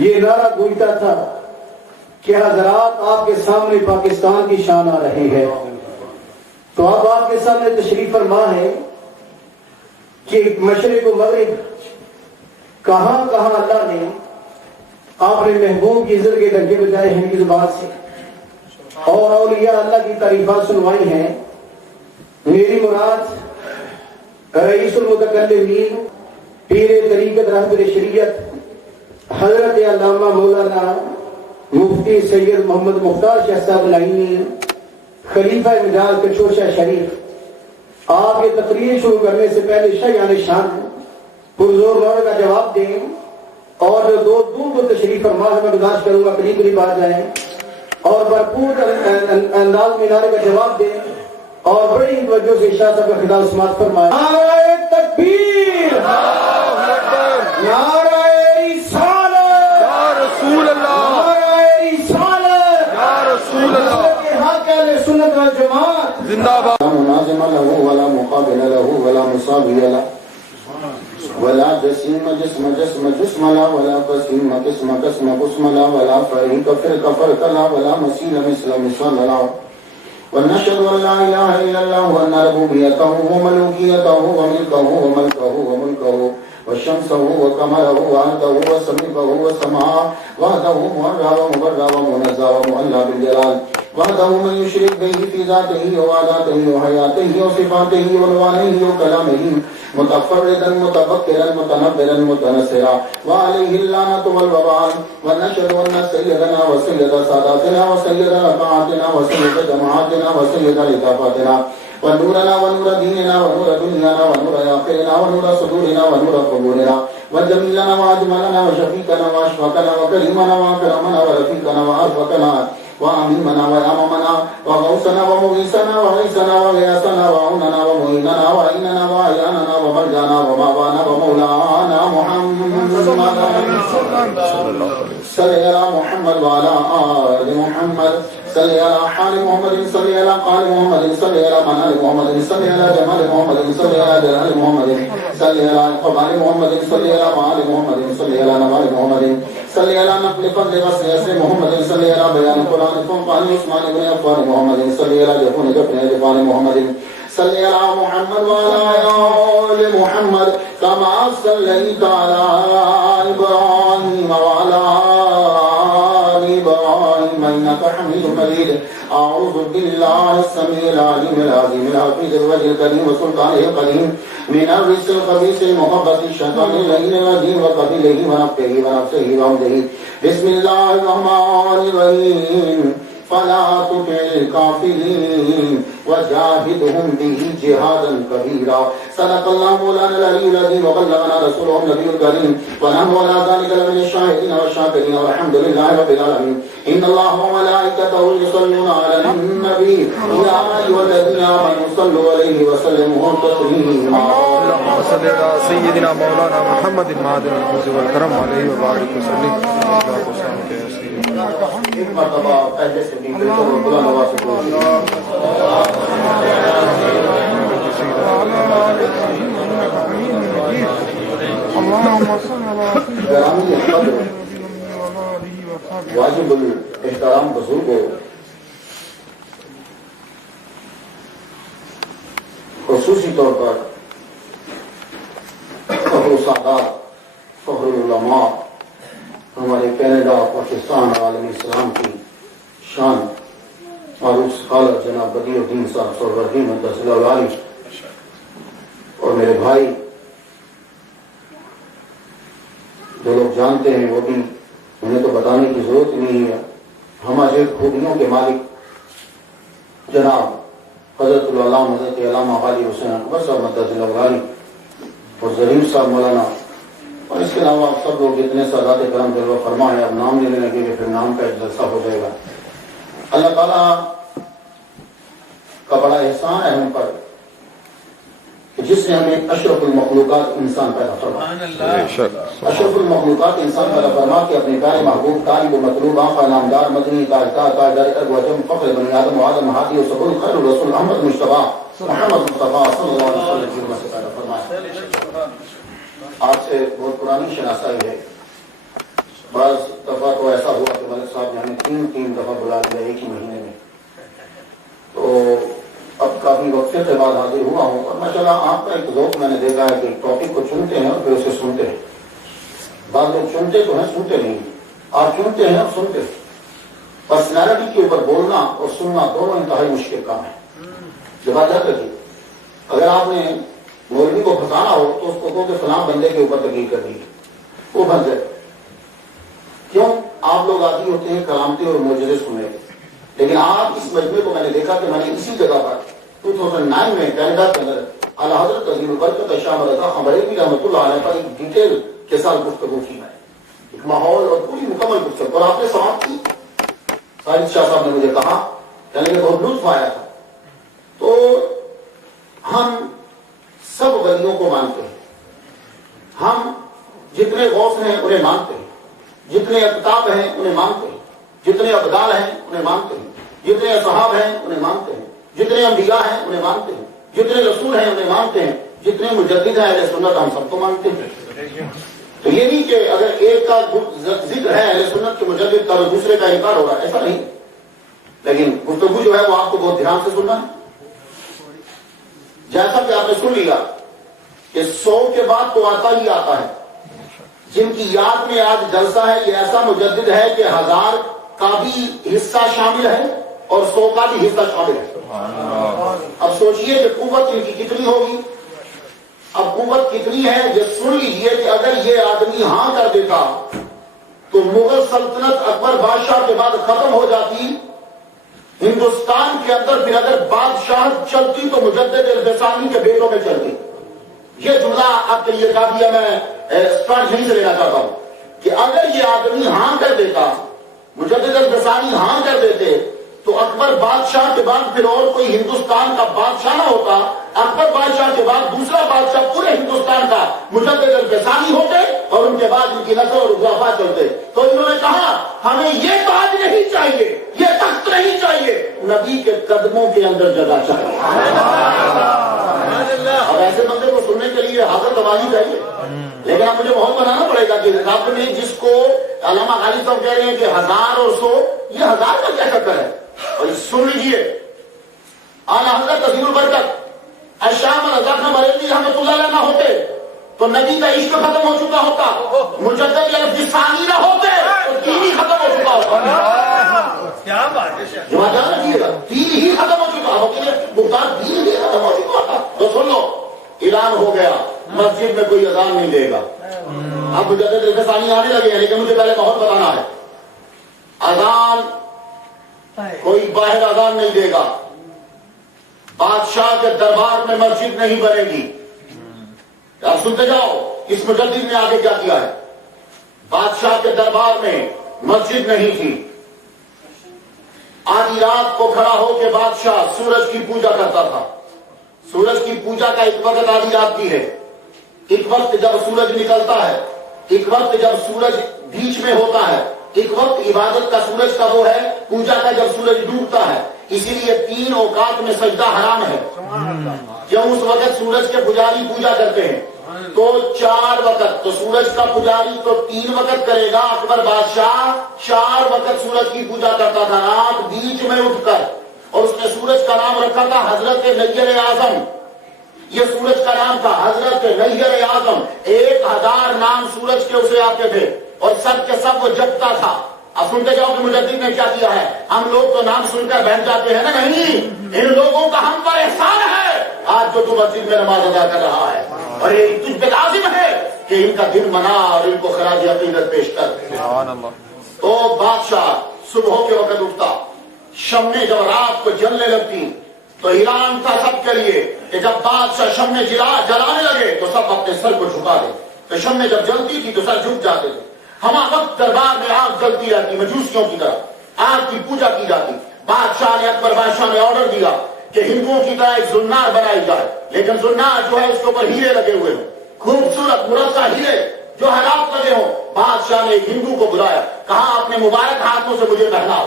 یہ نعرہ گونجتا تھا کہ حضرات آپ کے سامنے پاکستان کی شان آ رہی ہے، تو اب آپ کے سامنے تشریف فرما ہے کہ مشرق و مغرب کہاں کہاں اللہ نے آپ نے محبوب کی عزت کے ڈنکے بجائے ہیں کی زبان سے، اور اولیاء اللہ کی تعریفات سنوائی ہیں۔ میری مراد رئیس المتکلمین پیر طریقت رہبر شریعت حضرت علامہ مولانا مفتی سید محمد مختار شاہ صاحب العینی خلیفہ مجاز کچوشہ شریف، آپ یہ تقریر شروع کرنے سے پہلے شاہیان شان پرزور دور کا جواب دیں، اور جو دو دور تشریف فرما ہے میں گزارش کروں گا قریب قریب آ جائیں اور بھرپور انداز میں نعرے کا جواب دیں، اور بڑی توجہ سے شاہ صاحب کا خطاب سماعت فرمائیں۔ نعرہ تکبیر، نعرہ رسالت، یا رسول اللہ، نعرہ رسالت، یا رسول اللہ، حق اہل سنت والجماعت زندہ باد۔ لا منازم له ولا مقابل له ولا مساوي له ولا جسم جسم جسم جسم لا ولا قسم قسم قسم قسم لا ولا فريق فرق فرق لا ولا مثيل مثل مثل لا، ونشهد ان لا اله الا الله وان ربوبيته وملوكيته وملكه وملكه وملكه وشمسه وقمره وعرضه وسميعه وسماعه وحده مهرا ومبرا ومنزا ومؤلى بالجلال، وحده من يشرك به في ذاته وعاداته وحياته وصفاته ونوانه وكلامه متفردا متفكرا متنبرا متنصرا، وعليه اللعنة والوبال، ونشهد ان سيدنا وسيد ساداتنا وسيد رفعاتنا وسيد جماعاتنا وسيد لطافاتنا ونورنا ونور ديننا ونور دنيانا ونور آخرنا ونور صدورنا ونور قبورنا وجميلنا واجملنا وشفيقنا واشفقنا وكريمنا واكرمنا ورفيقنا وارفقنا واميمنا وامامنا وغوثنا ومغيثنا وغيثنا وغياثنا وعوننا ومعيننا وعيننا وعياننا ومرجانا ومابانا ومولانا محمد صلى على محمد وعلى آل محمد، صلى على حال محمد، صلى على قال محمد، صلى على منال محمد، صلى على جمال محمد، صلى على جلال محمد، صلى على قبال محمد، صلى على معال محمد، صلى على نوال محمد، صلى على نقل فضل وسع محمد، صلى على بيان قرآن فنقان عثمان بن عفان محمد، صلى على جفون جفن جفان محمد، صلى على محمد وعلى آل محمد كما صليت على إبراهيم وعلى آل إبراهيم إنك حميد مجيد۔ أعوذ بالله السميع العليم العظيم الحفيظ الوجه الكريم وسلطانه القديم من الرجس الخبيث المخبث الشيطان اللعين الرجيم وقبيله ونفخه ونفسه وعوده، بسم الله الرحمن الرحيم، فلا تطع الكافرين وجاهدهم به جهادا كبيرا، صدق الله مولانا العلي العظيم وبلغنا رسوله النبي الكريم، ونحن على ذلك لمن الشاهدين والشاكرين والحمد لله رب العالمين۔ ان الله وملائكته يصلون على النبي يا ايها الذين امنوا صلوا عليه وسلموا تسليما، اللهم صل على سيدنا مولانا محمد المعدن الفوز والكرم عليه وبارك وسلم۔ ایک مرتبہ پہلے سے بھی بلا نواز کو گرامی قدر واجب الاحترام بزرگوں، خصوصی طور پر فخر السادات فخر العلماء ہمارے کینیڈا پاکستان عالم اسلام کی شان معروف سکالر جناب بدیع الدین صاحب سرورحیم مدثر العالی، اور میرے بھائی جو لوگ جانتے ہیں وہ بھی انہیں تو بتانے کی ضرورت نہیں ہے، ہمارے خوبیوں کے مالک جناب حضرت العلامہ حضرت علامہ غالب حسین اکبر صاحب مدثر العالی اور ظہیر صاحب مولانا، اور اس کے علاوہ سب لوگ جتنے سادات کرم جلوہ فرما ہے، اب نام لینے لگے کہ پھر نام کا ایک جلسہ ہو جائے گا۔ اللہ تعالیٰ کا بڑا احسان ہے ہم پر کہ جس نے ہمیں اشرف المخلوقات انسان پیدا فرما، اشرف المخلوقات انسان پیدا فرما کے اپنے پیارے محبوب طالب و مطلوب آقا نامدار مدنی تاجدار تاجدار ارب و جم فخر بنی آدم و آدم ہادی و سبل خیر رسول احمد مصطفیٰ محمد مصطفیٰ صلی اللہ علیہ وسلم سے پیدا فرمایا۔ آپ سے بہت پرانی شناسائی ہے، بعض تین دفعہ بلا لیا ایک ہی مہینے میں. تو اب کافی وقفے کے بعد حاضر ہوا ہوں اور ماشاءاللہ آپ کا ایک ذوق میں نے دیکھا ہے کہ ٹاپک کو چنتے ہیں اور پھر اسے سنتے ہیں. بعض لوگ چنتے تو ہیں سنتے نہیں, آپ چنتے ہیں اور سنتے ہیں. پرسنالٹی کے اوپر بولنا اور سننا دونوں انتہائی مشکل کام ہے. جو بات ہے کہ اگر آپ نے مولوی کو پھنسانا ہو تو اس کو کہو کہ فلاں بندے کے اوپر تقریر کر دی, وہ بن جائے. کیوں؟ آپ لوگ عادی ہوتے ہیں کرامتیں اور معجزے سننے کے, لیکن آپ اس مجمع کو میں نے دیکھا کہ میں نے اسی جگہ پر 2009 میں کینیڈا کے اندر اعلیٰ حضرت عظیم البرکت شاہ مرزا خان بریلوی رحمۃ اللہ علیہ پر ایک ڈیٹیل کے ساتھ گفتگو کی. میں ایک ماحول اور پوری مکمل گفتگو, اور آپ نے سماعت کی. ساجد شاہ صاحب نے مجھے کہا, یعنی کہ بہت لطف آیا تھا. تو ہم سب ولیوں کو مانتے ہیں, ہم جتنے غوث ہیں انہیں مانتے ہیں, جتنے اقطاب ہیں انہیں مانتے ہیں, جتنے ابدال ہیں انہیں مانتے ہیں, جتنے اصحاب ہیں انہیں مانتے ہیں, جتنے انبیاء ہیں انہیں مانتے ہیں, جتنے رسول ہیں انہیں مانتے ہیں, جتنے مجدد ہیں اہل سنت ہم سب کو مانتے ہیں. تو یہ نہیں کہ اگر ایک کا ذکر ہے اہل سنت کے مجدد کا اور دوسرے کا انکار ہو رہا ہے, ایسا نہیں. لیکن گفتگو جو ہے وہ آپ کو بہت دھیان سے سننا ہے. جیسا کہ آپ نے سن لیا کہ 100 کے بعد تو آتا ہی آتا ہے. جن کی یاد میں آج جلسہ ہے یہ ایسا مجدد ہے کہ 1000 کا بھی حصہ شامل ہے اور 100 کا بھی حصہ شامل ہے. اب سوچئے کہ قوت ان کی کتنی ہوگی. اب قوت کتنی ہے یہ سن لیجئے کہ اگر یہ آدمی ہاں کر دیتا تو مغل سلطنت اکبر بادشاہ کے بعد ختم ہو جاتی. ہندوستان کے اندر پھر اگر بادشاہ چلتی تو مجدد البسانی کے بیٹوں میں چلتی. یہ جملہ آپ کے لیے کافی ہے, میں اسٹارٹ یہیں سے لینا چاہتا ہوں کہ اگر یہ آدمی ہاں کر دیتا, مجدد البسانی ہاں کر دیتے, تو اکبر بادشاہ کے بعد پھر اور کوئی ہندوستان کا بادشاہ نہ ہوتا. اکبر بادشاہ کے بعد دوسرا بادشاہ پورے ہندوستان کا مجدد البسانی ہوتے اور ان کے بعد ان کی نسل اور خلافات چلتے. تو انہوں نے کہا ہمیں یہ تاج نہیں چاہیے, یہ تخت نہیں چاہیے, نبی کے قدموں کے اندر جگہ چاہیے. اب ایسے بندے کو سننے کے لیے حاضر تباہی چاہیے. لیکن اب مجھے بہت بنانا پڑے گا کہ رب نے جس کو علامہ غالب صاحب کہہ رہے ہیں کہ 1000 اور 100, یہ 1000 کا کیا چکر ہے. اور سن لیجیے, اعلیٰ حضرت عظیم البرکت شاہ مرزا خان بریلوی رحمۃ اللہ علیہ نہ ہوتے تو نبی کا عشق ختم ہو چکا ہوتا, مجدد البسانی نہ ہوتے تو دین ہی ختم ہو چکا ہوتا. کیا بات ہے, یاد رکھیے گا, دین ہی ختم ہو چکا ہوتا, بختار دین ہی ختم ہو چکا ہوتا. تو سن لو, اعلان ہو گیا مسجد میں کوئی اذان نہیں دے گا. اب مجدد البسانی آنے لگے ہیں, لیکن مجھے پہلے بہت بتانا ہے, اذان کوئی باہر اذان نہیں دے گا. بادشاہ کے دربار میں مسجد نہیں بنے گی. آپ سنتے جاؤ اس مجدد نے آگے کیا کیا ہے. بادشاہ کے دربار میں مسجد نہیں تھی. آدھی رات کو کھڑا ہو کے بادشاہ سورج کی پوجا کرتا تھا. سورج کی پوجا کا ایک وقت آدھی رات کی ہے, ایک وقت جب سورج نکلتا ہے, ایک وقت جب سورج بیچ میں ہوتا ہے, ایک وقت عبادت کا سورج کا وہ ہے پوجا کا جب سورج ڈوبتا ہے. اسی لیے 3 اوقات میں سجدہ حرام ہے. کیوں؟ اس وقت سورج کے پجاری پوجا کرتے ہیں. تو 4 وقت, تو سورج کا پجاری تو 3 وقت کرے گا. اکبر بادشاہ 4 وقت سورج کی پوجا کرتا تھا رات بیچ میں اٹھ کر, اور اس نے سورج کا نام رکھا تھا حضرت نیر اعظم. یہ سورج کا نام تھا حضرت نیر اعظم. 1000 نام سورج کے اسے آتے تھے اور سب کے سب وہ جگتا تھا. اب سنتے جاؤ کہ مجدد نے کیا کیا ہے. ہم لوگ تو نام سن کر بیٹھ جاتے ہیں نا, نہیں, ان لوگوں کا ہم پر احسان ہے آج جو تو مسجد میں نماز ادا کر رہا ہے, اور یہ تجھ پہ لازم ہے کہ ان کا دن منا اور ان کو خراج عقیدت پیش کر. تو بادشاہ صبح کے وقت اٹھتا, شمیں جب رات کو جلنے لگتی تو اعلان تھا سب کے لیے کہ جب بادشاہ شمیں جلانے لگے تو سب اپنے سر کو جھکا دے. تو شمیں جب جلتی تھی تو سر جھک جاتے تھے. ہما وقت دربار میں آگ جلتی رہتی, مجوسیوں کی طرح آگ کی پوجا کی جاتی. بادشاہ نے, اکبر بادشاہ نے آرڈر دیا کہ ہندوؤں کی طرح ایک زنار بنائی جائے, لیکن زنار جو ہے اس کے اوپر ہیرے لگے ہوئے ہوں, خوبصورت مرصع ہیرے جو حیرات لگے ہوں. بادشاہ نے ایک ہندو کو بلایا, کہا اپنے مبارک ہاتھوں سے مجھے پہناؤ.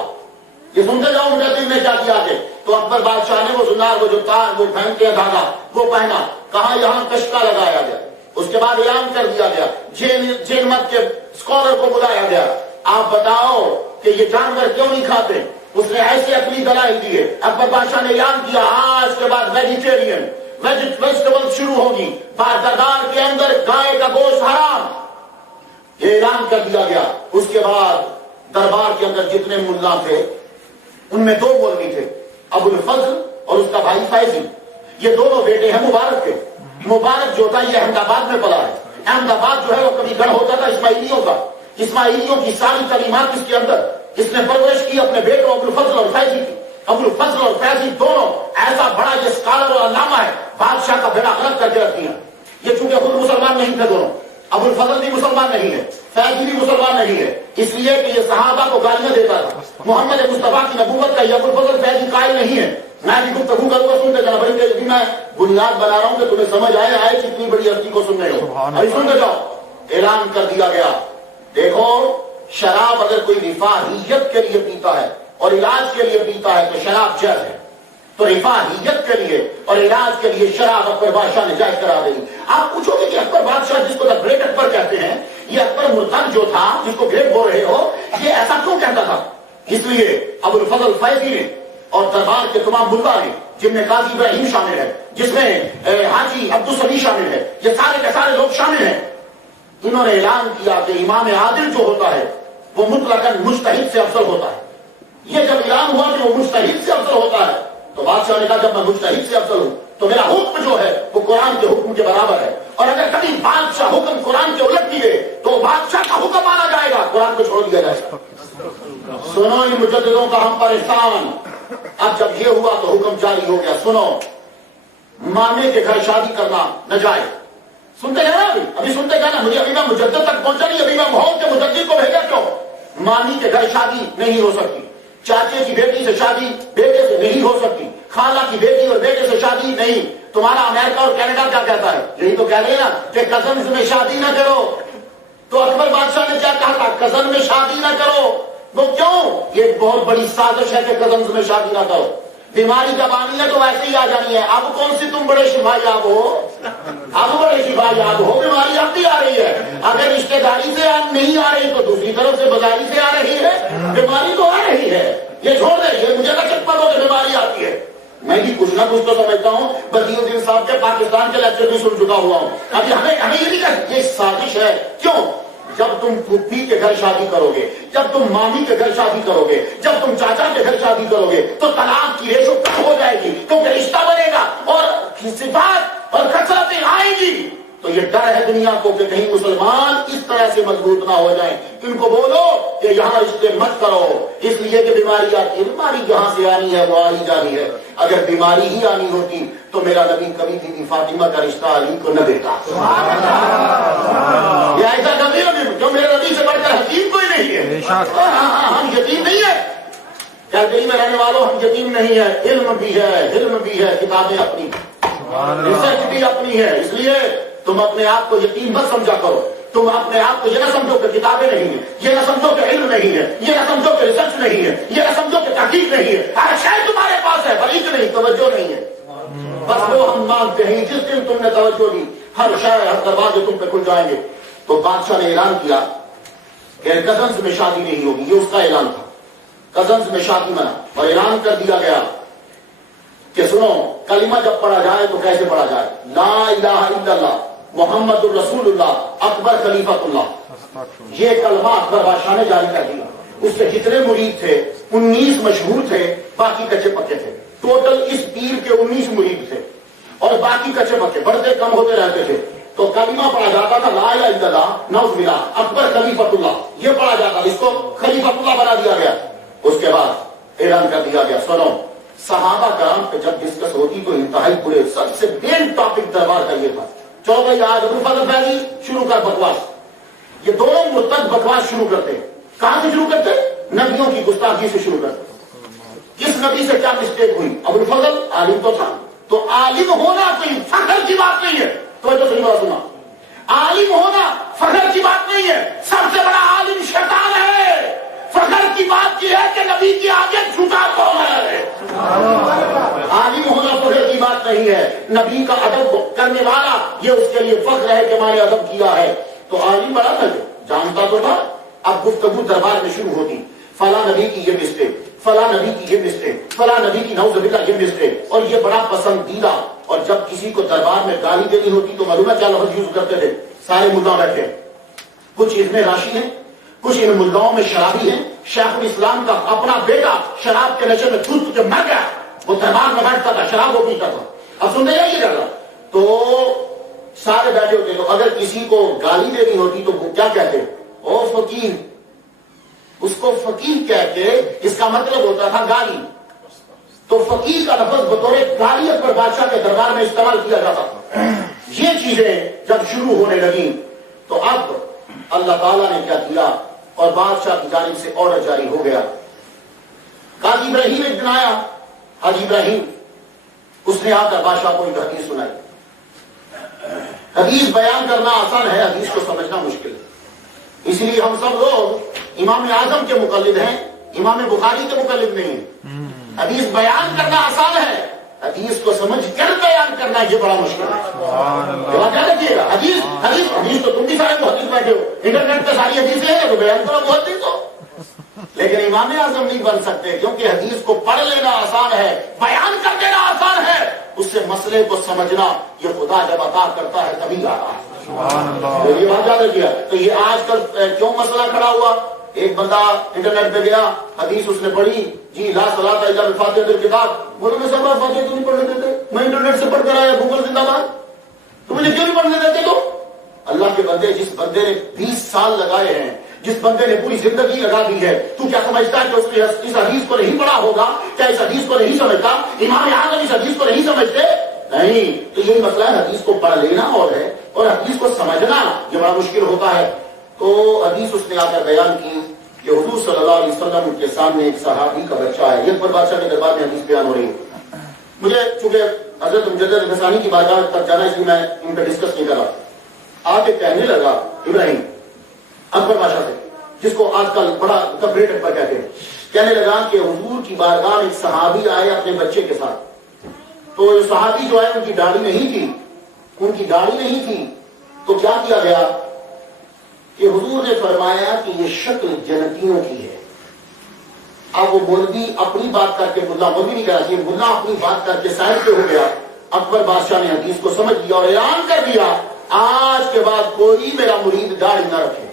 یہ سنتے جاؤ مجدد نے کیا کیا کہ تو اکبر بادشاہ نے وہ زنار کو جو تار وہ پہنتے ہیں دھاگا وہ پہنا, کہا یہاں کشکا لگایا گیا. اس کے بعد اعلان کر دیا گیا, جین مت کے اسکالر کو بلایا گیا, آپ بتاؤ کہ یہ جانور کیوں نہیں کھاتے؟ اس نے ایسے عقلی دلائل دیے. اکبر بادشاہ نے اعلان کیا آج کے بعد ویجیٹیرین ویجیٹیبل شروع ہوگی، دربار کے اندر گائے کا گوشت حرام، یہ اعلان کر دیا گیا. اس کے بعد دربار کے اندر جتنے ملا تھے ان میں دو مولوی تھے، ابو الفضل اور اس کا بھائی فیضی. یہ دونوں بیٹے ہیں مبارک کے. مبارک جو تھا یہ احمد آباد میں پلا ہے. احمد آباد جو ہے وہ کبھی گڑھ ہوتا تھا اسماعیلیوں کا. اسماعیلیوں کی ساری تعلیمات اس کے اندر اس نے پرورش کی اپنے بیٹوں ابو الفضل اور فیضی کی. ابو الفضل اور فیضی دونوں ایسا بڑا یہ اسکالر اور علامہ ہے، بادشاہ کا بیڑا غرق کر کے رکھتی ہیں. یہ چونکہ خود مسلمان نہیں تھے دونوں، ابو الفضل بھی مسلمان نہیں ہے، فیضی بھی مسلمان نہیں ہے، اس لیے کہ یہ صحابہ کو گالیاں دیتا تھا. محمد مصطفیٰ کی نبوت کا یہ ابو الفضل فیضی قائل نہیں ہے. میں بھی گفتگو کروں گا، سنتے جانا بھائی، کہ میں بنیاد بنا رہا ہوں کہ تمہیں سمجھ آئے کتنی بڑی ہستی کو سن رہے ہو. ابھی سنتے جاؤ. اعلان کر دیا گیا دیکھو شراب اگر کوئی رفاہیت کے لیے پیتا ہے اور علاج کے لیے پیتا ہے تو شراب جائز ہے. تو رفاہیت کے لیے اور علاج کے لیے شراب اکبر بادشاہ نے جائز کرا دی. آپ پوچھو گے کہ اکبر بادشاہ جس کو دا گریٹ اکبر کہتے ہیں، یہ اکبر مرتد جو تھا جس کو گریٹ بول رہے ہو، یہ ایسا کیوں کہتا تھا؟ اس لیے ابو الفضل فیضی نے اور دربار کے تمام ملا نے، جن میں قاضی ابراہیم شامل ہے، جس میں حاجی عبدالسمی شامل ہے، یہ سارے کے سارے لوگ شامل ہیں، انہوں نے اعلان کیا کہ امام عادل جو ہوتا ہے وہ مطلقاً مجتہد سے افضل ہوتا ہے. یہ جب اعلان ہوا کہ وہ مجتہد سے افضل ہوتا ہے تو بادشاہ نے کہا جب میں مجتہد سے افضل ہوں تو میرا حکم جو ہے وہ قرآن کے حکم کے برابر ہے، اور اگر کبھی بادشاہ حکم قرآن کے الٹ دیے تو بادشاہ کا حکم مانا جائے گا، قرآن کو چھوڑ دیا جائے گا. سنو ان مجددوں کا ہم پر احسان. اب جب یہ ہوا تو حکم جاری ہو گیا. سنو، مامے کے گھر شادی کرنا ناجائز. سنتے ہیں نا؟ ابھی سنتے گا نا؟ مجھے ابھی میں مجدد تک پہنچا نہیں، ابھی میں محمد کے مجدد کو بھیجا کیوں؟ مامی کے گھر شادی نہیں ہو سکتی، چاچے کی بیٹی سے شادی بیٹے سے نہیں ہو سکتی، خالہ کی بیٹی اور بیٹے سے شادی نہیں. تمہارا امریکہ اور کینیڈا کیا کہتا ہے؟ یہی تو کہہ رہے ہیں نا کہ کزنز میں شادی نہ کرو. تو اکبر بادشاہ نے کیا کہا تھا؟ کزن میں شادی نہ کرو. وہ کیوں؟ یہ بہت بڑی سازش ہے کہ کزنز میں شادی نہ کرو. بیماری جب آنی ہے تو ویسے ہی آ جانی ہے. اب کون سی تم بڑے شفا یاب ہو؟ اب بڑے شفا یاب ہو، بیماری اب بھی آ رہی ہے. اگر رشتے داری سے نہیں آ رہی تو دوسری طرف سے بازاری سے آ رہی ہے. بیماری تو آ رہی ہے، یہ چھوڑ دیں. یہ مجھے نہ چپا دو کہ بیماری آتی ہے. میں بھی کچھ نہ کچھ تو سمجھتا ہوں. بدی الدین صاحب کے پاکستان کے لیکچر بھی سن چکا ہوا ہوں. ابھی ہمیں یہ نہیں کہ یہ سازش ہے. کیوں؟ جب تم پھپھی کے گھر شادی کرو گے، جب تم مامی کے گھر شادی کرو گے، جب تم چاچا کے گھر شادی کرو گے تو طلاق کی ریشو کم ہو جائے گی، کیونکہ رشتہ بنے گا اور صفات اور کثرتیں آئیں گی. تو یہ ڈر ہے دنیا کو کہ کہیں مسلمان اس طرح سے مضبوط نہ ہو جائیں. ان کو بولو کہ یہاں رشتے مت کرو، اس لیے کہ بیماری آتی ہے. بیماری جہاں سے آنی ہے وہ آئی جانی ہے. اگر بیماری ہی آنی ہوتی تو میرا نبی کبھی بھی فاطمہ کا رشتہ علی کو نہ دیتا. یہ ایسا کبھی نبی جو میرے نبی سے بڑھ کر حکیم کوئی نہیں ہے. ہم یتیم نہیں ہے. کیا دل میں رہنے والوں ہم یتیم نہیں ہے. علم بھی ہے، علم بھی ہے، کتابیں اپنی، ریسرچ بھی اپنی ہے. اس لیے تم اپنے آپ کو یتیم مت سمجھا کرو. تم اپنے آپ کو یہ نہ سمجھو کہ کتابیں نہیں ہیں، یہ نہ سمجھو کہ علم نہیں ہے، یہ نہ سمجھو کہ ریسرچ نہیں ہے، یہ نہ سمجھو کہ تحقیق نہیں ہے. ہر شاید تمہارے پاس ہے، بریک نہیں، توجہ نہیں ہے. بس وہ ہم مانتے ہیں جس دن تم نے توجہ دی ہر شاید ہر دروازے تم پہ کھل جائیں گے. تو بادشاہ نے اعلان کیا کہ کزنز میں شادی نہیں ہوگی. یہ اس کا اعلان تھا. کزنز میں شادی منع. اور اعلان کر دیا گیا کہ سنو، کلمہ جب پڑھا جائے تو کیسے پڑھا جائے؟ لا الہ الا اللہ محمد الرسول اللہ اکبر خلیفۃ اللہ. یہ کلمہ اکبر بادشاہ نے جاری کر دیا. اس سے جتنے مرید تھے 19 مشہور تھے، باقی کچے پکے تھے. ٹوٹل اس پیر کے 19 مرید تھے اور باقی کچے پکے، بڑھتے کم ہوتے رہتے تھے. تو کلمہ پڑھا جاتا تھا لا الہ الا اللہ نعوذ باللہ اکبر خلیفۃ اللہ، یہ پڑھا جاتا. اس کو خلیفۃ اللہ بنا دیا گیا. اس کے بعد اعلان کر دیا گیا سنو، صحابہ کرام پہ جب ڈسکس ہوتی تو انتہائی برے سب سے مین ٹاپک دربار کا یہ تھا. چلو بھائی آج ابو الفضل فیضی شروع کر بکواس. یہ دونوں مرتد بکواس شروع کرتے. کہاں سے شروع کرتے؟ نبیوں کی گستاخی سے شروع کرتے. کس نبی سے کیا مسٹیک ہوئی؟ ابو الفضل عالم تو تھا، تو عالم ہونا کوئی فخر کی بات نہیں ہے. توجہ سے بات سنا، عالم ہونا فخر کی بات نہیں ہے. سب سے بڑا عالم شیطان ہے. فخر کی بات یہ ہے کہ نبی کی آگے جھکا کون ہے. عالم ہونا فخر کی بات نہیں ہے. نبی کا ادب کرنے والا یہ اس کے لیے فخر ہے کہ میں نے ادب کیا ہے. تو عالم بڑا تھا، جانتا تو تھا اب گفتگو دربار میں شروع ہوتی، فلاں نبی کی یہ مسٹیک، فلاں نبی کی یہ مسٹیک، فلاں نبی کی نعوذ باللہ یہ مسٹیک، اور یہ بڑا پسندیدہ. اور جب کسی کو دربار میں گالی دینی ہوتی تو معلوم ہے کیا لفظ یوز کرتے تھے؟ سارے ملا بیٹھے، کچھ اس میں راشی ہیں، کچھ ان ملاؤں میں شرابی ہیں. شیخ الاسلام کا اپنا بیٹا شراب کے نشے میں چھوٹ کے مر گیا، وہ دربار میں بیٹھتا تھا، شراب وہ پیتا تھا. اب سنتے جائیے گا. تو سارے بیٹھے ہوتے، تو اگر کسی کو گالی دینی ہوتی تو وہ کیا کہتے؟ او فقیر. اس کو فقیر کہہ کے اس کا مطلب ہوتا تھا گالی. تو فقیر کا لفظ بطور گالی اکبر بادشاہ کے دربار میں استعمال کیا جاتا تھا. یہ چیزیں جب شروع ہونے لگی تو اب اللہ تعالیٰ نے کیا کیا، اور بادشاہ کی جانب سے آرڈر جاری ہو گیا. قاضی ابراہیم ایک دن آیا، حاجی ابراہیم، اس نے آ کر بادشاہ کو ایک حدیث سنائی. حدیث بیان کرنا آسان ہے، حدیث کو سمجھنا مشکل ہے. اس لیے ہم سب لوگ امام اعظم کے مقلد ہیں، امام بخاری کے مقلد نہیں ہیں. حدیث بیان کرنا آسان ہے، حدیث کو سمجھ کر بیان کرنا یہ بڑا مشکل ہے. کیا رکھیے گا، حدیث تو تم بھی سارے محدث بیٹھے ہو، انٹرنیٹ پہ ساری حدیثیں ہیں تو بیان کرو محدث ہو. لیکن امام اعظم نہیں بن سکتے، کیونکہ حدیث کو پڑھ لینا آسان ہے، بیان کر دینا آسان ہے. اس سے مسئلے کو سمجھنا یہ خدا جب عطا کرتا ہے تبھی آتا ہے. تو یہ بات یاد رکھیے. تو یہ آج کل کیوں مسئلہ کھڑا ہوا؟ ایک بندہ انٹرنیٹ پہ گیا، حدیث اس نے پڑھی، جی لا صلاۃ الا بفاتحۃ الکتاب. بولو میں صاحب فاتحہ کیوں نہیں پڑھنے دیتے؟ میں انٹرنیٹ سے پڑھ کر آیا، گوگل زندہ باد، تو مجھے کیوں نہیں پڑھنے دیتے؟ تو اللہ کے بندے، جس بندے نے 20 سال لگائے ہیں، جس بندے نے پوری زندگی لگا دی ہے، تو کیا سمجھتا ہے کہ اس نے اس حدیث کو نہیں پڑھا ہوگا؟ کیا اس حدیث کو نہیں سمجھتا؟ امام اعظم اس حدیث کو نہیں سمجھتے؟ نہیں. تو یہی مسئلہ ہے، حدیث کو پڑھ لینا اور ہے، اور حدیث کو سمجھنا یہ بڑا مشکل ہوتا ہے. تو حدیث اس نے آ کر بیان کی کہ حضور صلی اللہ علیہ وسلم کے سامنے ایک صحابی کا بچہ ہے. یہ اکبر بادشاہ کے دربار میں حدیث بیان ہو رہی ہے. مجھے چونکہ حضرت مجدد غسانی کی بارگاہ تک جانا، اس لیے میں ان پہ ڈسکس نہیں کر رہا. آ کے کہنے لگا ابراہیم اکبر بادشاہ سے، جس کو آج کل بڑا کبریٹ اکبر کہتے ہیں، کہنے لگا کہ حضور کی بارگاہ میں ایک صحابی آئے اپنے بچے کے ساتھ. تو صحابی جو ہے ان کی داڑھی نہیں تھی. تو کیا کیا گیا کہ حضور نے فرمایا کہ یہ شکل جنتیوں کی ہے. اب وہ مولوی اپنی بات کر کے، مولوی نہیں کرا چاہیے، ملا اپنی بات کر کے سائڈ پہ ہو گیا. اکبر بادشاہ نے حدیث کو سمجھ لیا اور اعلان کر دیا، آج کے بعد کوئی میرا مرید داڑھی نہ رکھے.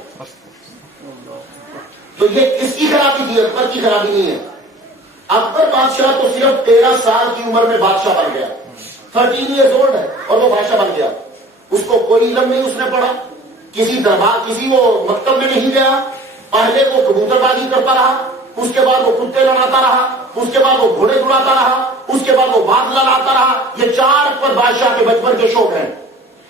تو یہ کس کی خرابی تھی؟ اکبر کی خرابی نہیں ہے. اکبر بادشاہ تو صرف 13 سال کی عمر میں بادشاہ بن گیا، 13 ایئرز اولڈ ہے اور وہ بادشاہ بن گیا. اس کو کوئی علم نہیں اس نے پڑھا، کسی دربار، کسی وہ مکتب میں نہیں گیا. پہلے وہ کبوتر بازی کرتا رہا، اس کے بعد وہ کتے لڑاتا رہا، اس کے بعد وہ گھوڑے دوڑاتا رہا، اس کے بعد وہ باد لڑاتا رہا. یہ 4 اکبر بادشاہ کے بچپن کے شوق ہیں.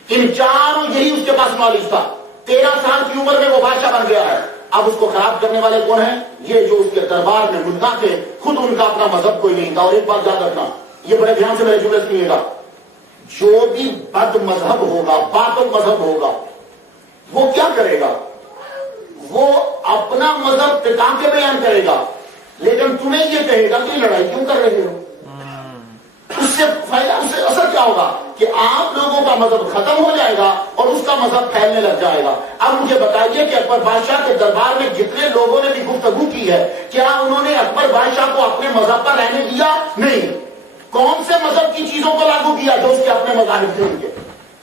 ان چاروں یہی اس کے پاس نالج تھا. 13 سال کی عمر میں وہ بادشاہ بن گیا ہے. اب اس کو خراب کرنے والے کون ہیں؟ یہ جو اس کے دربار میں ملا تھے، خود ان کا اپنا مذہب کوئی نہیں تھا. اور ایک بات یاد رکھنا، یہ بڑے دھیان سے میرے جملے سنیے گا، جو بھی بد مذہب ہوگا، باطل مذہب ہوگا، وہ کیا کرے گا؟ وہ اپنا مذہب ٹکا کے بیان کرے گا، لیکن تمہیں یہ کہے گا کہ لڑائی کیوں کر رہے ہو. اس سے فائدہ، اس سے اثر کیا ہوگا کہ آپ لوگوں کا مذہب ختم ہو جائے گا اور اس کا مذہب پھیلنے لگ جائے گا. اب مجھے بتائیے کہ اکبر بادشاہ کے دربار میں جتنے لوگوں نے بھی گفتگو کی ہے، کیا انہوں نے اکبر بادشاہ کو اپنے مذہب پر رہنے دیا؟ نہیں. کون سے مذہب کی چیزوں کو لاگو کیا جو اس کے اپنے مذاہب تھے ان کے؟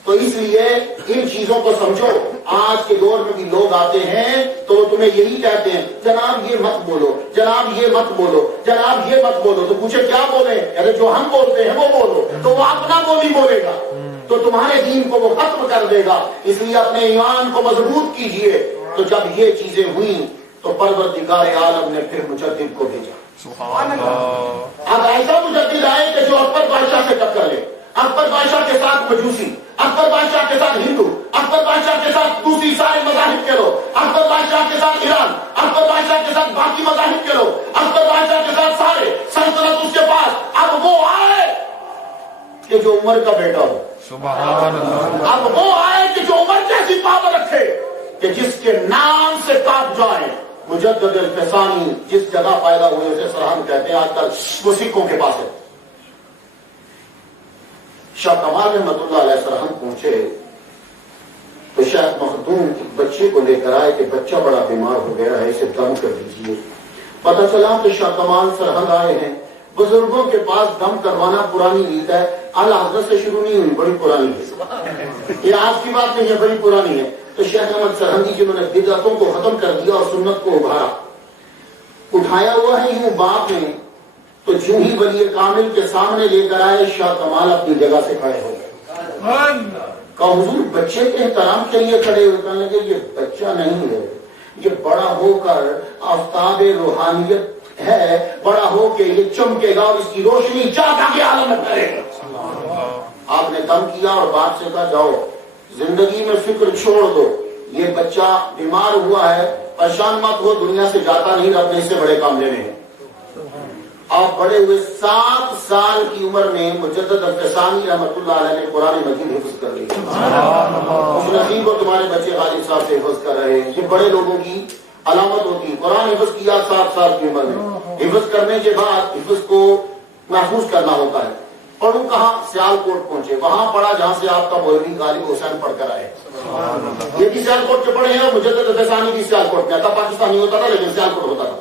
تو اس لیے ان چیزوں کو سمجھو. آج کے دور میں بھی لوگ آتے ہیں تو وہ تمہیں یہی کہتے ہیں، جناب یہ مت بولو، جناب یہ مت بولو، جناب یہ مت بولو. تو پوچھے کیا بولے؟ ارے جو ہم بولتے ہیں وہ بولو. تو وہ اپنا بولی بولے گا تو تمہارے دین کو وہ ختم کر دے گا. اس لیے اپنے ایمان کو مضبوط کیجئے. تو جب یہ چیزیں ہوئیں تو پروردگار عالم نے پھر مجدد کو بھیجا. اب ایسا مجدد آئے کہ جو اکبر بادشاہ سے ٹکر لے. اکبر بادشاہ کے ساتھ مجوسی، اکبر بادشاہ کے ساتھ ہندو، اکبر بادشاہ کے ساتھ دوسری سارے مذاہب کے لوگ، اکبر بادشاہ کے ساتھ ایران، اکبر بادشاہ کے ساتھ باقی مذاہب کے لوگ، اکبر بادشاہ کے ساتھ سارے سلطنت اس کے پاس. اب وہ آئے کہ جو عمر کا بیٹا ہو. سبحان اللہ. اب وہ آئے کہ جو عمر جیسی پاور رکھے، کہ جس کے نام سے کاپ جائے. مجدد الفسانی جس جگہ پیدا ہوئے اسے سرحد کہتے ہیں، آج کل وہ سکھوں کے پاس ہے. شاہ کمال رحمۃ اللہ علیہ سرحد پہنچے تو شاید مخدوم بچے کو لے کر آئے کہ بچہ بڑا بیمار ہو گیا ہے، اسے دم کر دیجیے۔ پتہ چلا کہ شاہ کمال سرحد آئے ہیں۔ بزرگوں کے پاس دم کروانا پرانی ریت ہے، اعلی حضرت سے شروع نہیں ہوئی، بڑی پرانی ہے، یہ آج کی بات نہیں ہے، بڑی پرانی ہے۔ تو شیخ احمد سرحدی جنہوں نے بدعتوں کو ختم کر دیا اور سنت کو ابھارا، اٹھایا ہوا ہے یوں باپ نے، تو جو ہی ولی کامل کے سامنے لے کر آئے، شاہ کمال اپنی جگہ سے کھڑے ہو گئے۔ کہا حضور بچے کے احترام کے لیے کھڑے ہوئے، کہنے لگے یہ بچہ نہیں ہے، یہ بڑا ہو کر آفتاب روحانیت ہے، بڑا ہو کے یہ چمکے گا اور اس کی روشنی چاہتا کے عالم میں کرے گا۔ آپ نے دم کیا اور باپ سے کہا جاؤ زندگی میں فکر چھوڑ دو، یہ بچہ بیمار ہوا ہے، پریشان مت ہو، دنیا سے جاتا نہیں، رب نے اس سے بڑے کام لینے ہیں۔ آپ بڑے ہوئے 7 سال کی عمر میں مجدد الفسانی رحمۃ اللہ علیہ نے قرآن مجید حفظ کر لیا۔ اس نصیب کو تمہارے بچے غالب صاحب سے حفظ کر رہے ہیں، یہ بڑے لوگوں کی علامت ہوتی ہے۔ قرآن حفظ کیا 7 سال کی عمر میں، حفظ کرنے کے بعد حفظ کو محفوظ کرنا ہوتا ہے۔ پڑھوں کہاں؟ سیالکوٹ پہنچے، وہاں پڑھا جہاں سے آپ کا مولوی غالب حسین پڑھ کر آئے۔ یہ بھی سیالکوٹ کے پڑھے ہیں اور مجدد الفسانی بھی سیالکوٹ میں تھا، پاکستانی ہوتا تھا لیکن سیالکوٹ ہوتا تھا۔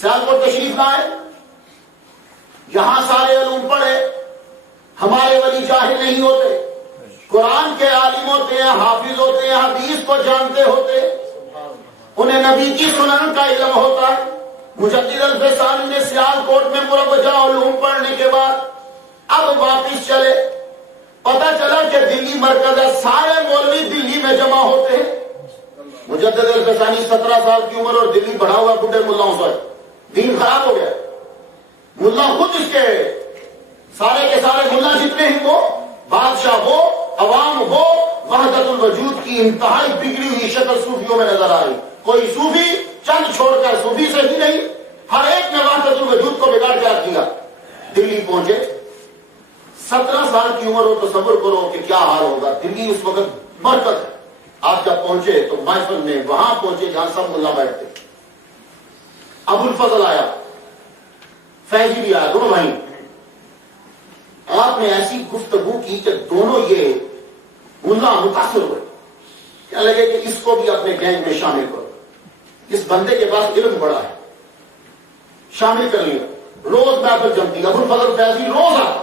سیالکوٹ تشریف لائے، یہاں سارے علوم پڑھے، ہمارے ولی جاہل نہیں ہوتے، قرآن کے عالم ہوتے ہیں، حافظ ہوتے ہیں، حدیث کو جانتے ہوتے، انہیں نبی کی سنن کا علم ہوتا ہے۔ مجدد الفسانی نے سیالکوٹ میں مروجہ علوم پڑھنے کے بعد اب واپس چلے، پتہ چلا کہ دلی مرکز ہے، سارے مولوی دلی میں جمع ہوتے ہیں۔ مجدد الفسانی 17 سال کی عمر اور دلی بڑھا ہوا بڈھے ملاؤں سے، دین خراب ہو گیا۔ ملا خود اس کے سارے کے سارے ملا جتنے ہیں وہ، بادشاہ وہ، عوام وہ، وحدت الوجود کی انتہائی بگڑی ہوئی شکل صوفیوں میں نظر آ رہی۔ کوئی صوفی چند چھوڑ کر صوفی سے ہی نہیں، ہر ایک نے وحدت الوجود کو بگاڑ کیا کیا۔ دلی پہنچے، 17 سال کی عمر ہو، تصور کرو کہ کیا حال ہوگا۔ دلی اس وقت مرکز ہے۔ آپ جب پہنچے تو محفل میں وہاں پہنچے جہاں سب ملا بیٹھتے، ابو الفضل آیا، فیضی بھی آیا، دونوں بھائی۔ آپ نے ایسی گفتگو کی کہ دونوں یہ ملا متاثر ہوئے، کیا لگے کہ اس کو بھی اپنے گینگ میں شامل کرو، اس بندے کے پاس علم بڑا ہے، شامل کر لیا۔ روز محفل جمتی، ابو الفضل فیضی روز آتا،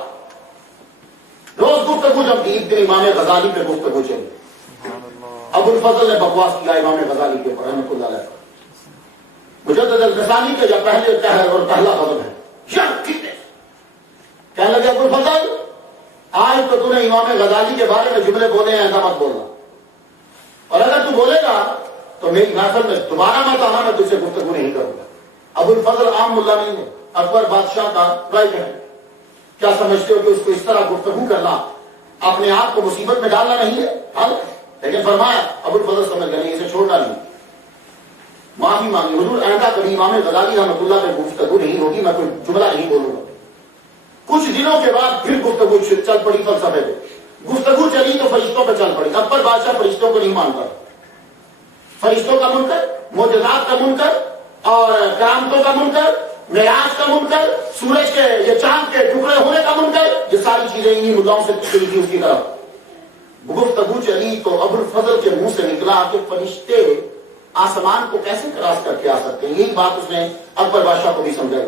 روز گفتگو جمتی۔ ایک دن امام غزالی پہ گفتگو چلی، ابو الفضل نے بکواس کیا امام غزالی کے اوپر رحمۃ اللہ علیہ۔ مجدد الفسانی کے جب پہلے قہر اور پہلا غضب ہے، کہنے لگے ابو الفضل آج تو نے امام غزالی کے بارے میں جملے بولے ہیں، ایسا مت بولنا، اور اگر تو بولے گا تو میری محفل میں دوبارہ مت آنا، میں تجھ سے گفتگو نہیں کروں گا۔ ابو الفضل عام ملا نہیں ہے، اکبر بادشاہ کا رائٹ ہے۔ کیا سمجھتے ہو کہ اس کو اس طرح گفتگو کرنا اپنے آپ کو مصیبت میں ڈالنا نہیں ہے؟ حل لیکن فرمایا ابو الفضل سمجھ گئے نہیں، اسے چھوڑنا نہیں، معافی مانگی، حضور آئندہ کبھی امام غزالی رحمۃ اللہ پہ گفتگو نہیں ہوگی، میں کوئی جملہ نہیں بولوں گا۔ کچھ دنوں کے بعد پھر گفتگو چل پڑی فلسفے پہ، گفتگو چلی تو فرشتوں پہ چل پڑی۔ اکبر بادشاہ فرشتوں کو نہیں مانتا، فرشتوں کا منکر، معجزات کا منکر اور کرامتوں کا منکر، معراج کا منکر، سورج کے یہ چاند کے ٹکڑے ہونے کا منکر، یہ ساری چیزیں انہی مدعاؤں سے چلی تھی اس کی طرف۔ گفتگو چلی تو ابو الفضل کے منہ سے نکلا کہ فرشتے آسمان کو کیسے کراس کر کے آ سکتے ہیں؟ یہی بات اس نے اکبر بادشاہ کو بھی سمجھائی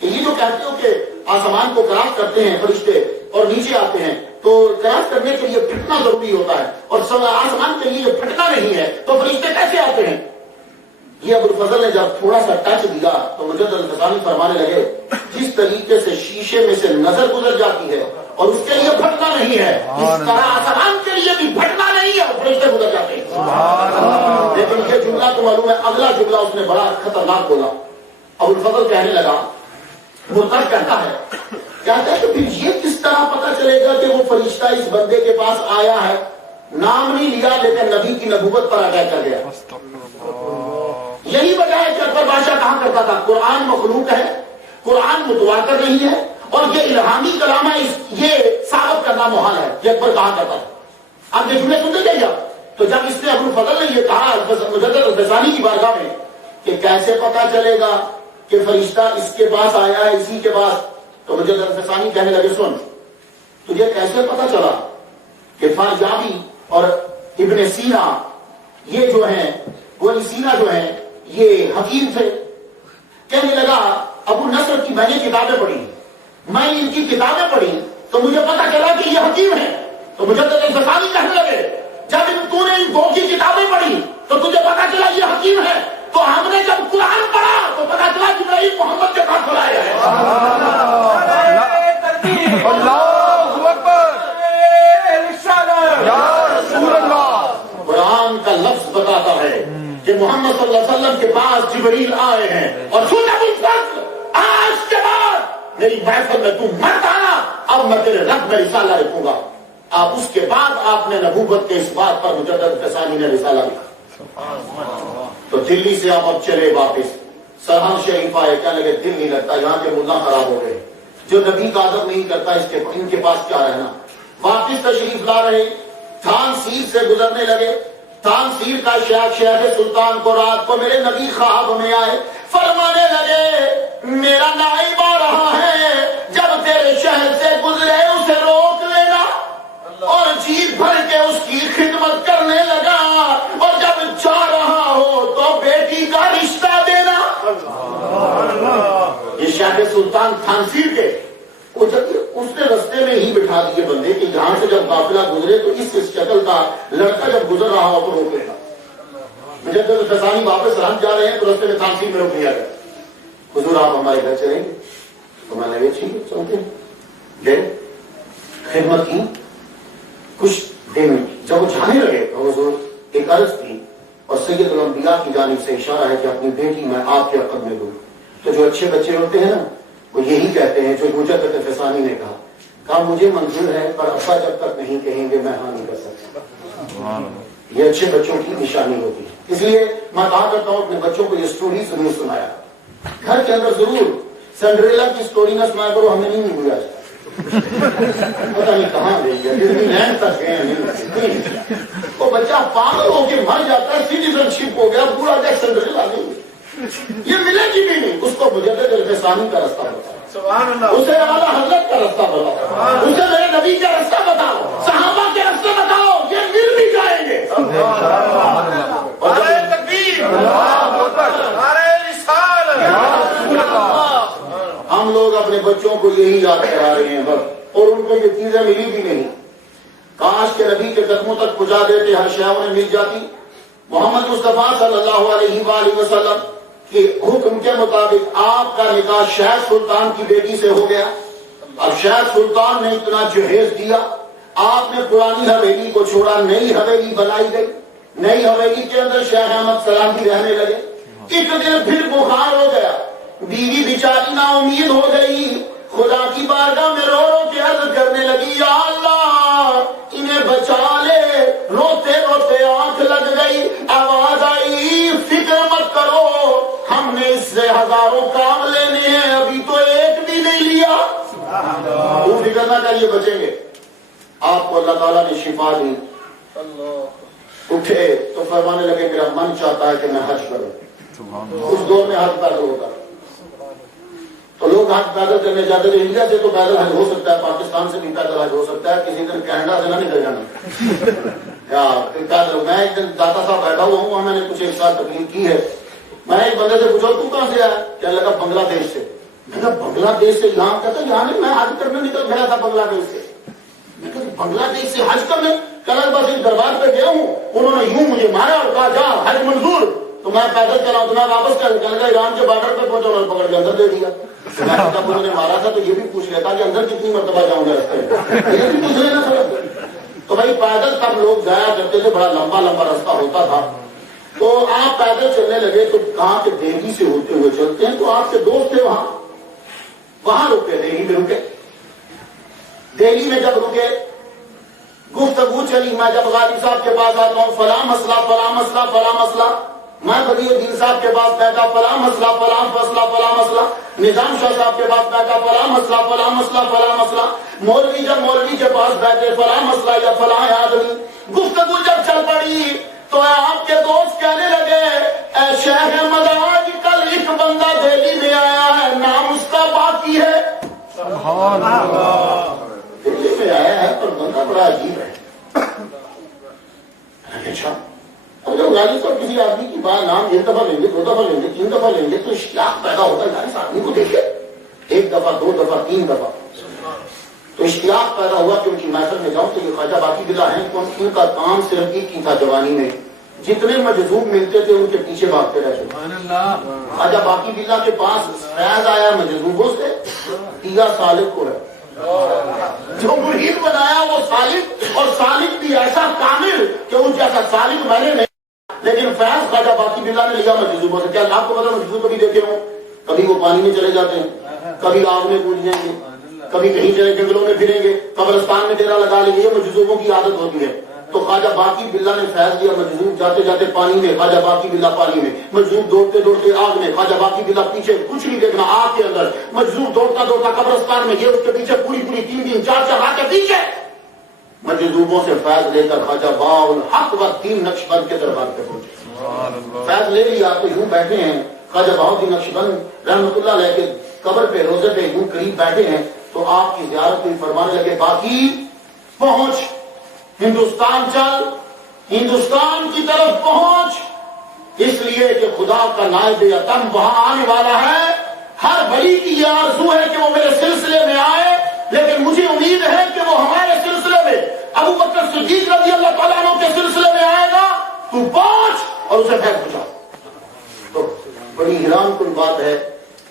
کہ یہ جو کہتے ہو کہ آسمان کو کراس کرتے ہیں فرشتے اور نیچے آتے ہیں، تو کراس کرنے کے لیے پھٹنا ضروری ہوتا ہے، اور آسمان کے لیے پھٹنا نہیں ہے تو فرشتے کیسے آتے ہیں؟ یہ ابو الفضل نے جب تھوڑا سا ٹچ دیا تو مجدد الفسانی فرمانے لگے جس طریقے سے شیشے میں سے نظر گزر جاتی ہے اور اس کے لیے پھٹنا نہیں ہے، اس طرح آسمان کے لیے بھی پھٹنا نہیں ہے اور فرشتے گزر جاتے ہیں۔ لیکن یہ جملہ تو معلوم ہے، اگلا جملہ اس نے بڑا خطرناک بولا۔ ابو الفضل کہنے لگا، مرتد کہتا ہے کہ پھر یہ کس طرح پتہ چلے گا کہ وہ فرشتہ اس بندے کے پاس آیا ہے؟ نام نہیں لیا لیکن نبی کی نبوت پر اٹیک کر گیا۔ یہی وجہ ہے کہ اکبر بادشاہ کہا کرتا تھا قرآن مخلوق ہے، قرآن متواتر نہیں ہے، اور یہ الہامی کلام ہے، یہ ثابت کرنا محال ہے، یہ اکبر کہا کرتا تھا۔ آپ یہ جملے سنتے جائیے۔ تو جب اس نے ابو الفضل نے یہ کہا مجدد الفسانی کی بارگاہ میں کہ کیسے پتا چلے گا کہ فرشتہ اس کے پاس آیا ہے، اسی کے پاس، تو مجدد الفسانی کہنے لگے سن، تجھے کیسے پتا چلا کہ فاریابی اور ابن سینا یہ جو ہیں وہ سینا جو ہیں یہ حکیم تھے. کہنے لگا ابو نصر کی میں نے کتابیں پڑھی, میں نے ان کی کتابیں پڑھی تو مجھے پتا چلا کہ یہ حکیم ہیں. تو مجھے تو الفسانی کہنے لگے جب تو نے ان دو کی کتابیں پڑھی تو تجھے پتا چلا یہ حکیم ہے, تو ہم نے جب قرآن پڑھا تو پتا چلا جبرائیل محمد کے پاس بلایا ہے. اللہ اکبر, یا رسول اللہ. قرآن کا لفظ بتاتا ہے کہ محمد صلی اللہ علیہ وسلم کے پاس جبریل آئے ہیں اور سن ابو بکر آج کے بعد میری محفل میں تم مت آنا, اب میں تیرے رب میں رسالہ لکھوں گا. آپ اس کے بعد آپ نے نبوت کے اس بات پر مجدد فسانی نے رسالہ لکھا. تو دلی سے آپ اب چلے واپس سرحد شریف آئے, کہنے لگے دل نہیں لگتا, یہاں کے ملا خراب ہو گئے, جو نبی کا ادب نہیں کرتا ان کے پاس کیا رہنا. واپس تشریف لا رہے, تھان سیر سے گزرنے لگے. تھان سیر کا شیخ سلطان کو رات کو میرے نبی خواب میں آئے, فرمانے لگے میرا نائب آ رہا ہے, جب تیرے شہر سے گزرے اسے روک لینا اور جیت بھر کے اس کی خدمت کرنے لگا, اور جب جا رہا ہو تو بیٹی کا رشتہ دینا. یہ شیخ سلطان تھانسیر کے وہ جب اس نے رستے میں ہی بٹھا دیے بندے کہ یہاں سے جب قافلہ گزرے تو اس شکل کا لڑکا جب گزر رہا ہو تو روک لینا. مجھے تو فسانی واپس رہن جا رہے ہیں تو رستے میں تھانسیر میں روک لیا گیا. حضور آپ ہمارے گھر چلیں گے؟ تو میں نے ٹھیک ہے چلتے گئے, خدمت کی کچھ دن. جب وہ جانے لگے تو حضور ایک عرض کی اور سید الانبیاء کی جانب سے اشارہ ہے کہ اپنی بیٹی میں آپ کے عقد میں دوں. تو جو اچھے بچے ہوتے ہیں نا وہ یہی کہتے ہیں جو مجدد فسانی نے کہا مجھے منظور ہے پر ابا جب تک نہیں کہیں گے میں ہاں نہیں کر سکتا. یہ اچھے بچوں کی نشانی ہوتی ہے. اس لیے میں کہا کرتا ہوں اپنے بچوں کو یہ سٹوری ضرور سنایا, گھر کے اندر ضرور. سنڈریلا کی سٹوری نہ سنایا کرو, ہمیں نہیں ملا پتا نہیں کہاں لے گیا, ڈزنی لینڈ تک گئے نہیں. وہ بچہ پاگل ہو کے مر جاتا ہے, سٹیزن شپ ہو گیا, پورا جا سنڈریلا نہیں, یہ ملے گی بھی نہیں. اس کو مجدد الفسانی کا رستہ بتاؤ, اسے اعلیٰ حضرت کا رستہ بتاؤ, اسے میرے نبی کا رستہ بتاؤ, صحابہ کے رستے بتاؤ, یہ مل بھی جائیں گے. ہم لوگ اپنے بچوں کو یہی یاد کرا رہے ہیں بس, اور ان کو یہ چیزیں ملی بھی نہیں. کاش کے نبی کے قدموں تک پہنچا دیتے, ہر شے انہیں مل جاتی. محمد مصطفیٰ صلی اللہ علیہ وآلہ وسلم کے حکم کے مطابق آپ کا نکاح شیخ سلطان کی بیٹی سے ہو گیا. اب شیخ سلطان نے اتنا جہیز دیا, آپ نے پرانی حویلی کو چھوڑا, نئی حویلی بنائی گئی. نئی حویلی کے اندر شیخ احمد سلامتی رہنے لگے. ایک دن پھر بخار ہو گیا, بیوی بیچاری نا امید ہو گئی, خدا کی بارگاہ میں رو رو کے عرض کرنے لگی یا اللہ انہیں بچا لے. روتے روتے آنکھ لگ گئی, آواز آئی فکر مت کرو, ہم نے اس سے ہزاروں کام لینے ہیں, ابھی تو ایک بھی نہیں لیا. وہ فکر نہ کریے بچیں گے. آپ کو اللہ تعالیٰ نے شفا دی. اٹھے تو فرمانے لگے میرا من چاہتا ہے کہ میں حج کروں. اس دور میں حج پیدل ہوتا, تو لوگ حج پیدل کرنے جاتے تھے. انڈیا سے تو پیدل حج ہو سکتا ہے, پاکستان سے بھی پیدل حج ہو سکتا ہے, کسی دن کینیڈا سے نہ نکل جانا. میں ایک دن داتا صاحب بیٹھا ہوا ہوں, میں نے کچھ ایک سال تقریر کی ہے. میں ایک بندے سے پوچھا تو کہاں سے آیا, کہنے لگا بنگلہ دیش سے. میں کہا بنگلہ دیش سے یہاں, کہتا یہاں نہیں, میں حج کرنے نکل گیا تھا بنگلہ دیش سے. میں کہا بنگلہ دیش سے حج کرنے, کل بس ایک دربار پہ گیا ہوں, انہوں نے یوں مجھے مارا اور کہا جا حج منظور. تو میں پیدل چلا ہوں, تو میں واپس کہنے لگا ایران کے بارڈر پہ پہنچا, انہوں نے پکڑ کے اندر دے دیا. جب انہوں نے مارا تھا تو یہ بھی پوچھ لیتا کہ اندر کتنی مرتبہ جاؤں گا رستے میں, یہ بھی پوچھ لینا سر. تو بھائی پیدل تب لوگ جایا کرتے تھے, بڑا لمبا لمبا راستہ ہوتا تھا. تو آپ پیدل چلنے لگے تو کہاں کے دہلی سے ہوتے ہوئے چلتے ہیں, تو آپ کے دوست تھے وہاں رکے, دہلی میں رکے. دہلی میں جب رکے گفتگو چلی, میں جب غالب صاحب کے پاس آتا ہوں فلاں مسئلہ فلاں مسئلہ فلاں مسئلہ, میں بدی الدین صاحب کے پاس بیٹھا فلاں مسئلہ فلاں مسئلہ فلاں مسئلہ, نظام شاہ صاحب کے پاس بیٹھا فلاں مسئلہ فلاں مسئلہ فلاں مسئلہ, مولوی جب مولوی کے پاس بیٹھے فلاں مسئلہ یا فلاں آدمی. گفتگو جب چل پڑی تو آپ کے دوست کہنے لگے اے شیخ احمد آج کل ایک بندہ دہلی میں آیا ہے, نام اس کا باقی ہے. دہلی میں آیا ہے پر بندہ بڑا عجیب ہے. اچھا اب جب غالب صاحب کسی آدمی کی بات نام ایک دفعہ لیں گے، 2 دفعہ لیں گے، 3 دفعہ لیں گے تو اشتیاق پیدا ہوتا ہے یار اس آدمی کو دیکھے، 1 دفعہ 2 دفعہ 3 دفعہ تو اشتیاق پیدا ہوا کہ ان کی محفل میں جاؤں تو یہ خواجہ باقی بلا ہیں کون، ان کا کام صرف ایک ہی تھا جوانی میں، جتنے مجذوب ملتے تھے ان کے پیچھے بھاگتے رہتے۔ خواجہ باقی بلا کے پاس فیض آیا مجذوبوں سے، دیا سالک کو ہے، جو مرید بنایا وہ سالک، اور سالک بھی ایسا کامل کہ ان جیسا سالک میں نے نہیں، لیکن فیض خواجہ باقی بلا نے لیا مجذوبوں سے۔ کیا آپ کو پتا مجذوب کبھی دیکھے ہوں، کبھی وہ پانی میں چلے جاتے ہیں، کبھی آگ میں کود جائیں گے، کبھی کہیں چلے جنگلوں میں پھریں گے، قبرستان میں ڈیرا لگا لیں گے، یہ مجذوبوں کی عادت ہوتی ہے۔ تو خواجہ باقی بلا نے فیض دیا، مجذوب جاتے جاتے پانی میں، خواجہ باقی بلا پانی میں، مجذوب دوڑتے دوڑتے آگ میں، خواجہ باقی بلا پیچھے کچھ نہیں دیکھنا آگ کے اندر، مجذوب دوڑتا دوڑتا قبرستان میں، یہ اس کے پیچھے پوری 3 دن 4 رات کے پیچھے، مجذوبوں سے فیض لے کر خواجہ باالحق والدین نقشبند کے دربار پہ پہنچے۔ فیض لے لیا تو یوں بیٹھے ہیں خواجہ بہاؤالدین نقشبند رحمۃ اللہ علیہ کے قبر پہ روزے پہ یوں قریب بیٹھے ہیں تو آپ کی زیارت ہوئی، فرمانے لگے باقی پہنچ، ہندوستان چل، ہندوستان کی طرف پہنچ، اس لیے کہ خدا کا نائب اتم وہاں آنے والا ہے، ہر ولی کی یہ آرزو ہے کہ وہ میرے سلسلے میں آئے، لیکن مجھے امید ہے کہ وہ ہمارے سلسلے میں ابو بکر صدیق رضی اللہ تعالیٰ عنہ کے سلسلے میں آئے گا، تو پہنچ اور اسے پھینک پہنچا۔ تو بڑی حیران کن بات ہے،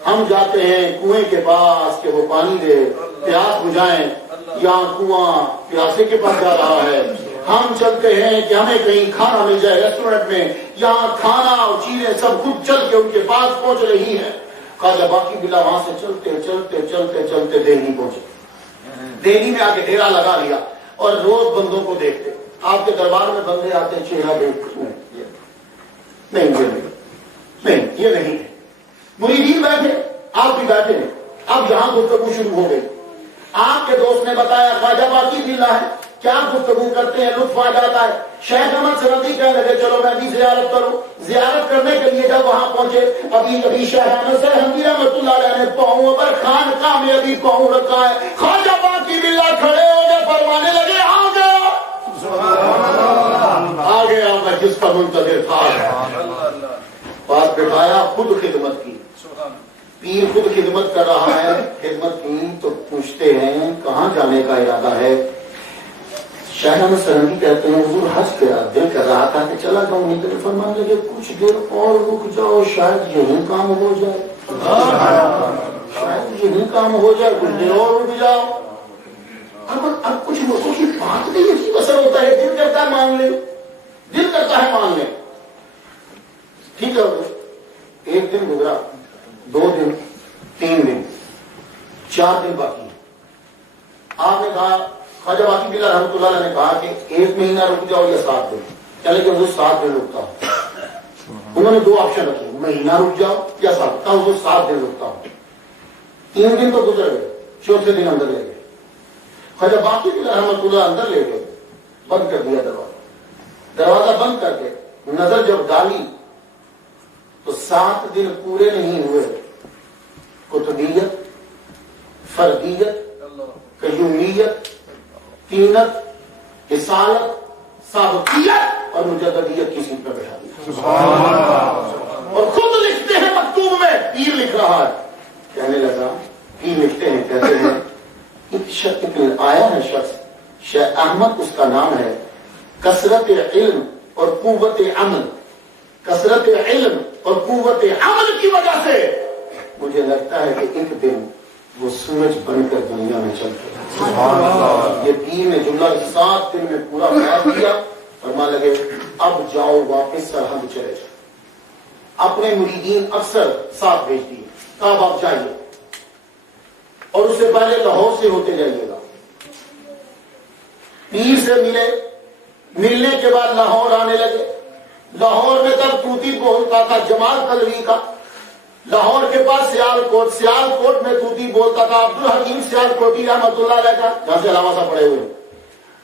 ہم جاتے ہیں کنویں کے پاس کہ وہ پانی دے، پیاس بجھائیں، یہاں کنواں پیاسے کے پاس جا رہا ہے۔ ہم چلتے ہیں کہ ہمیں کہیں کھانا مل جائے ریسٹورنٹ میں، یہاں کھانا اور چیزیں سب خود چل کے ان کے پاس پہنچ رہی ہیں۔ خواجہ باقی بلا وہاں سے چلتے چلتے چلتے چلتے دہلی پہنچے، دہلی میں آ کے ڈیرا لگا لیا اور روز بندوں کو دیکھتے، آپ کے دربار میں بندے آتے، چہرہ دیکھ نہیں یہ نہیں ہے، مریدین بیٹھے، آپ بھی بیٹھے ہیں، اب یہاں گفتگو شروع ہو گئی۔ آپ کے دوست نے بتایا خواجہ باقی بلا ہے، کیا گفتگو کرتے ہیں، لطف آ جاتا ہے۔ شیخ احمد سرندی کہنے لگے چلو میں بھی زیارت کروں۔ زیارت کرنے کے لیے جب وہاں پہنچے، ابھی شیخ احمد سرندی رحمۃ اللہ علیہ نے پاؤں پر خانقاہ میں ابھی پاؤں رکھا ہے، خواجہ باقی بلا کھڑے ہو گئے، فرمانے لگے آ گیا میں جس کا منتظر تھا۔ پاس بٹھایا، خود خدمت کی، پیر خود خدمت کر رہا ہے، خدمت کی تو پوچھتے ہیں کہاں جانے کا ارادہ ہے؟ شیخ احمد سرندی کہتے ہیں حضور ہنس کے دل کر رہا تھا کہ چلا جاؤں، نہیں فرمانے لگے کچھ دیر اور رک جاؤ، شاید یہی کام ہو جائے، شاید یہی کام ہو جائے، کچھ دیر اور رک جاؤ۔ اب کچھ لوگوں کی بات نہیں عجیب اثر ہوتا ہے، دل کرتا ہے مان لیں، دل کرتا ہے مان لیں، ٹھیک ہے۔ ایک دن گزرا، 2 دن، 3 دن، 4 دن باقی۔ آپ نے کہا، خواجہ باقی بلا رحمۃ اللہ علیہ نے کہا کہ 1 مہینہ رک جاؤ یا 7 دن، چلے کہ وہ 7 دن رکتا ہوں۔ انہوں نے 2 آپشن رکھے، مہینہ رک جاؤ یا 7 دن رکتا ہوں۔ 3 دن تو گزر گئے، 4تھے دن اندر لے گئے، خواجہ باقی بلا رحمۃ اللہ اندر لے گئے، بند کر دیا دروازہ بند کر کے نظر جب ڈالی تو 7 دن پورے نہیں ہوئے، قطبیت، فردیت، قیومیت، تینت، اصالت، سابقیت اور مجددیت کی سیٹ پر بیٹھا دیا۔ اور خود لکھتے ہیں مکتوب میں، پیر لکھ رہا ہے، کہنے لگا، پیر لکھتے ہیں کہتے ہیں ایک آیا ہے شخص، شیخ احمد اس کا نام ہے، کثرت علم اور قوت عمل، کثرت علم اور قوت عمل کی وجہ سے مجھے لگتا ہے کہ ایک دن وہ سورج بن کر دنیا میں چل پڑا۔ یہ پیر نے جملہ 7 دن میں پورا بیان کیا، فرما لگے اب جاؤ واپس سرحد چلے جاؤ۔ اپنے مریدین اکثر ساتھ بھیج دیے، کب آپ جائیے اور اس سے پہلے لاہور سے ہوتے جائیے گا۔ پیر سے ملے، ملنے کے بعد لاہور آنے لگے۔ لاہور میں تب طوطی بولتا تھا جمال قلوی کا، لاہور کے پاس سیالکوٹ، سیالکوٹ میں طوطی بولتا تھا عبدالحکیم سیالکوٹی رحمۃ اللہ علیہ کا، جہاں سے علامہ صاحب پڑے ہوئے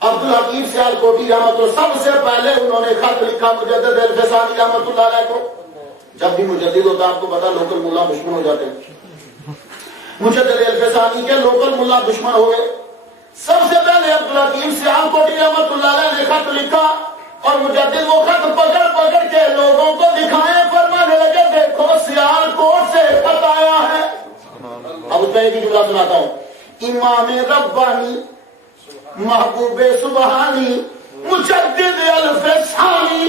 عبدالحکیم سیالکوٹی رحمۃ اللہ، سب سے پہلے انہوں نے خط لکھا مجدد الفسانی رحمۃ اللہ علیہ کو۔ جب بھی مجدد ہوتا آپ کو پتا لوکل ملا دشمن ہو جاتے ہیں، مجدد الفسانی کے لوکل ملا دشمن ہوئے۔ سب سے پہلے عبدالحکیم سیالکوٹی رحمۃ اللہ علیہ نے خط لکھا، اور مجدد وہ خط پکڑ پکڑ کے لوگوں کو دکھائے، فرمانے لگے دیکھو سیال کوٹ سے خط آیا ہے۔ اب اس میں ایک ہی جملہ سناتا ہوں، امام ربانی محبوب سبحانی مجدد الف ثانی۔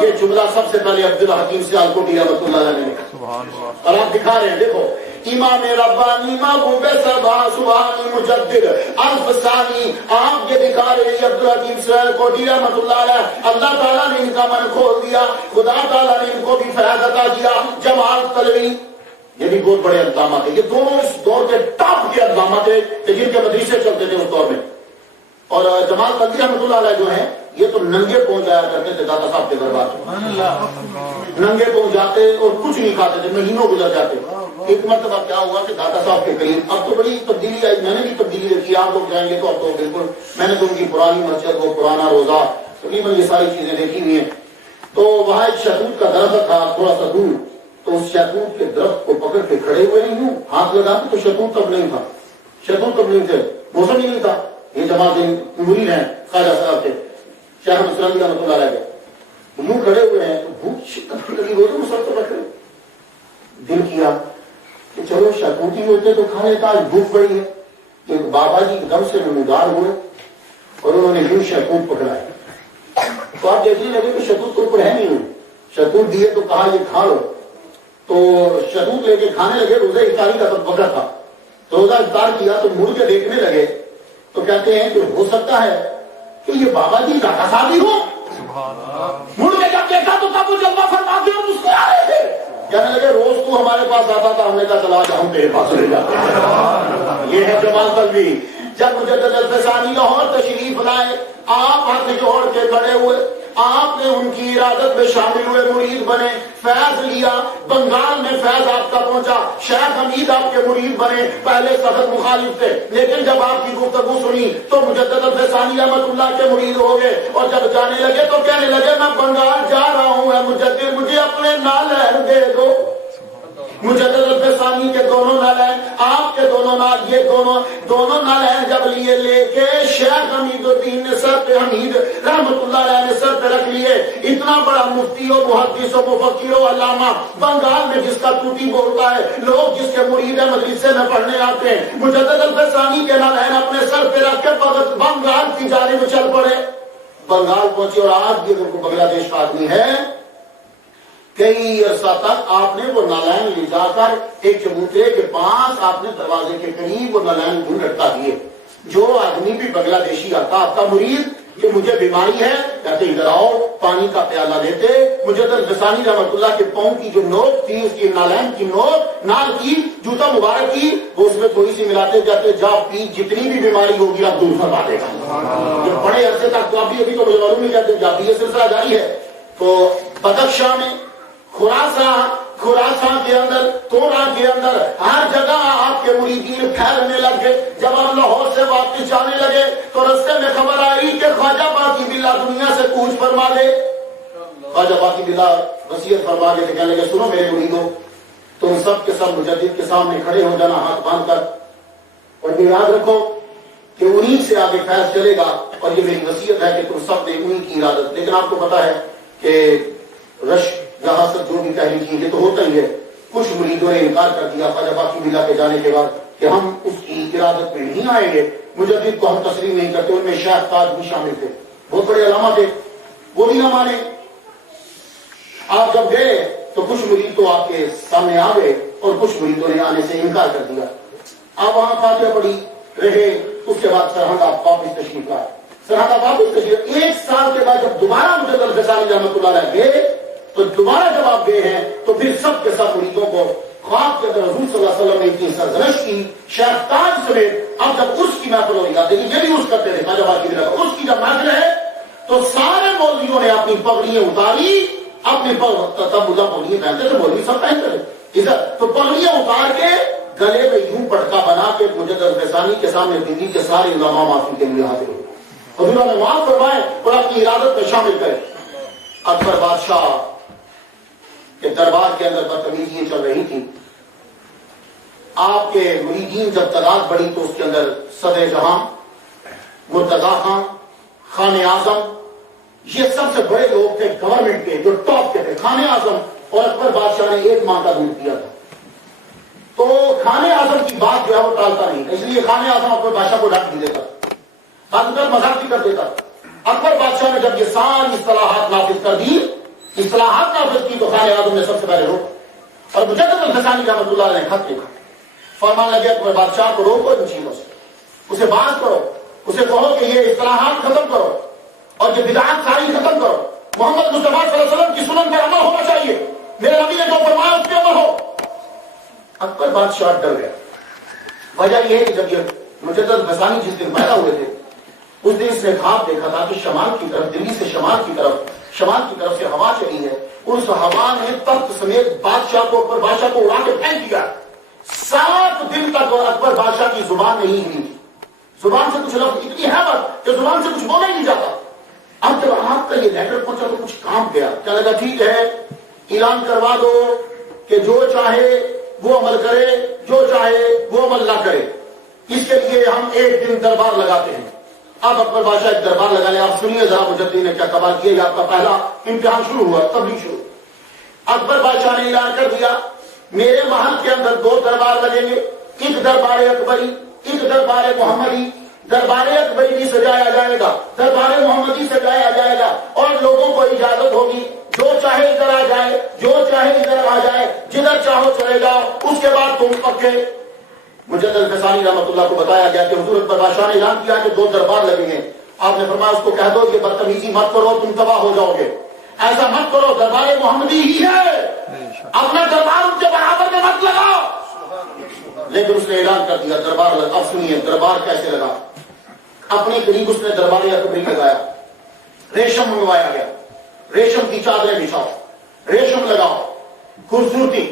یہ جملہ سب سے پہلے عبدالحکیم سیالکوٹی رحمۃ اللہ علیہ نے لکھا، اور آپ دکھا رہے ہیں دیکھو، امام ربانی محبوب سبحانی مجدد الف ثانی۔ آپ یہ دکھا رہے ہیں عبدالحکیم سیالکوٹی رحمۃ اللہ علیہ، اللہ تعالیٰ نے ان کا من کھول دیا، خدا تعالیٰ نے ان کو بھی فیض عطا کیا۔ جمال طلوی یہ بھی بہت بڑے علامہ تھے، یہ دونوں اس دور کے ٹاپ کے علامہ تھے جن کے مدرسے چلتے تھے اس دور میں۔ اور جمال طلوی رحمۃ اللہ علیہ جو ہیں یہ تو ننگے پہنچ جایا کرتے تھے داتا صاحب کے دربار میں، ننگے پہنچ جاتے اور کچھ نہیں کھاتے تھے، مہینوں گزر جاتے۔ ایک مرتبہ کیا ہوا کہ داتا صاحب کے قریب، اب تو بڑی تبدیلی آئی، میں نے بھی تبدیلی دیکھی، آپ لوگ جائیں گے تو اب تو بالکل، میں نے تو ان کی پرانی مسجد، وہ پرانا روزہ، تقریباً یہ ساری چیزیں دیکھی ہوئی ہیں۔ تو وہاں ایک شہتوت کا درخت تھا تھوڑا سا دور، تو اس شہتوت کے درخت کو پکڑ کے کھڑے ہوئے نہیں ہوں، ہاتھ لگاتے تو شہتوت تب نہیں تھا، شہتوت تب نہیں تھے، موسم ہی نہیں تھا۔ یہ جماعت مرید ہیں خواجہ صاحب کے شیخ مسلم رحمۃ اللہ علیہ، یوں کھڑے ہوئے ہیں تو بھوک شدت لگی ہو تو سب تو رکھ رہے، دل کیا کہ چلو شہتوتی ہوتے تو کھا لیتا، آج بھوک پڑی ہے۔ کہ بابا جی دم سے نمودار ہوئے اور انہوں نے یوں شہتوت پکڑا ہے، تو آپ دیکھنے لگے کہ شہتوت تو اوپر ہے نہیں، شہتوت دیے تو کہا یہ کھا لو، تو شہتوت لے کے کھانے لگے۔ روزہ افطاری کا وقت تھا، تو روزہ افطار کیا تو مڑ کے دیکھنے لگے تو کہتے ہیں کہ ہو سکتا ہے کہ یہ بابا جی داتا صاحب ہی ہو۔ مڑ کے جب دیکھا تو تب وہ جلوہ فرما کے اور مسکرا رہے تھے، کہنے لگے روز تو ہمارے پاس آتا تھا، ہم نے کہا چلا جا ہم تیرے پاس لے جاتے ہیں۔ یہ ہے جمال طلوی۔ جب مجدد الف ثانی لاہور تشریف لائے، آپ ہاتھ جوڑ کے کھڑے ہوئے، آپ نے ان کی ارادت میں شامل ہوئے، مرید بنے، فیض لیا، بنگال میں فیض آپ کا پہنچا، شیخ حمید آپ کے مرید بنے، پہلے سخت مخالف تھے لیکن جب آپ کی گفتگو سنی تو مجدد الف ثانی رحمۃ اللہ کے مرید ہو گئے، اور جب جانے لگے تو کہنے لگے میں بنگال جا رہا ہوں، اے مجدد مجھے اپنے نالین دے دو۔ مجدد الف ثانی کے دونوں نالین، آپ کے دونوں نال، یہ دونوں نالین جب لیے، لے کے شیخ حمید الدین نے سر پہ، حمید رحمت اللہ علیہ نے سر پہ رکھ لیے۔ اتنا بڑا مفتی و محدث و مفکر و علامہ، بنگال میں جس کا توتی بولتا ہے، لوگ جس کے مرید مدرسے میں پڑھنے آتے ہیں، مجدد الف ثانی کے نالین اپنے سر پہ رکھ کے بنگال کی جانب چل پڑے۔ بنگال پہنچے، اور آج بھی اگر کوئی بنگلہ دیش کا آدمی ہے، کئی عرصہ تک آپ نے وہ نالین لے جا کر ایک چبوترے کے پاس آپ نے دروازے کے قریب وہ نالین دور لٹکا دیے۔ جو آدمی بھی بنگلہ دیشی آتا، آپ کا مرید کہ مجھے بیماری ہے، کہتے ادھر آؤ، پانی کا پیالہ دیتے۔ مجدد الف ثانی رحمۃ اللہ کے پاؤں کی جو نوک تھی، اس کی نالین کی نوک، نال کی جوتا مبارک کی، وہ اس میں تھوڑی سی ملاتے، کہتے جا پی، جتنی بھی بیماری ہوگی آپ دور فرما دے گا۔ جو بڑے عرصے تک تو ابھی تو مجھے معلوم نہیں، کہتے جا پی، یہ سلسلہ جاری ہے۔ تو بدخشاں میں، خراسان کے اندر، تورا کے اندر، ہر جگہ آپ کے مریدین پھیلنے لگے۔ جب ہم لاہور سے واپس جانے لگے تو رستے میں خبر آئی کہ خواجہ باقی باللہ دنیا سے کوچ فرما گئے۔ خواجہ باقی باللہ وصیت فرما گئے، کہنے لگے سنو میرے مریدوں، تم سب کے سب مجدد کے سامنے کھڑے ہو جانا ہاتھ باندھ کر، اور یہ یاد رکھو کہ انہی سے آگے فیض چلے گا، اور یہ میری وصیت ہے کہ تم سب نے انہی کی ارادت۔ لیکن آپ کو پتا ہے کہ رش یہاں سے جو بھی تحریک کی، یہ تو ہوتا ہی ہے۔ کچھ مریدوں نے انکار کر دیا خواجہ باقی باللہ کے جانے کے بعد کہ ہم اس کی ارادت میں نہیں آئیں گے، مجدد کو ہم تسلیم نہیں کرتے۔ ان میں شیخ تاج بھی شامل تھے، بہت بڑے علامہ تھے، وہ بھی نہ مانے۔ آپ جب گئے تو کچھ مرید تو آپ کے سامنے آ گئے اور کچھ مریدوں نے آنے سے انکار کر دیا۔ آپ وہاں فاتحہ پڑھی رہے، اس کے بعد سرہنگ آپ واپس تشریف لائے۔ سرہنگ آپ واپس تشریف، ایک سال کے بعد جب دوبارہ مجدد الف ثانی رحمۃ اللہ علیہ گئے تو دوبارہ جب آپ گئے ہیں تو پھر سب کے سب مریدوں کو خواب کے اندر حضور صلی اللہ علیہ وسلم نے اتنی سرزنش کی، شیخ تاج سمیت۔ اب جب اس کی محفل ہو رہی ہے، لیکن یہ بھی اس کرتے تھے خواجہ باقی باللہ، اس کی جب محفل ہے تو سارے مولویوں نے اپنی پگڑیاں اتاری، اپنی تب ملا پگڑیاں پہنتے تھے، مولوی سب پہنتے تھے ادھر، تو پگڑیاں اتار کے گلے میں یوں پٹکا بنا کے مجدد الف ثانی کے سامنے دلی کے سارے علماء معافی کے لیے حاضر ہوئے، حضور نے معاف فرمائے اور اپنی ارادت میں شامل کرے۔ اکبر بادشاہ کہ دربار کے اندر بدتمیزیاں چل رہی تھی، آپ کے مریدین جب تعداد بڑھی تو اس کے اندر صدر جہاں، مرتضی خان، خان اعظم، یہ سب سے بڑے لوگ تھے گورنمنٹ کے، جو ٹاپ کے تھے. خان اعظم اور اکبر بادشاہ نے ایک ماہ کا دودھ دیا تھا. تو خان اعظم کی بات جو ہے وہ ٹالتا نہیں، اس لیے خان اعظم اکبر بادشاہ کو ڈانٹ بھی دیتا، حقیقت مذاق بھی کر دیتا. اکبر بادشاہ نے جب یہ ساری اصلاحات نافذ کر دی، اصلاحات نافذ کی، تو خان اعظم نے سب سے پہلے روکا. اور مجدد الفسانی رحمۃ اللہ علیہ نے خط لکھا، فرمان لگے اکبر بادشاہ کو روکو ان چیزوں سے، اسے بات کرو، اسے کہو کہ یہ اصلاحات ختم کرو اور یہ بدعات ساری ختم کرو. محمد مصطفیٰ صلی اللہ علیہ وسلم کی سنن پر عمل ہونا چاہیے، میرے نبی نے جو فرمایا اس پہ عمل ہو. اکبر بادشاہ ڈر گیا. وجہ یہ ہے کہ جب یہ مجدد الفسانی جس دن پیدا ہوئے تھے، اس دن اس نے خواب دیکھا تھا کہ شمال کی طرف، دلی سے شمال کی طرف سے ہوا چلی ہے. اس ہوا نے تخت سمیت بادشاہ کو، اکبر بادشاہ کو اڑا کے پھینک دیا. 7 دن تک اکبر بادشاہ کی زبان نہیں ہلی، زبان سے کچھ لفظ، اتنی حیبت کہ زبان سے کچھ بولا ہی نہیں جاتا. اب جب آپ کا یہ لیٹر پہنچا تو کچھ کام گیا، کیا لگا ٹھیک ہے اعلان کروا دو کہ جو چاہے وہ عمل کرے، جو چاہے وہ عمل نہ کرے. اس کے لیے ہم ایک دن دربار لگاتے ہیں. اب اکبر بادشاہ ایک دربار لگا لے. آپ سنیے ذرا مجدد نے کیا کمال کیا. یہ آپ کا پہلا امتحان شروع ہوا، تبلیغ شروع. اکبر بادشاہ نے اعلان کر دیا میرے محل کے اندر 2 دربار لگیں گے، ایک دربار اکبری، ایک دربار محمدی. دربار اکبری بھی سجایا جائے گا، دربار محمدی سجایا جائے گا، اور لوگوں کو اجازت ہوگی جو چاہے ادھر آ جائے، جو چاہے ادھر آ جائے، جدھر چاہو چلے جاؤ. اس کے بعد تم پکے. مجدد الفسانی رحمۃ اللہ کو بتایا گیا کہ حضور اکبر بادشاہ نے اعلان کیا کہ 2 دربار لگیں گے. آپ نے فرمایا اس کو کہہ دو یہ بدتمیزی مت کرو، تم تباہ ہو جاؤ گے. ایسا مت کرو، دربار محمدی ہی ہے، اپنا دربار ان کے برابر میں مت لگاؤ. لیکن اس نے اعلان کر دیا دربار لگا. اب سنیے دربار کیسے لگا. اپنے قریب اس نے دربار اکبری لگایا، ریشم منگوایا گیا، ریشم کی چادریں بچھاؤ، ریشم لگاؤ، خوبصورتی،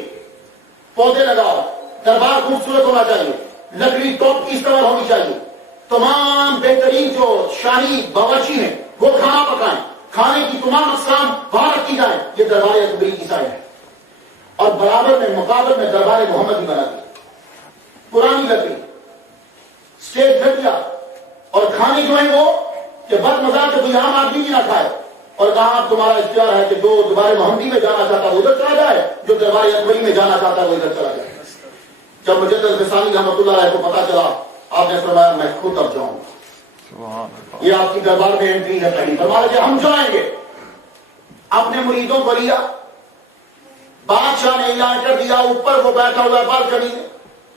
پودے لگاؤ. دربار خوبصورت ہونا چاہیے، لکڑی ٹاپ کی استعمال ہونی چاہیے. تمام بہترین جو شاہی باورچی ہیں وہ کھانا پکائیں، کھانے کی تمام اقسام وہاں رکھی جائیں. یہ دربار اکبری کی سائن ہے. اور برابر میں مقابل میں دربار محمدی بنا دیا. پرانی لکڑی، اسٹیج گھٹیا، اور کھانے جو ہیں وہ کہ بد مزاج کہ کوئی عام آدمی بھی نہ کھائے. اور کہاں اب تمہارا اختیار ہے کہ جو دربار محمدی میں جانا چاہتا ہے وہ ادھر چلا جائے، جو دربار اکبری میں جانا چاہتا ہے وہ ادھر چلا جائے. جب مجدد الفسانی رحمۃ اللہ علیہ کو پتا چلا، آپ نے فرمایا میں خود اب جاؤں گا. یہ آپ کی دربار میں انٹری ہے پہلی. فرمایا کہ ہم جائیں گے. اپنے مریدوں کو لیا، بادشاہ نے اعلان کر دیا. اوپر وہ بیٹھا ہوا بالکنی میں،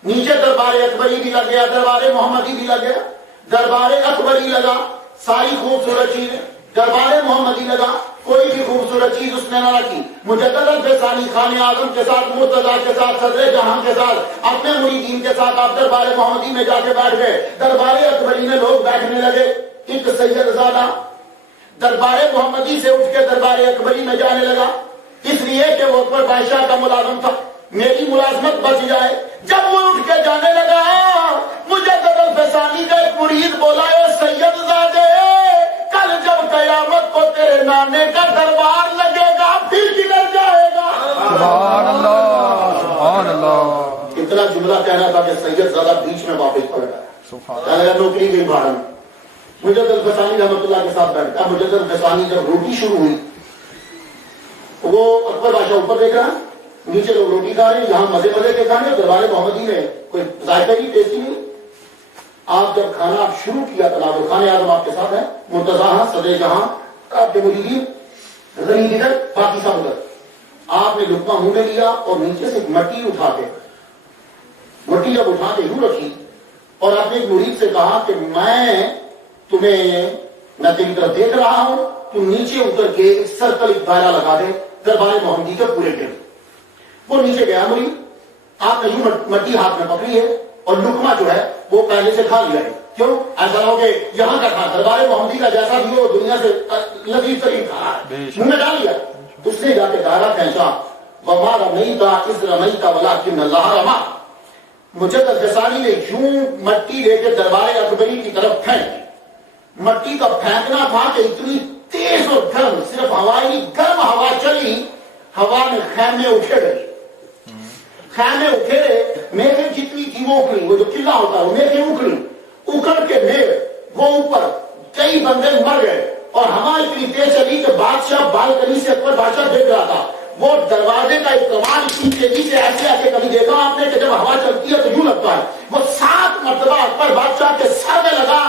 نیچے دربار اکبری بھی لگ گیا، دربار محمدی بھی لگ گیا. دربار اکبری لگا ساری خوبصورت چیزیں، دربار محمدی لگا کوئی بھی خوبصورت چیز اس نے نہ رکھی. مجدد الفسانی خان اعظم کے ساتھ، مرتضیٰ کے ساتھ، صدر جہاں کے ساتھ، اپنے مریدین کے ساتھ آپ دربار محمدی میں جا کے بیٹھ گئے. دربار اکبری میں لوگ بیٹھنے لگے. ایک سید زادہ دربار محمدی سے اٹھ کے دربار اکبری میں جانے لگا، اس لیے کہ وہ اکبر بادشاہ کا ملازم تھا، میری ملازمت بچ جائے. جب وہ اٹھ کے جانے لگا، مجدد الفسانی کا ایک مرید بولا اے سید زادے، کل جب قیامت کو تیرے نانے کا دربار لگے گا پھر کدھر جائے گا. سبحان اللہ، سبحان اللہ. اتنا جملہ کہنا تھا کہ سید زادہ بیچ میں واپس پڑ گیا، نوکری گئی بھاڑ میں. مجدد الفسانی رحمۃ اللہ کے ساتھ بیٹھا. مجدد الفسانی جب روٹی شروع ہوئی، وہ اکبر بادشاہ اوپر دیکھ رہا، نیچے لوگ روٹی کھا رہے ہیں، یہاں مزے مزے کے کھانے. دربار محمدی میں کوئی ذائقہ نہیں، ٹیسٹی نہیں. آپ جب کھانا شروع کیا تناول، خان اعظم آپ کے ساتھ ہے، مرتضیٰ ہاں، صدر جہاں، آپ کے مریدین، غنی ادھر، باقی سب ادھر. آپ نے لقمہ منہ میں لیا اور نیچے سے مٹی اٹھا کے، مٹی جب اٹھا کے یوں رکھی اور آپ نے ایک مرید سے کہا کہ میں تیری طرف دیکھ رہا ہوں، تم نیچے اتر کے ایک سرکل، ایک دائرہ لگا دے دربار محمدی کے پورے گرد. وہ نیچے گیا مرید، آپ نے یوں مٹی ہاتھ میں پکڑی ہے اور لقمہ جو ہے وہ پہلے سے کھا لیا ہے. کیوں ایسا ہو کہ یہاں کا کھا، دربار محمدی کا جیسا بھی ہو دنیا سے لذیذ ترین کھا منہ میں ڈال لیا. اس نے جا کے دائرہ کھینچا، وما رمیت اذ رمیت ولکن اللہ رمی. مجدد الفسانی نے یوں مٹی لے کے دربار اکبری کی طرف پھینکی. مٹی کا پھینکنا تھا کہ اتنی تیز اور گرم، صرف ہوائی گرم ہوا چلی، ہوا میں خیمے اکھڑے. خیمے اکھڑے، میخیں جتنی تھی وہ اکھڑی، وہ جو قلعہ ہوتا ہے وہ میخیں اکھڑی، اکھڑ کے میخ وہ اوپر، کئی بندے مر گئے. اور ہوا اتنی تیز چلی کہ بادشاہ بالکنی سے اکبر بادشاہ دیکھ رہا تھا. وہ دروازے کا استعمال اتنی تیزی سے ایسے ایسے کبھی دیکھا آپ نے کہ جب ہوا چلتی ہے تو یوں لگتا ہے. وہ 7 مرتبہ اکبر بادشاہ کے سر میں لگا.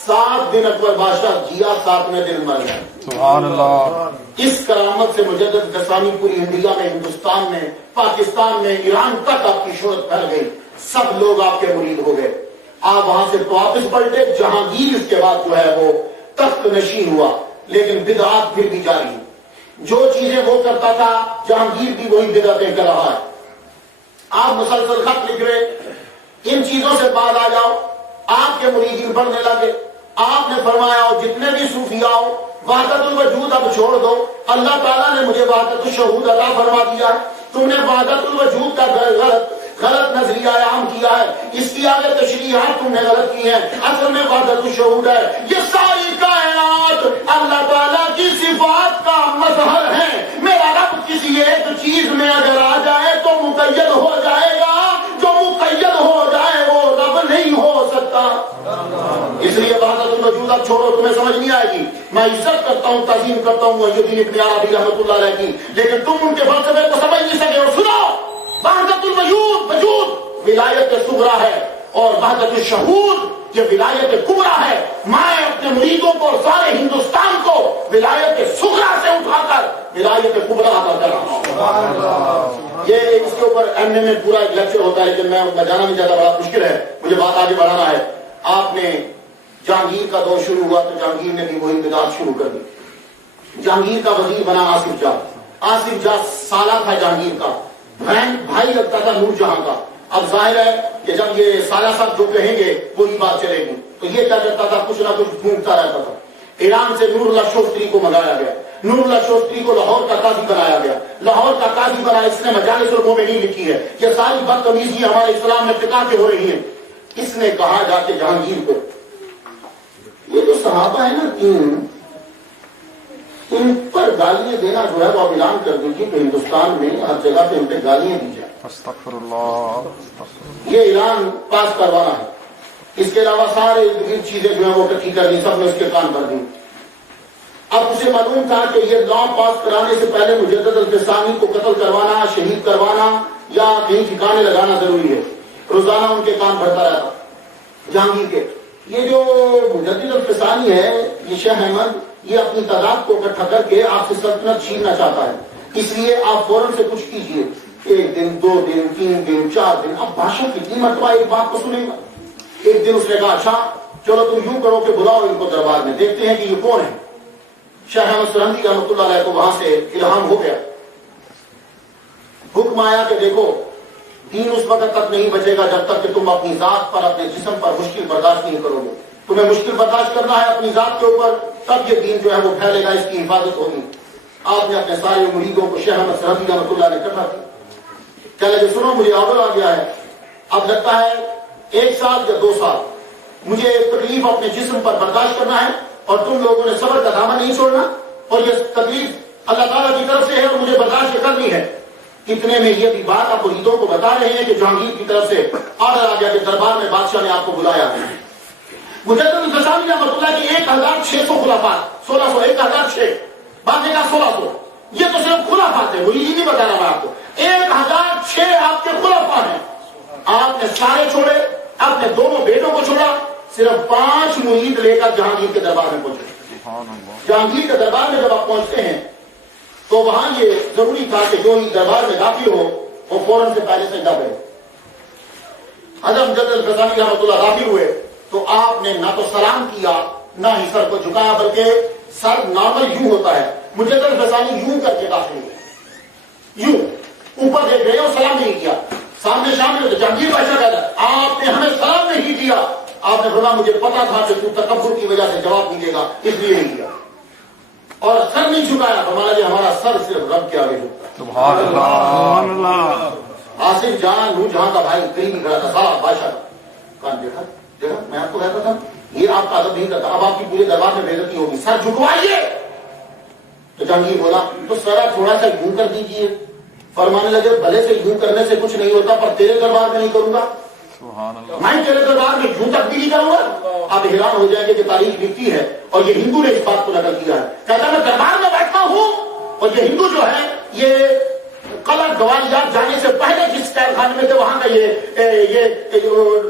7 دن اکبر بادشاہ جیا، 7ویں دن مر گیا. سبحان اللہ. اس کرامت سے مجدد غسانی پوری انڈیا میں، ہندوستان میں، پاکستان میں، ایران تک آپ کی شہرت پھیل گئی. سب لوگ آپ کے مرید ہو گئے. آپ وہاں سے واپس پلٹے. جہانگیر اس کے بعد جو ہے وہ تخت نشین ہوا، لیکن بدعات پھر بھی جاری. جو چیزیں وہ کرتا تھا جہانگیر بھی وہی بدعتیں کر رہا ہے. آپ مسلسل خط لکھ رہے، ان چیزوں سے بعد آ جاؤ. آپ کے مریدین بڑھنے لگے. آپ نے فرمایا جتنے بھی صوفیاء ہو وحدت الوجود اب چھوڑ دو. اللہ تعالیٰ نے مجھے وحدت الشہود عطا فرما دیا ہے. تم نے وحدت الوجود کا غلط نظریہ عام کیا ہے. اس کی آگے تشریحات تم نے غلط کی ہیں. اصل میں وحدت الشہود ہے. یہ ساری کائنات اللہ تعالیٰ کی صفات کا مظہر ہے. میرا رب کسی ایک چیز میں اگر آ جائے تو مقید ہو جائے گا. جو مقید ہو جائے وہ رب نہیں ہو سکتا. اس لیے وحدت الوجود اب چھوڑو، تمہیں سمجھ نہیں آئے گی. میں عزت کرتا ہوں، تعظیم کرتا ہوں محی الدین ابن عربی رحمۃ اللہ علیہ کی، لیکن تم ان کے فلسفے کو سمجھ نہیں سکے. اور سنو، وحدت الوجود وجود ولایت صغریٰ ہے، اور وحدت الشہود یہ ولایت کبریٰ ہے. میں اپنے مریدوں کو اور سارے ہندوستان کو ولایت صغریٰ سے اٹھا کر ولایت کبریٰ عطا کر رہا ہوں. یہ اس کے اوپر ایم اے میں پورا ایک لیکچر ہوتا ہے، لیکن میں جانا نہیں چاہتا، بڑا مشکل ہے، مجھے بات آگے بڑھانا ہے. آپ نے جہانگیر کا دور شروع ہوا تو جہانگیر نے بھی وہی بدعت شروع کر دی. جہانگیر کا وزیر بنا آصف جاہ. آصف جاہ سالہ تھا جہانگیر کا، بھائی لگتا تھا نور جہاں کا. اب ظاہر ہے کہ جب یہ سالہ صاحب جو کہیں گے وہی بات چلے گی، تو یہ کیا کرتا تھا، کچھ نہ کچھ ڈھونڈتا رہتا تھا. ایران سے نور اللہ شوستری کو منگایا گیا. نور اللہ شوستری کو لاہور کا قاضی بنایا گیا. لاہور کا قاضی بنا، اس نے مجالس المومنین لکھی ہے. یہ ساری بدتمیزی ہمارے اسلام میں ارتکاب کے ہو رہی ہیں. اس نے کہا جا کے جہانگیر کو، یہ جو صحابہ ہے نا ان پر گالیاں دینا جو ہے وہ اب اعلان کر دیجیے کہ ہندوستان میں ہر جگہ پہ ان پہ گالیاں دی جائیں. استغفر اللہ. یہ اعلان پاس کروانا ہے. اس کے علاوہ سارے چیزیں جو ہیں وہ اکٹھی کرنی، سب نے اس کے کان پر دی. اب اسے معلوم تھا کہ یہ لا پاس کرانے سے پہلے مجدد الفسانی کو قتل کروانا، شہید کروانا یا کہیں ٹھکانے لگانا ضروری ہے. روزانہ ان کے کام بھرتا رہتا جہانگیر کے. یہ جو مجدد الفسانی ہے، یہ شاہ احمد، یہ اپنی تعداد کو اکٹھا کر کے آپ سے سلطنت چھیننا چاہتا ہے. اس لیے آپ فوراً سے کچھ کیجئے. 1 دن 2 دن 3 دن 4 دن. اب بادشاہ کتنی مرتبہ ایک بات کو سنے گا. ایک دن اس نے کہا اچھا چلو تم یوں کرو کہ بلاؤ ان کو دربار میں، دیکھتے ہیں کہ یہ کون ہے. شاہ احمد سرہندی رحمۃ اللہ علیہ کو وہاں سے الہام ہو گیا. حکم آیا کہ دیکھو دین اس وقت تک نہیں بچے گا جب تک کہ تم اپنی ذات پر، اپنے جسم پر مشکل برداشت نہیں کرو گے. تمہیں مشکل برداشت کرنا ہے اپنی ذات کے اوپر، تب یہ دین جو ہے وہ پھیلے گا، اس کی حفاظت ہوگی. آپ نے اپنے سارے مریدوں کو شاہ احمد سرہندی رحمۃ اللہ علیہ اکٹھا کیا. کہنے لگے سنو مجھے آرڈر آ گیا ہے، اب لگتا ہے 1 سال یا 2 سال مجھے تکلیف اپنے جسم پر برداشت کرنا ہے، اور تم لوگوں نے صبر کا دامن نہیں چھوڑنا، اور یہ تکلیف اللہ تعالیٰ کی طرف سے ہے اور مجھے برداشت کرنی ہے. اتنے میں یہ بھی بات آپ مریدوں کو بتا رہے ہیں کہ جہانگیر کی طرف سے آرڈر آ گیا کہ دربار میں بادشاہ نے آپ کو بلایا ہے. مجدد الفسانی رحمۃ اللہ کی 1600 خلافات، 1600 1006 بعد کا 1600، یہ تو صرف خلافات ہے، مجھے یہ نہیں بتا رہا میں آپ کو. 1006 آپ کے خلفاء ہیں. آپ نے سارے چھوڑے، اپنے دونوں بیٹوں کو چھوڑا، صرف 5 مرید لے کر جہانگیر کے دربار میں پہنچے. جہانگیر کے دربار میں جب آپ پہنچتے ہیں تو وہاں یہ ضروری تھا کہ جو ہی دربار میں داخل ہو وہ فوراً سے پہلے سجدہ کرے. حضرت مجدد الفسانی رحمۃ اللہ داخل ہوئے تو آپ نے نہ تو سلام کیا نہ ہی سر کو جھکایا، بلکہ سر نارمل یوں ہوتا ہے. مجدد الفسانی یوں کر کے داخل ہوئے، یوں اوپر دیکھ رہے اور سلام نہیں کیا. سامنے شامل ہوتے جہانگیر بادشاہ کہتا ہے آپ نے ہمیں سلام نہیں کیا. آپ نے فرمایا مجھے پتا تھا کہ تو تکبر کی وجہ سے جواب نہیں دے گا، اس لیے نہیں کیا. اور سر نہیں جھکایا، فرمایا جی ہمارا سر صرف رب کے آگے جھکتا ہے. سبحان اللہ. آصف جہاں نور جہاں کا بھائی کہیں نہیں کھڑا تھا، سارا بادشاہ کہا دیکھا میں آپ کو کہتا تھا یہ آپ کا ادب نہیں کرتا، اب آپ کی پورے دربار میں بے عزتی ہوگی، سر جھکوائیے. تو جہانگیر بولا تو سر تھوڑا سا یوں کر دیجیے. فرمانے لگے بھلے سے یوں کرنے سے کچھ نہیں ہوتا، پر تیرے دربار میں نہیں کروں گا. میں تیرے دربار میں یوں تبدیلی کروں گا. آپ حیران ہو جائیں گے کہ تاریخ لکھتی ہے اور یہ ہندو نے اس بات کو نقل کیا ہے. کہتا میں دربار میں بیٹھتا ہوں اور یہ ہندو جو ہے یہ قلعہ گوالیار جانے سے پہلے جس قید خانے میں تھے وہاں کا یہ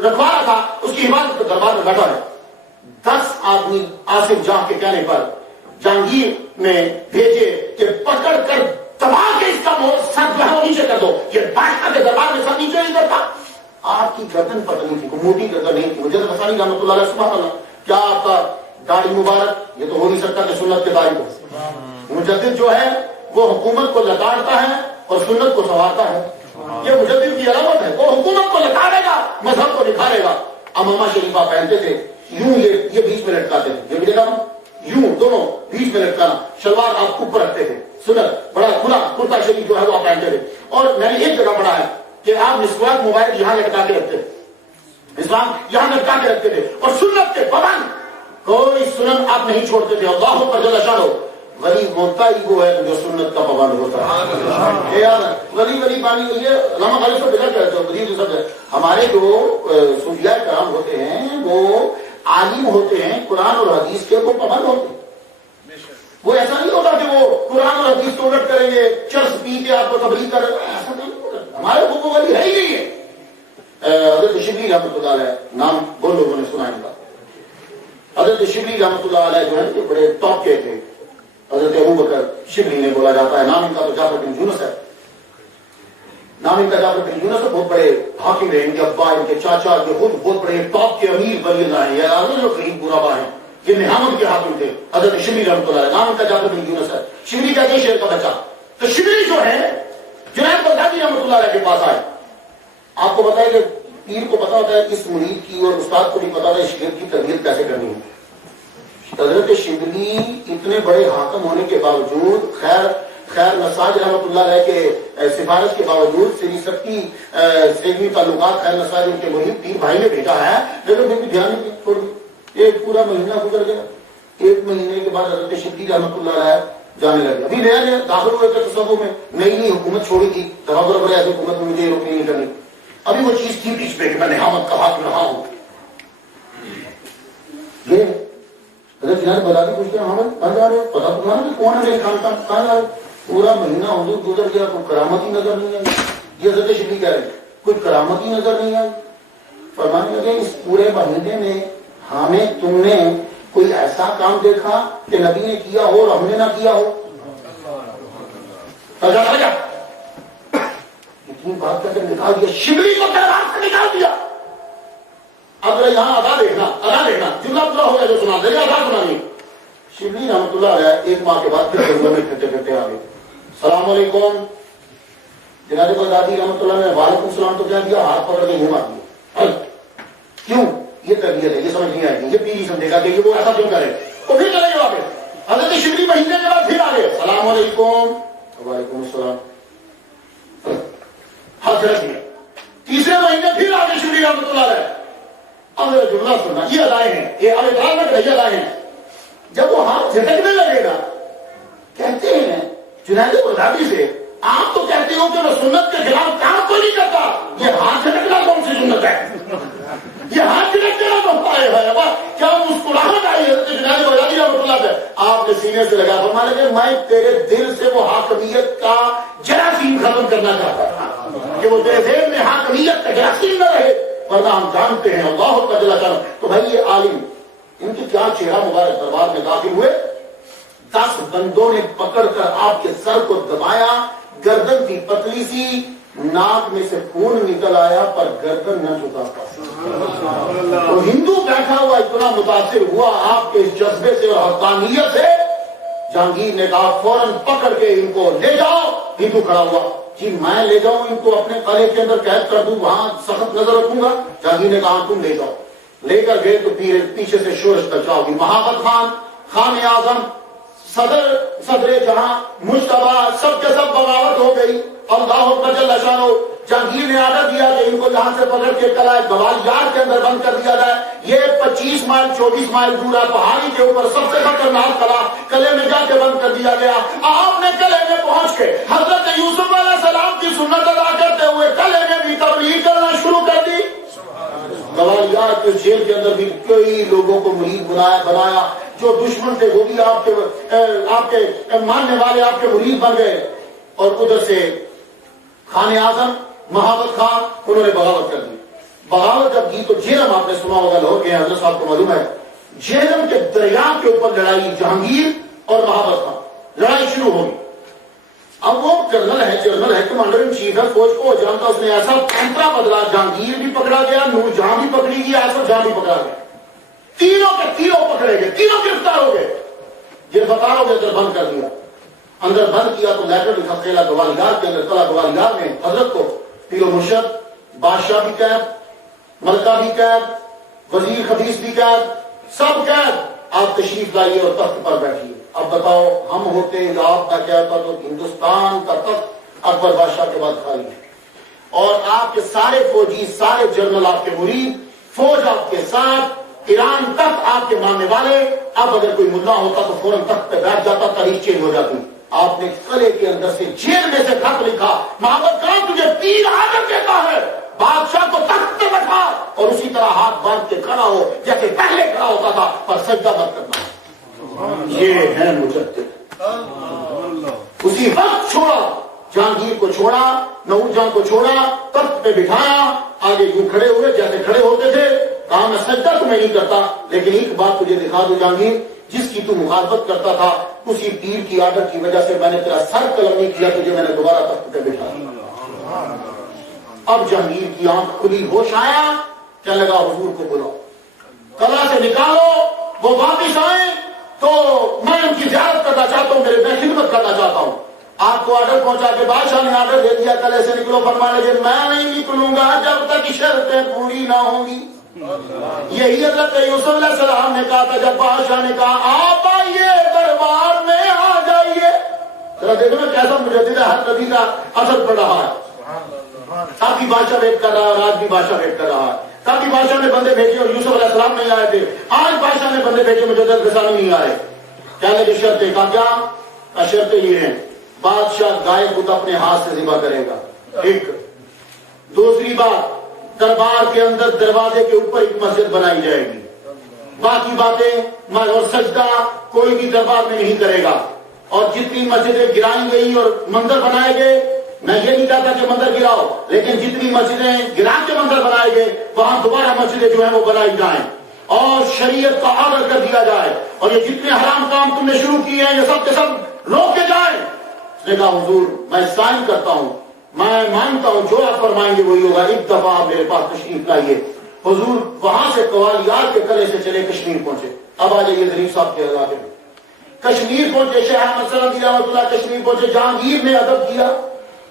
رکھوالا تھا اس کی حفاظت دربار میں بیٹھا ہے. 10 آدمی آصف جاں کے کہنے پر جہانگیر نے بھیجے کہ پکڑ کر دبا کے اس کا سر جو ہے وہ نیچے کر دو. یہ بادشاہ کے دربار میں سر نیچے نہیں کرتا. آپ کی گردن پتلی تھی, موٹی گردن نہیں تھی. مجھے تو پتا نہیں رحمۃ اللہ علیہ سبحان اللہ کیا آپ کا داڑھی مبارک, یہ تو ہو نہیں سکتا کہ سنت کے داڑھی کو. مجدد جو ہے وہ حکومت کو لتاڑتا ہے اور سنت کو سنوارتا ہے. یہ مجدد کی علامت ہے. وہ حکومت کو لتاڑے گا, مذہب کو نکھارے گا. امامہ شریفہ پہنتے تھے یوں, یہ بیچ میں لٹکاتے تھے. یہ بھی دیکھا نا, یوں دونوں بیچ میں لٹکانا. شلوار آپ اوپر رکھتے تھے. سنت بڑا کھلا کرتا شریف جو ہے وہ آپ پہنتے تھے. اور میں نے ایک جگہ پڑھا ہے کہ آپ مسواک موبائل یہاں لٹکا کے رکھتے تھے, مسواک یہاں لٹکا کے رکھتے تھے. اور سنت کے پابند, کوئی سنت آپ نہیں چھوڑتے تھے. اللہ پر جل شانہ ولی ہوتا ہی وہ ہے جو سنت کا پابند ہوتا ہے. ولی پانی یہ علامہ غالب صاحب بلا کہتے ہیں. ہمارے جو صوفیاء کرام ہوتے ہیں وہ عالم ہوتے ہیں, قرآن اور حدیث کے وہ پابند ہوتے ہیں. وہ ایسا نہیں ہوتا کہ وہ قرآن اور حدیث کو الٹ کریں گے, چرس پی کے آپ کو تبلیغ کریں گے. ایسا نہیں ہوتا. ہمارے وہ ولی ہے ہی نہیں ہے. حضرت شبلی رحمۃ اللہ علیہ, نام بہت لوگوں نے سنا ہے. حضرت شبلی رحمۃ اللہ علیہ جو ہے یہ بڑے ٹاپ کے تھے. حضرت ابو بکر شبلی نے بولا جاتا ہے. نام ان کا تو جعفر بن یونس ہے. نام ان کا جعفر بن یونس ہے. بہت بڑے حاکم رہے. ان کے ابا, ان کے چاچا جو خود بہت بڑے ٹاپ کے امیر ولی اللہ ہیں. یہ جو قریب برابا ہیں, یہ نعمت کے حاکم تھے. حضرت شبلی رحمۃ اللہ علیہ, نام ان کا جعفر بن یونس ہے. شبلی کہتے ہیں شیر کا بچہ. تو شبلی جو ہے جنید بغدادی رحمۃ اللہ علیہ کے پاس آئے. آپ کو پتا ہے کہ پیر کو پتا ہوتا ہے اس مرید کی, اور استاد کو نہیں پتا ہوتا ہے شیخ کی تربیت کیسے کرنی ہے. حضرت شبلی اتنے بڑے حاکم ہونے کے باوجود, خیر نساج رحمۃ اللہ علیہ کے سفارش کے باوجود, سری سکتی سیگنی تعلقات خیر نساج ان کے مرید پیر بھائی نے بھیجا ہے, لیکن پھر بھی دھیان نہیں چھوڑ دی. ایک پورا مہینہ گزر گیا. 1 مہینے کے بعد حضرت شبلی رحمۃ اللہ علیہ جانے لگے. ابھی نیا نیا داخل ہوئے تھے تصوف میں, نئی نئی حکومت چھوڑی تھی. برابر ایسی حکومت میں مجھے روکنی نہیں کرنی. ابھی وہ چیز تھی بیچ میں کہ میں نعمت کا حاکم رہا ہوں. یہ حضرت جناب بتا کے پوچھتے ہیں کہاں جا رہے ہو, پتا تو کہ کون ہے میرے خاندان, کہاں جا رہے ہو. پورا مہینہ حضور گزر گیا, کوئی کرامت ہی نظر نہیں آئی. یہ حضرت شبلی کہہ رہے ہیں کوئی کرامت ہی نظر نہیں آئی. فرمانے لگے اس پورے مہینے میں ہمیں تم نے کوئی ایسا کام دیکھا کہ نبی نے کیا ہو اور ہم نے نہ کیا ہو. اتنی بات کر کے نکال دیا, شبلی کو دربار سے نکال دیا. اب یہاں ادا دیکھنا جملہ پورا ہو گیا جو سنا دے گا, ادا سنانی. شبلی رحمۃ اللہ علیہ 1 ماہ کے بعد پھر جنگل میں پھرتے پھرتے آ گئے. السلام علیکم. جناب بغدادی رحمۃ اللہ نے وعلیکم السلام تو کیا دیا, ہاتھ پکڑ کے منہ مار دیا. کیوں؟ یہ تربیت ہے, یہ سمجھ نہیں آئے گی. یہ پیر سمجھے گا کہ یہ وہ ایسا کیوں کرے. وہ پھر چلے گئے واپس. حضرت شبلی مہینے کے بعد پھر آ گئے. السلام علیکم. وعلیکم السلام. ہاتھ رکھ دیا. 3رے مہینے پھر آ گئے شبلی رحمۃ اللہ علیہ. اب جملہ سننا, یہ ادائیں ہیں, یہ اب اطلاع نہ کرے, یہ ادائیں ہیں. جب وہ ہاتھ جھٹکنے لگے گا, کہتے ہیں جنید بغدادی سے, آپ تو کہتے ہو کہ میں سنت کے خلاف کام تو نہیں کرتا, یہ ہاتھ جھٹکنا کون سی سنت ہے؟ یہ ہاتھ جھٹکنا تو پائے ہے. کیا مسکراہٹ آئی ہے جنید بغدادی رحمۃ اللہ پہ؟ آپ نے سینے سے لگا فرمانے لگے میں تیرے دل سے وہ حاکمیت کا جراثیم ختم کرنا چاہتا تھا کہ وہ تیرے دل میں حاکمیت کا جراثیم نہ رہے, ورنہ ہم جانتے ہیں اللہ کا جل شانہ. تو بھائی یہ عالم, ان کی کیا چہرہ مبارک دربار میں داخل ہوئے. 10 بندوں نے پکڑ کر آپ کے سر کو دبایا. گردن کی پتلی سی, ناک میں سے خون نکل آیا پر گردن نہ جھکا پا. تو ہندو بیٹھا ہوا اتنا متاثر ہوا آپ کے اس جذبے سے اور حقانیت سے, جہانگیر نے کہا فوراً پکڑ کے ان کو لے جاؤ. ہندو کھڑا ہوا, جی میں لے جاؤں ان کو اپنے قلعے کے اندر قید کر دوں, وہاں سخت نظر رکھوں گا. جہانگیر نے کہا تم لے جاؤ. لے کر گئے تو پیچھے سے شورش بچا ہوگی. محمد خان, خان اعظم, صدر جہاں, مشتبہ, سب کے سب بغاوت ہو گئی. اللہ جل شانہ. جہانگیر نے آرڈر دیا کہ ان کو یہاں سے پکڑ کے قلعہ گوالیار کے اندر بند کر دیا جائے. یہ 25 مائل 24 مائل دور ہے, پہاڑی کے اوپر سب سے خطرناک قلعہ, قلعے میں جا کے بند کر دیا گیا. آپ نے قلعے میں پہنچ کے حضرت یوسف علیہ السلام کی سنت ادا کرتے ہوئے قلعے میں بھی تبلیغ کرنا شروع کر دی. جیل کے اندر بھی کئی لوگوں کو مرید بنایا، جو دشمن تھے وہ بھی آپ کے ماننے والے آپ کے مرید بن گئے. اور ادھر سے خان اعظم محبت خان انہوں نے بغاوت کر دی. بغاوت جب کی تو جہلم آپ نے سنا ہوگا، لاہور کے حضرت صاحب کو معلوم ہے، جہلم کے دریا کے اوپر لڑائی جہانگیر اور محبت خان، لڑائی شروع ہوگی. اب وہ جنرل ہے کمانڈر ان چیف ہے فوج کو جانتا، اس نے ایسا پینترا بدلا، جہانگیر بھی پکڑا گیا، نور جہاں بھی پکڑی گئی، آصف جہاں بھی پکڑا گیا، تینوں کے تینوں پکڑے گئے، تینوں گرفتار ہو گئے. گرفتار ہو گئے، اندر بند کر دیا. اندر بند کیا تو لیٹر لکھا قلعہ گوالیار کے اندر، قلعہ گوالیار میں حضرت کو پیر و مرشد، بادشاہ بھی قید، ملکہ بھی قید، وزیر خبیث بھی قید، سب قید. آپ تشریف لائیے اور تخت پر بیٹھیے. اب بتاؤ ہم ہوتے یا آپ کا کیا ہوتا تو ہندوستان کا تخت اکبر بادشاہ کے بعد خالی ہے. اور آپ کے سارے فوجی، سارے جنرل آپ کے مرید، فوج آپ کے ساتھ، ایران تک آپ کے ماننے والے. اب اگر کوئی مدعا ہوتا تو فوراً تخت پہ بیٹھ جاتا، تاریخ چینج ہو جاتی. آپ نے قلعے کے اندر سے، جیل میں سے خط لکھا، محمد خان تجھے تین آدر دیتا ہے، بادشاہ کو تخت پہ بیٹھا اور اسی طرح ہاتھ باندھ کے کھڑا ہو جیسے پہلے کھڑا ہوتا تھا، پر سجدہ مت کرنا. یہ ہے مجدد. اسی وقت چھوڑا، جہانگیر کو چھوڑا، نور جہاں کو چھوڑا، تخت پہ بٹھایا، آگے یوں کھڑے ہوئے جیسے کھڑے ہوتے تھے. کہا میں سجدہ تمہیں نہیں کرتا، لیکن ایک بات تجھے دکھا دو جہانگیر، جس کی تو مخالفت کرتا تھا اسی پیر کی آرڈر کی وجہ سے میں نے تیرا سر قلم نہیں کیا، تجھے میں نے دوبارہ تخت پہ بٹھایا. اب جہانگیر کی آنکھ کھلی، ہوش آیا، کہنے لگا حضور کو بلاؤ، قلعہ سے نکالو، وہ واپس آئے تو میں ان کی زیارت کرنا چاہتا ہوں، میں خدمت کرنا چاہتا ہوں. آپ کو آرڈر پہنچا کے بادشاہ نے آرڈر دے دیا قلعے سے نکلو. فرمانے لگے میں نہیں نکلوں گا جب تک شرطیں پوری نہ ہوں گی. یہی حضرت یوسف علیہ السلام نے کہا تھا جب بادشاہ نے کہا آپ آئیے دربار میں آ جائیے. ذرا دیکھو نا کیسا مجدد ہے، ہر نبی کا اثر پڑ رہا ہے. تب بھی بادشاہ ویٹ کر رہا ہے، آج بھی بادشاہ ویٹ کر رہا ہے. تب بھی بادشاہ نے بندے بھیجے اور یوسف علیہ السلام نہیں آئے تھے. آج بادشاہ نے بندے بھیجے، مجدد غزالی نہیں آئے. کہنے کی شرطیں کا کیا؟ شرطیں یہ ہیں، بادشاہ گائے خود اپنے ہاتھ سے ذبح کرے گا، ایک. دوسری بات، دربار کے اندر دروازے کے اوپر ایک مسجد بنائی جائے گی. باقی باتیں اور سجدہ کوئی بھی دربار میں نہیں کرے گا. اور جتنی مسجدیں گرائی گئی اور مندر بنائے گئے، میں یہ نہیں کہتا کہ مندر گراؤ، لیکن جتنی مسجدیں گرا کے مندر بنائے گئے وہاں دوبارہ مسجدیں جو ہیں وہ بنائی جائیں اور شریعت کا آرڈر کر دیا جائے. اور یہ جتنے حرام کام تم نے شروع کیے ہیں یہ سب کے سب روکے جائیں. اس نے کہا حضور میں سائن کرتا ہوں، میں مانتا ہوں جو آپ فرمائیں گے وہی ہوگا. ایک دفعہ آپ میرے پاس تشریف لائیے. حضور وہاں سے قوالیار کے قلعے سے چلے کشمیر پہنچے. اب آ جائیے ظریف صاحب کے علاقے میں. کشمیر پہنچے، شیخ احمد سلمی رحمۃ اللہ کشمیر پہنچے. جہانگیر نے ادب کیا،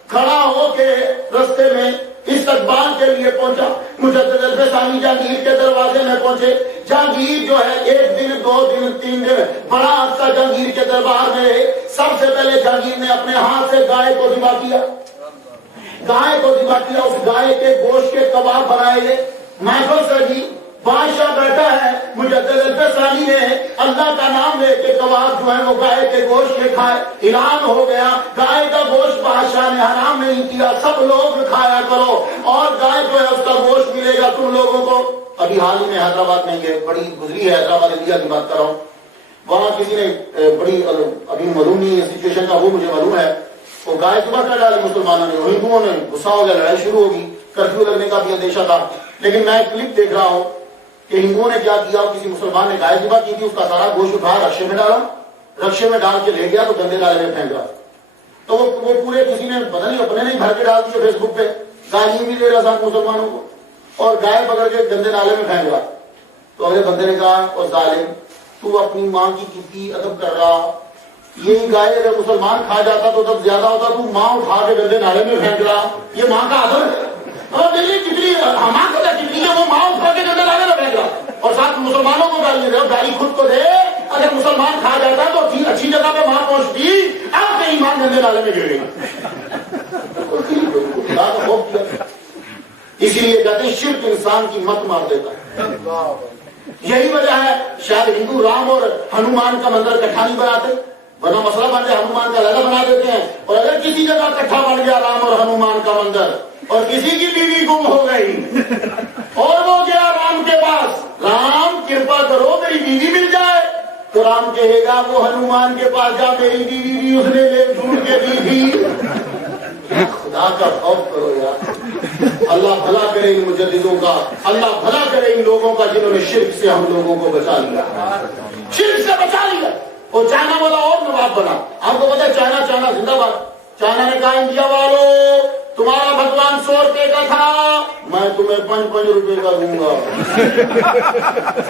کھڑا ہو کے رستے میں استقبال کے لیے پہنچا. مجدد الفسانی جہانگیر کے دروازے میں پہنچے. جہانگیر جو ہے ایک دن، دو دن، تین دن، بڑا عرصہ جہانگیر کے دربار میں رہے. سب سے پہلے جہانگیر نے اپنے ہاتھ سے گائے کو ذبح کیا. گائے کو ذبح کیا، اس گائے کے گوشت کے کباب بنائے گئے. محفل سجی، بادشاہ بیٹھا ہے، مجدد الفسانی نے اللہ کا نام لے کے کباب جو ہے وہ گائے کے گوشت کے کھائے. اعلان ہو گیا گائے کا گوشت بادشاہ نے حرام نہیں کیا، سب لوگ کھایا کرو اور گائے جو ہے اس کا گوشت ملے گا تم لوگوں کو. ابھی حال ہی میں حیدرآباد میں یہ بڑی گزری ہے، حیدرآباد انڈیا کی بات کر رہا ہوں. وہاں کسی نے بڑی، ابھی معلوم نہیں ہے سچویشن کا، وہ مجھے معلوم ہے، وہ گائے ذبح کر ڈالی مسلمانوں نے. ہندوؤں نے غصہ ہو گیا، لڑائی شروع ہوگی، کرفیو لگنے کا بھی اندیشہ تھا. لیکن میں ایک کلپ دیکھ رہا ہوں کہ ہندوؤں نے کیا کیا، کسی مسلمان نے گائے ذبح کی تھی، اس کا سارا گوشت اٹھا رکشے میں ڈالا، رکشے میں ڈال کے لے گیا تو گندے نالے میں پھینک رہا. تو وہ پورے کسی نے پتہ نہیں اپنے نہیں بھر کے ڈال دیے فیس بک پہ، گالی بھی دے رہا تھا مسلمانوں کو اور گائے پکڑ کے گندے نالے میں پھینک رہا. تو اگلے بندے نے کہا اور ظالم تو اپنی ماں کی کتنی ادب کر رہا، یہی گائے اگر مسلمان کھا جاتا تو تب زیادہ ہوتا، تو ماں اٹھا کے گندے نالے میں پھینک رہا، یہ ماں کا ادب ہے. اور کتنی حماقت کتنی ہے، وہ ماں اٹھا کے گندے نالے میں پھینک رہا اور ساتھ مسلمانوں کو گالی دے رہا. گالی خود کو دے، اگر مسلمان کھا جاتا تو اچھی جگہ پہ ماں پہنچتی، اب کہیں ماں گندے نالے میں گر گئی. اسی لیے کہتے ہیں شرک انسان کی مت مار دیتا ہے. یہی وجہ ہے شاید ہندو رام اور ہنومان کا مندر کٹھا نہیں بناتے، ورنہ مسئلہ بن جائے ہنومان کا لگا بنا دیتے ہیں. اور اگر کسی جگہ کٹھا بن گیا رام اور ہنومان کا مندر اور کسی کی بیوی گم ہو گئی اور وہ گیا رام کے پاس، رام کرپا کرو میری بیوی مل جائے، تو رام کہے گا وہ ہنومان کے پاس جا، میری بیوی بھی اس نے لے ڈھونڈ کے دی تھی۔ خدا کا خوف کرو یار، اللہ بھلا کرے ان مجددوں کا، اللہ بھلا کرے ان لوگوں کا جنہوں نے شرک سے ہم لوگوں کو بچا لیا، شرک سے بچا لیا۔ اور چائنا والا اور نواب بنا، آپ کو پتا ہے چائنا زندہ باد، چائنا نے کہا انڈیا والوں تمہارا بھگوان 100 روپے کا تھا، میں تمہیں 5 روپے کا دوں گا،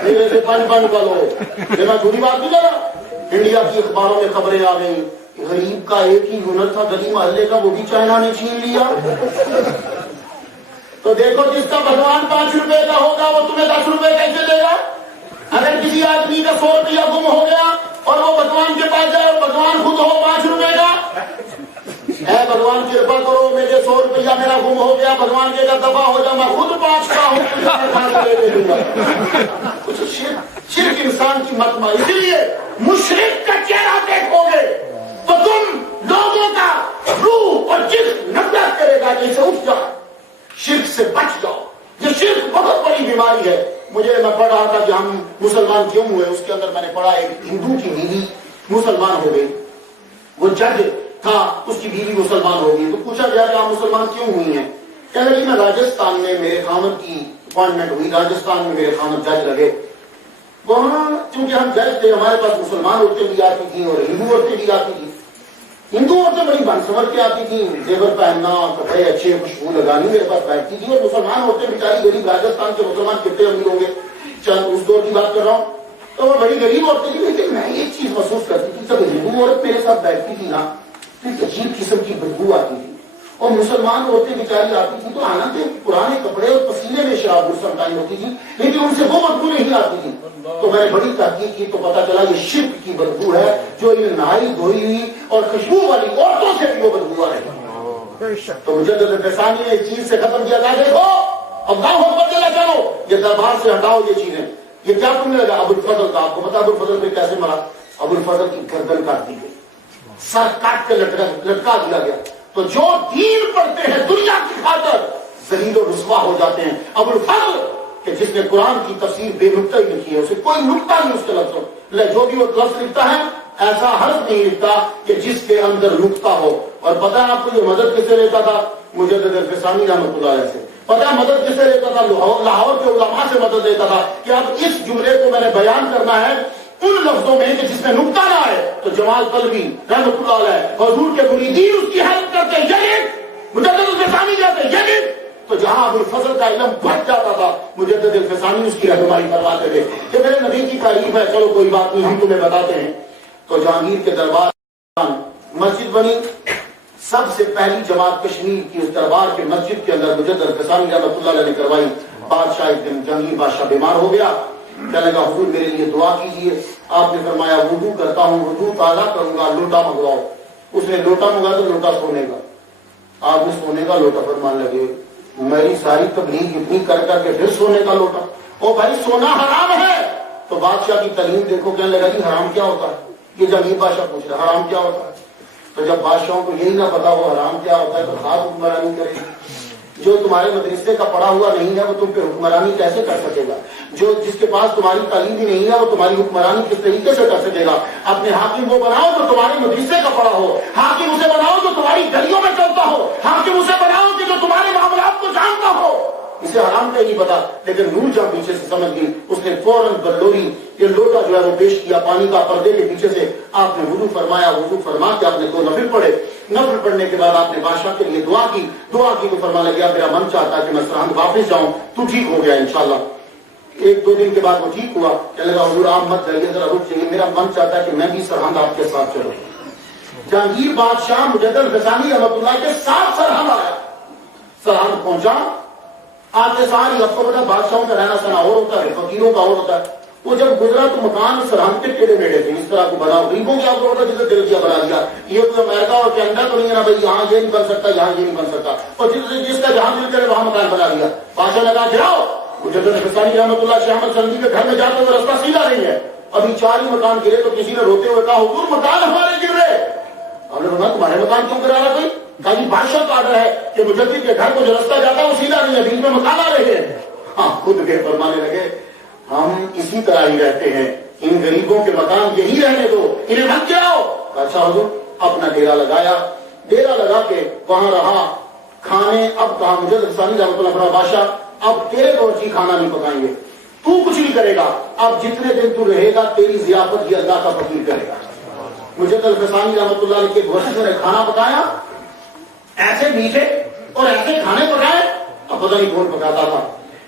میرے سے 5 کا لو۔ لیکن چھوٹی بات نہیں کرا، انڈیا کی اخباروں میں خبریں آ گئی، غریب کا ایک ہی ہنر تھا گلی محلے کا، وہ بھی چائنا نے چھین لیا۔ تو دیکھو جس کا بھگوان 5 روپے کا ہوگا وہ تمہیں 10 روپے کیسے دے گا؟ اگر کسی آدمی کا 100 روپیہ گم ہو گیا اور وہ بھگوان کے پاس جائے اور بھگوان خود ہو 5 روپے کا، اے بھگوان کرپا کرو میرے 100 روپیہ میرا گم ہو گیا، بھگوان کے دفاع ہو جا، میں خود 5 کا ہوں، لے دوں گا۔ کچھ شرک انسان کی مت ماری، اسی لیے مشرک کا چہرہ دیکھو گے تو تم لوگوں کا روح اور جسم نفرت کرے گا کہ اسے اٹھ جاؤ، شرک سے بچ جاؤ۔ یہ شرک بہت بڑی بیماری ہے۔ میں پڑھ رہا تھا کہ ہم مسلمان کیوں ہوئے، اس کے اندر میں نے پڑھا ایک ہندو کی بیوی مسلمان ہو گئی، وہ جج تھا، اس کی بیوی مسلمان ہو گئی، تو پوچھا گیا کہ آپ مسلمان کیوں ہوئی ہیں؟ کہنے لگی میں راجستھان میں میرے خامد کی اپوائنٹمنٹ ہوئی، راجستھان میں میرے خامد جج لگے، وہاں چونکہ ہم جج تھے ہمارے پاس مسلمان عورتیں بھی آتی تھیں اور ہندو عورتیں بھی آتی تھیں۔ ہندو عورتیں بڑی بن سمجھ کے آتی تھیں، زیور پہننا، کپڑے اچھے، خوشبو لگانی میرے پاس بیٹھتی تھی، اور مسلمان عورتیں بیچاری غریب، راجستھان کے مسلمان کتنے امیر ہوں گے، چند اس دور کی بات کر رہا ہوں، تو وہ بڑی غریب عورتیں تھی، لیکن میں ایک چیز محسوس کرتی تھی، جب ہندو عورت میرے ساتھ بیٹھتی تھی نا تو ایک عجیب قسم کی بدبو آتی تھی، اور مسلمان عورتیں بیچاری آتی تھی تو حالانکہ پرانے کپڑے اور پسینے میں شراب سمٹائی ہوتی تھی، لیکن ان سے وہ بدبو نہیں آتی تھی۔ تو میں نے بڑی تحقیق کی تو پتا چلا یہ شرک کی بدبو ہے، جو ان نہائی دھوئی ہوئی اور خوشبو والی عورتوں سے بھی وہ بدبو آ رہی ہے۔ تو مجدد فسانی نے اس چیز سے ختم کیا تھا، دیکھو اب گاؤں ہو پر چلا چلو، یہ دربار سے ہٹاؤ یہ چیزیں، یہ کیا تم نے لگا؟ ابو الفضل کا، آپ کو پتا ابو الفضل پہ کیسے مرا؟ ابو الفضل کی گردن کاٹ دی گئی، سر کاٹ کے لٹکا دیا گیا۔ تو جو دین پڑھتے ہیں دنیا کی خاطر ذلیل و رسوا ہو جاتے ہیں۔ ابو الفضل کہ جس نے قرآن کی تفسیر بے نقطہ ہی لکھی ہے، اسے کوئی نقطہ نہیں اس کے لفظوں، جو بھی وہ لفظ لکھتا ہے ایسا حرف نہیں لکھتا کہ جس کے اندر نقطہ ہو۔ اور پتہ ہے آپ کو یہ مدد کس سے لیتا تھا؟ مجدد فسانی رحمۃ اللہ علیہ سے۔ پتہ ہے مدد کس سے لیتا تھا؟ لاہور کے علماء سے مدد لیتا تھا کہ اب اس جملے کو میں نے بیان کرنا ہے ان لفظوں میں کہ جس میں نقطہ نہ آئے، تو جمال قلبی رحمۃ اللہ علیہ حضور کے مریدین اس کی ہیلپ کرتے، مجدد الفسانی جاتے یعنی، تو جہاں ابو الفضل کا علم بڑھ جاتا تھا مجدد الفسانی اس کی رہنمائی فرماتے تھے کہ میرے نبی کی تعریف ہے، چلو کوئی بات نہیں ہم تمہیں بتاتے ہیں۔ تو جہانگیر کے دربار مسجد بنی، سب سے پہلی جماعت کشمیر کی اس دربار کے مسجد کے اندر مجدد الفسانی رحمۃ اللہ علیہ نے کروائی۔ بادشاہ ایک دن جہانگیر بادشاہ بیمار ہو گیا، کہنے لگا حضور میرے لیے دعا کیجیے۔ آپ نے فرمایا وضو کرتا ہوں، وضو تازہ کروں گا، لوٹا منگواؤ۔ اس نے لوٹا منگایا تو لوٹا سونے کا، آپ نے سونے کا لوٹا فرمان لگے، میری ساری تبلیغ اتنی کر کر کے پھر سونے کا لوٹا؟ او بھائی سونا حرام ہے۔ تو بادشاہ کی تعلیم دیکھو، کہنے لگا جی حرام کیا ہوتا ہے؟ یہ جہانگیر بادشاہ پوچھ رہا حرام کیا ہوتا ہے؟ تو جب بادشاہوں کو یہی نہ پتا ہو حرام کیا ہوتا ہے تو خاص حکمرانی کرے گی۔ جو تمہارے مدرسے کا پڑھا ہوا نہیں ہے وہ تم پہ حکمرانی کیسے کر سکے گا؟ جو جس کے پاس تمہاری تعلیم بھی نہیں ہے وہ تمہاری حکمرانی کس طریقے سے کر سکے گا؟ اپنے حاکم وہ بناؤ جو تمہارے مدرسے کا پڑھا ہو، حاکم اسے بناؤ جو تمہاری گلیوں میں چلتا ہو، حاکم اسے بناؤ کہ جو تمہارے معاملات کو جانتا ہو۔ اسے حرام کا نہیں پتا، لیکن نور جہاں پیچھے سے سمجھ گئی، اس نے فوراً بدلوری یہ لوٹا جو ہے وہ پیش کیا پانی کا، پردے کے پیچھے سے آپ نے وضو فرمایا، وضو فرما کے آپ نے 2 نفل پڑھے، نفل پڑھنے کے بعد آپ نے بادشاہ کے لیے دعا کی تو فرمانے لگا میرا من چاہتا ہے کہ میں سرہند واپس جاؤں، تو ٹھیک ہو گیا انشاءاللہ۔ 1-2 دن کے بعد وہ ٹھیک ہوا، کہنے لگا حضور آپ مت جائیے، ذرا رک جائیے، میرا من چاہتا ہے کہ میں بھی سرہند آپ کے ساتھ چلوں۔ جہانگیر بادشاہ مجدد الفسانی رحمۃ اللہ کے ساتھ سرہند آیا، سرہند پہنچا، آتے ساری آپ کو پتا بادشاہوں کا رہنا سنا اور ہوتا ہے، فقیروں کا اور ہوتا ہے۔ وہ جب گزرا تو مکان سرہند کے ٹیڑے میڑے تھے، اس طرح کو بنا غریبوں کی آپ کو پتا جسے دل کیا بنا دیا، یہ کوئی امریکہ اور کینیڈا تو نہیں ہے نا بھائی یہاں یہ نہیں بن سکتا، یہاں یہ نہیں بن سکتا، اور جس کا جہاں دل کرے وہاں مکان بنا دیا۔ بادشاہ نے کہا جاؤ، مجدد الفسانی رحمۃ اللہ شیخ احمد سندھی کے گھر میں جاتے ہوئے رستہ سیدھا نہیں ہے، ابھی 4 ہی مکان گرے تو کسی نے روتے ہوئے کہا حضور مکان ہمارے گر رہے۔ ہم نے فرمایا تمہارے مکان کیوں کرا رہا کوئی؟ کہا جی بادشاہ کا آرڈر ہے کہ مجدد کے گھر کو جو رستہ جاتا ہے وہ سیدھا نہیں ہے، بیچ میں مکان آ رہے ہیں۔ ہاں خود کے فرمانے لگے ہم اسی طرح ہی رہتے ہیں، ان غریبوں کے مکان یہی رہنے دو، انہیں مت گراؤ۔ اچھا حضور، اپنا ڈیرا لگایا، ڈیرا لگا کے وہاں رہا۔ کھانے اب کہا مجدد ثانی رحمۃ اللہ فرمایا بادشاہ اب تیرے باورچی کھانا نہیں پکائیں گے، تو کچھ نہیں کرے گا، اب جتنے دن تو رہے گا تیری ضیافت یہ اللہ کا فقیر کرے گا۔ مجدد ثانی رحمۃ اللہ علیہ کے گوشت نے کھانا پکایا، ایسے میٹھے اور ایسے کھانے پکائے، اب پتہ نہیں کون پکاتا تھا،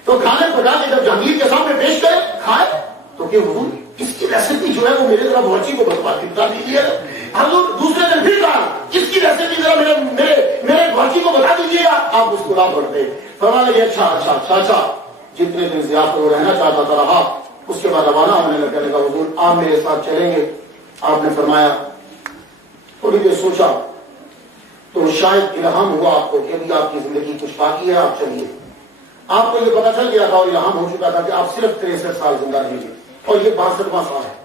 تو کھانے پکا کے جب جہانگیر کے سامنے پیش کرے کھائے تو کہ حضور اس کی ریسیپی جو ہے وہ میرے ذرا باورچی کو بتا دیجیے۔ حضور دوسرے دن پھر کہا اس کی ریسیپی ذرا میرے باورچی کو بتا دیجیے گا۔ آپ مسکرا پڑتے، فرمانے لگے اچھا جتنے دن ضیافت وہ رہنا چاہتا تھا رہا۔ اس کے بعد روانہ ہونے لگا، حضور آپ میرے ساتھ چلیں گے؟ آپ نے فرمایا تھوڑی دیر سوچا تو شاید الہام ہوا آپ کو کہ ابھی آپ کی زندگی کچھ باقی ہے، آپ چلیے۔ آپ کو یہ پتا چل گیا تھا اور الہام ہو چکا تھا کہ آپ صرف 63 سال زندہ رہیں گے اور یہ 62واں سال ہے۔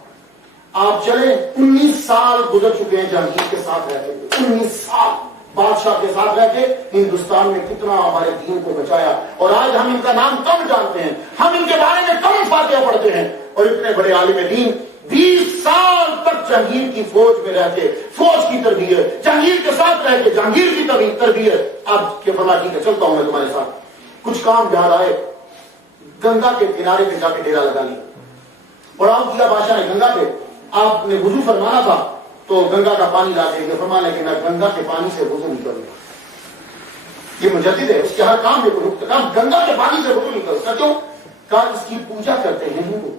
آپ چلے، 19 سال گزر چکے ہیں جہانگیر کے ساتھ رہتے ہوئے، 19 سال بادشاہ کے ساتھ رہ کے ہندوستان میں کتنا ہمارے دین کو بچایا، اور آج ہم ان کا نام کم جانتے ہیں، ہم ان کے بارے میں کم فاتحہ پڑھتے ہیں، اور اتنے بڑے عالم دین 20 سال تک جہانگیر کی فوج میں رہ کے فوج کی تربیت، جہانگیر کے ساتھ رہ کے جہانگیر کی تربیت۔ آپ کے فرمایا ٹھیک ہے چلتا ہوں میں تمہارے ساتھ۔ کچھ کام یاد آئے، گنگا کے کنارے پہ جا کے ڈیرا لگا لیا، پڑاؤ کیا بادشاہ نے گنگا پہ۔ آپ نے وضو فرمانا تھا تو گنگا کا پانی لا کے فرمانا کہ میں گنگا کے پانی سے وضو نہیں کروں گا۔ یہ مجدد ہے، اس کے ہر کام میں گنگا کے پانی سے وضو نہیں کروں گا۔ کیوں؟ کہا اس کی پوجا کرتے ہیں ہندو،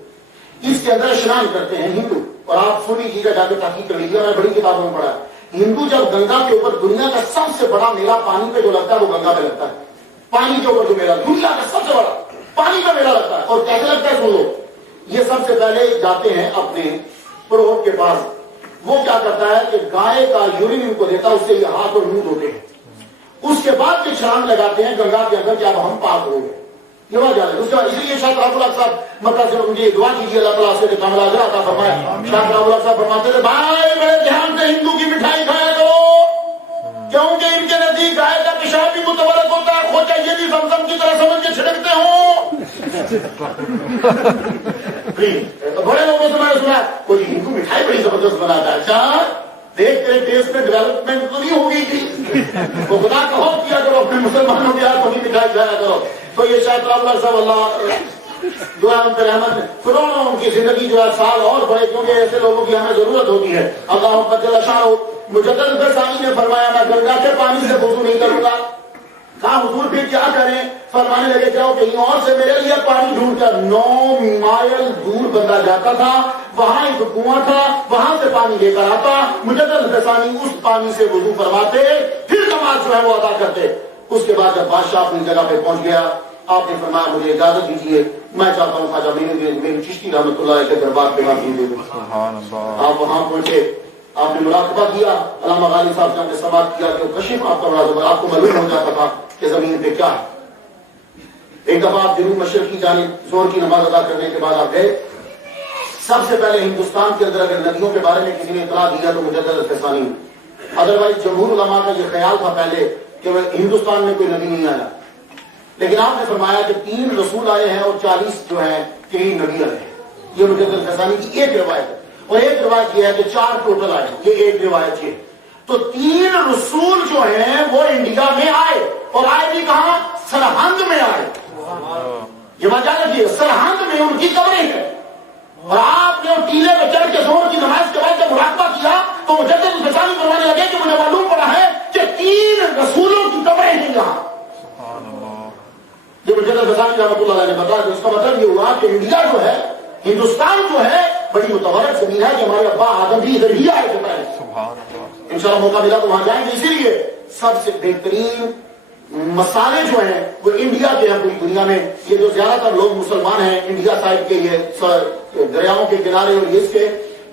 اس کے اندر اسنان کرتے ہیں ہندو، اور آپ سن لیجیے جا کے تحقیق کر لیجیے، میں بڑی کتابوں میں پڑھا ہے ہندو جب گنگا کے اوپر دنیا کا سب سے بڑا میلہ پانی پہ جو لگتا ہے وہ گنگا پہ لگتا ہے۔ پانی کے اوپر جو میلہ دنیا کا سب سے بڑا پانی کا میلہ لگتا ہے، اور کیسے لگتا ہے سنو، یہ سب سے پہلے جاتے ہیں اپنے پروہت کے پاس، وہ کیا کرتا ہے کہ گائے کا یورین ان کو دیتا ہے، اس سے یہ ہاتھ اور منہ دھوتے ہیں، اس کے بعد یہ چھلانگ لگاتے ہیں گنگا کے اندر کہ اب ہم پاک ہو گئے۔ یہ بات یاد ہے، اس کے بعد اس لیے شاہ رب اللہ صاحب مطلب سے مجھے دعا کیجیے اللہ تعالیٰ سے کامل حاضر عطا فرمائے۔ شاہ رب اللہ صاحب فرماتے تھے بھائی بڑے دھیان سے ہندو کی مٹھائی کھایا کرو، کیونکہ ان کے نزدیک گائے کا پیشاب بھی متبرک ہوتا ہے، کھوچا یہ بھی زمزم کی طرح سمجھ کے چھڑکتے ہو۔ بڑے لوگوں سے میں نے سنا کوئی ہندو مٹھائی بڑی زبردست بناتا ہے، اچھا دیکھ تیرے ٹیسٹ میں ڈیولپمنٹ تو نہیں ہو گئی تھی، تو خدا کا خوف کیا کرو اپنے مسلمانوں کے ہاتھ کبھی مٹھائی کھایا کرو۔ تو یہ شاید اللہ صاحب اللہ دعا ان پر رحمت فرمائے، ان کی زندگی جو ہے سال اور بڑے، کیونکہ ایسے لوگوں کی ہمیں ضرورت ہوتی ہے۔ اللہ جل شانہ مجدد ثانی نے فرمایا میں گنگا کے پانی سے وضو نہیں کروں گا۔ کہا حضور پھر کیا کریں؟ فرمانے لگے جاؤ کہیں اور سے میرے لیے پانی ڈھونڈ کر۔ 9 مائل دور بندہ جاتا تھا، وہاں ایک کنواں تھا، وہاں سے پانی لے کر آتا، مجدد ثانی اس پانی سے وضو فرماتے، پھر نماز جو ہے وہ ادا کرتے۔ اس کے بعد جب بادشاہ اپنی جگہ پہ پہنچ گیا، آپ نے فرمایا مجھے اجازت دیجیے، میں چاہتا ہوں خواجہ میری چشتی رحمۃ اللہ علیہ کے دربار پہ حاضری دے دوں۔ آپ وہاں پہنچے، آپ نے مراقبہ کیا، علامہ غالب صاحب سے ہم نے سماعت کیا کہ وہ کشف آپ کا بڑا زبر، آپ کو معلوم ہو جاتا تھا کہ زمین پہ کیا ہے۔ ایک دفعہ آپ جنوب مشرق کی جانب زور کی نماز ادا کرنے کے بعد آپ گئے، سب سے پہلے ہندوستان کے اندر اگر ندیوں کے بارے میں کسی نے اطلاع دیا تو مجدد ثانی، ادروائز جمہور علماء کا یہ خیال تھا پہلے کہ ہندوستان میں کوئی ندی نہیں آیا، لیکن آپ نے فرمایا کہ 3 رسول آئے ہیں اور 40 جو ہیں 3 نبی آئے ہیں۔ یہ مجدد ثانی کی ایک روایت ہے، اور ایک روایت یہ ہے کہ 4 ٹوٹل آئے، یہ ایک روایت ہے۔ تو 3 رسول جو ہیں وہ انڈیا میں آئے، اور آئے بھی کہاں؟ سرہند میں آئے۔ یہ وجہ رکھیے سرہند میں ان کی قبریں ہیں، اور آپ نے ٹیلے پہ چڑھ کے زور کی نماز کے بعد جب مراقبہ کیا تو مجدد ثانی فرمانے لگے کہ مجھے معلوم پڑا ہے کہ 3 رسولوں کی قبریں ہیں یہاں۔ یہ مجدد ثانی رحمۃ اللہ علیہ نے بتایا کہ اس کا مطلب یہ ہوا کہ انڈیا جو ہے، ہندوستان جو ہے بڑی متبرک زمین ہے کہ ہمارے ابا آدم بھی ادھر ہی آئے تھے۔ انشاءاللہ موقع ملا تو وہاں جائیں گے۔ اسی لیے سب سے بہترین مسالے جو ہیں وہ انڈیا کے ہیں پوری دنیا میں۔ یہ جو زیادہ تر لوگ مسلمان ہیں انڈیا سائڈ کے، یہ دریاؤں کے کنارے اور اس کے،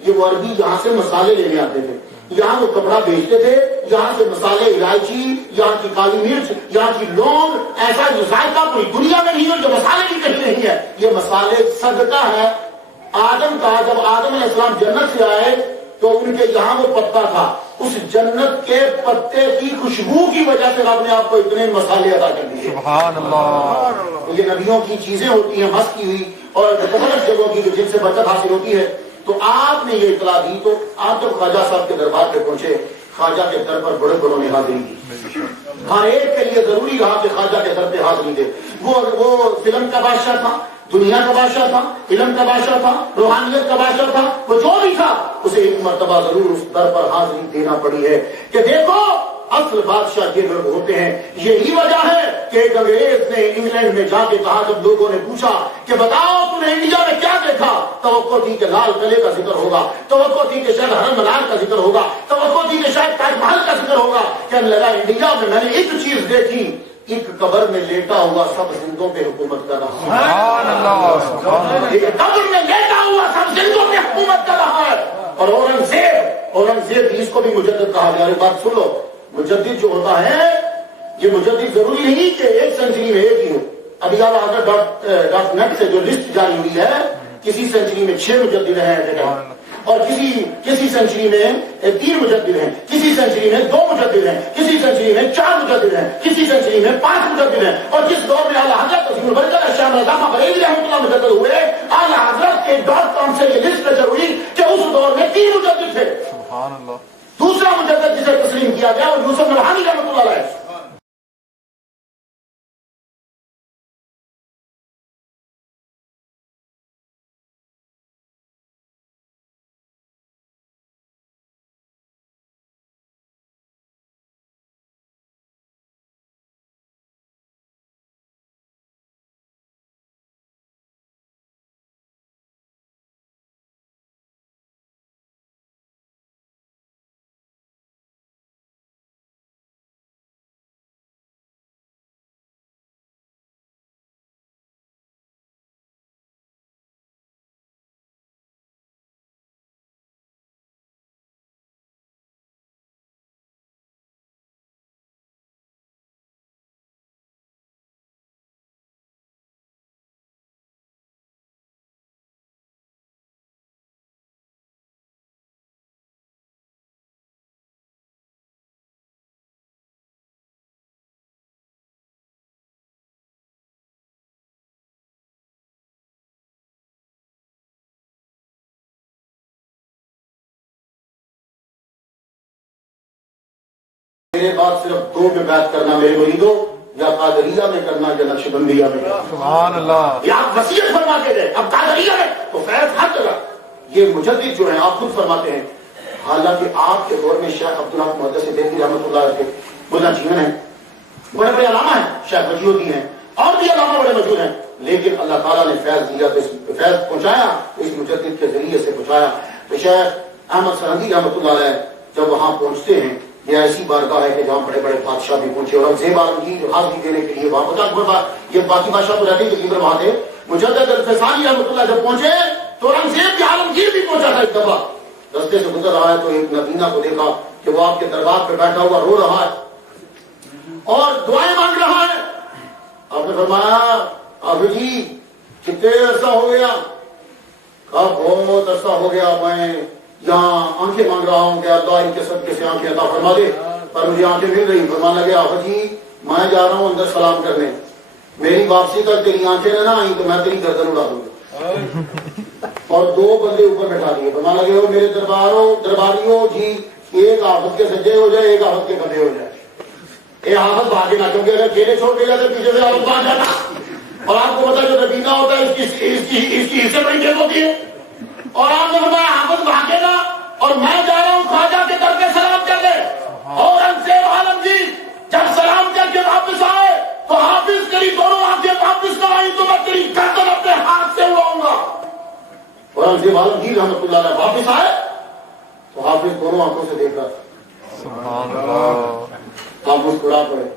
یہ وہ عربی یہاں سے مسالے لینے آتے تھے، یہاں وہ کپڑا بیچتے تھے، یہاں سے مسالے، الائچی، یہاں کی کالی مرچ، یہاں کی لونگ، ایسا جو ذائقہ پوری دنیا میں نہیں ہے، جو مسالے بھی کہیں نہیں ہے۔ یہ مسالے صدقہ ہے آدم کا۔ جب آدم علیہ السلام جنت سے آئے تو ان کے یہاں وہ پتا تھا، اس جنت کے پتے کی خوشبو کی وجہ سے رب نے آپ کو اتنے مسالے ادا کر دیے. سبحان اللہ. یہ نبیوں کی چیزیں ہوتی ہیں مس کی ہوئی اور مختلف جگہوں کی جن سے برکت حاصل ہوتی ہے. تو آپ نے یہ اطلاع دی تو آپ جب خواجہ صاحب کے دربار پہ پہنچے، خواجہ کے در پر بڑے بڑوں نے حاضری کی. ہر ایک کے لیے ضروری رہا کہ خواجہ کے در پہ حاضری دے. وہ فلم کا بادشاہ تھا، دنیا کا بادشاہ تھا، علم کا بادشاہ تھا، روحانیت کا بادشاہ تھا، وہ جو بھی تھا اسے ایک مرتبہ ضرور اس در پر حاضری دینا پڑی ہے کہ دیکھو اصل بادشاہ یہ لوگ ہوتے ہیں. یہی وجہ ہے کہ ایک انگریز نے انگلینڈ میں جا کے کہا، جب لوگوں نے پوچھا کہ بتاؤ تم نے انڈیا میں کیا دیکھا، توقع تھی کہ لال قلعے کا ذکر ہوگا، توقع تھی کہ شاید حرم منار کا ذکر ہوگا، توقع تھی کہ شاید تاج محل کا ذکر ہوگا. کہنے لگا انڈیا میں نے ایک چیز دیکھی، ایک قبر میں لیٹا ہوا سب زندوں پہ حکومت کر رہا ہے. سبحان اللہ. ایک قبر میں لیٹا ہوا سب زندوں پہ حکومت کر رہا ہے. اور اورنگزیب اس کو بھی مجدد کہا گیا. بات سن لو، مجدد جو ہوتا ہے یہ مجدد ضروری نہیں کہ ایک سینچری میں ایک ہی ہو. ابھی ڈاٹ نیٹ سے جو لسٹ جاری ہوئی ہے، کسی سینچری میں 6 مجدد ہیں اور کسی سینچری میں 3 مجدد ہیں، کسی سینچری میں 2 مجدد ہیں، کسی سینچری میں 4 مجدد ہیں، کسی سینچری میں 5 مجدد ہیں. اور جس دور میں اعلیٰ حضرت عظیم البرکت شاہ رضا بریلوی رحمۃ اللہ مجدد ہوئے، اعلیٰ حضرت کے .com سے یہ لسٹ نظر ہوئی کہ اس دور میں 3 مجدد تھے. سبحان اللہ. دوسرا مجدد جسے تسلیم کیا گیا اور یوسف نبہانی رحمۃ اللہ علیہ. میرے بعد صرف 2 میں بات کرنا میرے مریدوں، یا قادریہ میں کرنا یا نقشبندیہ میں کرنا. سبحان اللہ. یا آپ وصیت فرما کے دیں اب قادریہ میں تو فیض ہر جگہ. یہ مجدد جو ہیں آپ خود فرماتے ہیں، حالانکہ آپ کے دور میں شیخ عبدالحق محدث دہلوی رحمۃ اللہ علیہ ملا جیون ہیں، بڑے بڑے علامہ ہیں، شیخ وجیہ الدین ہیں، اور بھی علامہ بڑے موجود ہیں. لیکن اللہ تعالیٰ نے فیض دیا تو فیض پہنچایا، اس مجدد کے ذریعے سے پہنچایا. تو شیخ احمد سرحدی رحمۃ اللہ علیہ جب وہاں پہنچتے ہیں، یہ ایسی بارگاہ ہے کہ جہاں بڑے بڑے بادشاہ بھی پہنچے. اور اورنگزیب عالمگیر حاضری دینے کے لیے وہاں پہنچا. یہ باقی بادشاہ تو رہتے تقریباً وہاں تھے. مجدد الفسانی رحمۃ اللہ جب پہنچے تو اورنگزیب بھی عالمگیر بھی پہنچا تھا. ایک دفعہ رستے سے گزر رہا ہے تو ایک نبینا کو دیکھا کہ وہ آپ کے دربار پہ بیٹھا ہوا رو رہا ہے اور دعائیں مانگ رہا ہے. آپ نے فرمایا آبی جی کتنے عرصہ ہو گیا؟ کہا بہت عرصہ ہو گیا، میں یہاں آنکھیں مانگ رہا ہوں کہ اللہ ان کے صدقے سے آنکھیں عطا فرما دے، پر مجھے آنکھیں مل رہی. فرمانے لگے آبا جی میں جا رہا ہوں اندر سلام کرنے، میری واپسی تک تیری آنکھیں نہ آئیں تو میں تیری گردن اڑا دوں گا. اور 2 بندے اوپر بٹھا دیے. فرمانے لگے ہو میرے درباریوں جی، ایک آفت کے سجے ہو جائے، ایک آفت کے کندھے ہو جائے. یہ آفت بھاگے نہ، کیونکہ اگر کھیلے چھوڑ کے جاتے پیچھے سے آفت بھاگ جاتا. اور آپ کو پتا جو نبینا ہوتا ہے اس کی حصے بڑی چیز ہوتی ہے. اور آپ نے فرمایا آفت بھاگے گا اور میں جا رہا ہوں خواجہ کے در پہ سلام کر لے. اورنگزیب عالمگیر جب سلام کر کے واپس آئے تو حافظ تیری دونوں آنکھیں واپس نہ آئی تو میں تیری گردن اپنے ہاتھ سے اڑاؤں گا. اورنگزیب عالمگیر رحمۃ اللہ علیہ واپس آئے تو حافظ دونوں آنکھوں سے دیکھ رہا تھا. سبحان اللہ. آپ مسکرا پڑے،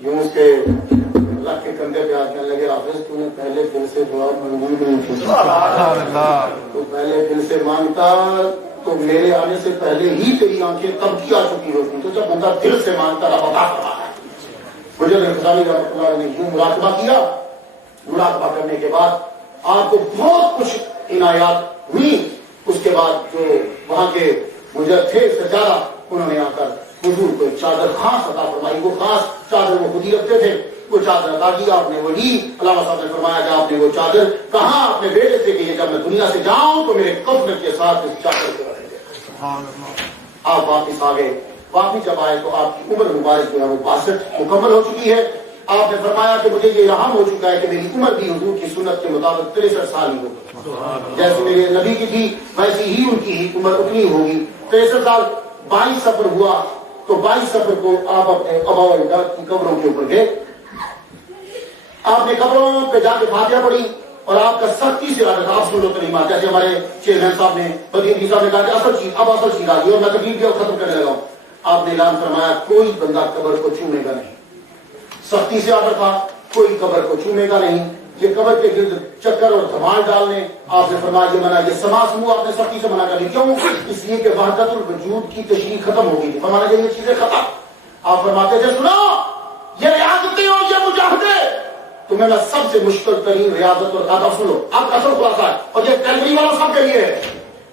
یوں اس کے اللہ کے کندھے پہ ہاتھ کرنے لگے. حافظ تو نے پہلے دل سے دعا منظور نہیں کی، تو پہلے دل سے مانگتا تو میرے آنے سے پہلے ہی تیری آنکھیں کب کی آ چکی ہوتی. تو جب بندہ دل سے مانگتا رب عطا فرماتا ہے. مجھے رحمۃ اللہ نے یوں مراقبہ کیا. مراقبہ کرنے کے بعد آپ کو بہت کچھ عنایات ہوئی. اس کے بعد جو وہاں کے مجرد تھے سجادہ، انہوں نے آ کر حضور کو ایک چادر خاص عطا فرمائی. وہ خاص چادر وہ خود ہی رکھتے تھے. وہ چادر عطا کی آپ نے. وہی علامہ صاحب نے فرمایا کہ آپ نے وہ چادر کہاں اپنے بیٹے سے کہ جب میں دنیا سے جاؤں تو میرے کفن کے ساتھ اس چادر کو رکھ دے. آپ واپس آ گئے. واپس جب آئے تو آپ کی عمر مبارک جو ہے وہ 62 مکمل ہو چکی ہے. آپ نے فرمایا کہ مجھے یہ الہام ہو چکا ہے کہ میری عمر بھی حضور کی سنت کے مطابق 63 سال ہی ہوگی. جیسے میرے نبی کی تھی ویسی ہی ان کی عمر اتنی ہوگی. 63 سال. 22 سفر ہوا تو 22 سفر کو آپ اپنے آبا و اجداد کی قبروں کے اوپر گئے. آپ نے قبروں پہ جا کے فاتحہ پڑھی اور آپ کا سختی سے عادت. آپ سن لو تریم آتا ہے. ہمارے چیئرمین صاحب نے بدین صاحب نے کہا کہ اصل چیز آ گئی اور میں تقریر بھی ختم کرنے لگا ہوں. آپ نے اعلان فرمایا کوئی بندہ قبر کو چھونے گا نہیں. سختی سے آڈر تھا کوئی قبر کو چھونے گا نہیں. یہ قبر کے گرد چکر اور دھمال ڈالنے آپ نے فرمایا یہ منع. یہ سما سموہ آپ نے سختی سے منع کر دی. کیوں؟ اس لیے کہ وحدت الوجود کی تشریح ختم ہو گئی تھی. فرمانا یہ چیزیں ختم. آپ فرماتے تھے سنو یہ ریاضتیں اور یہ مجاہدے تمہیں میں سب سے مشکل ترین ریاضت اور آداب سنو. آپ کا اصل خلاصہ ہے اور یہ کیلری والا سب کے لیے ہے.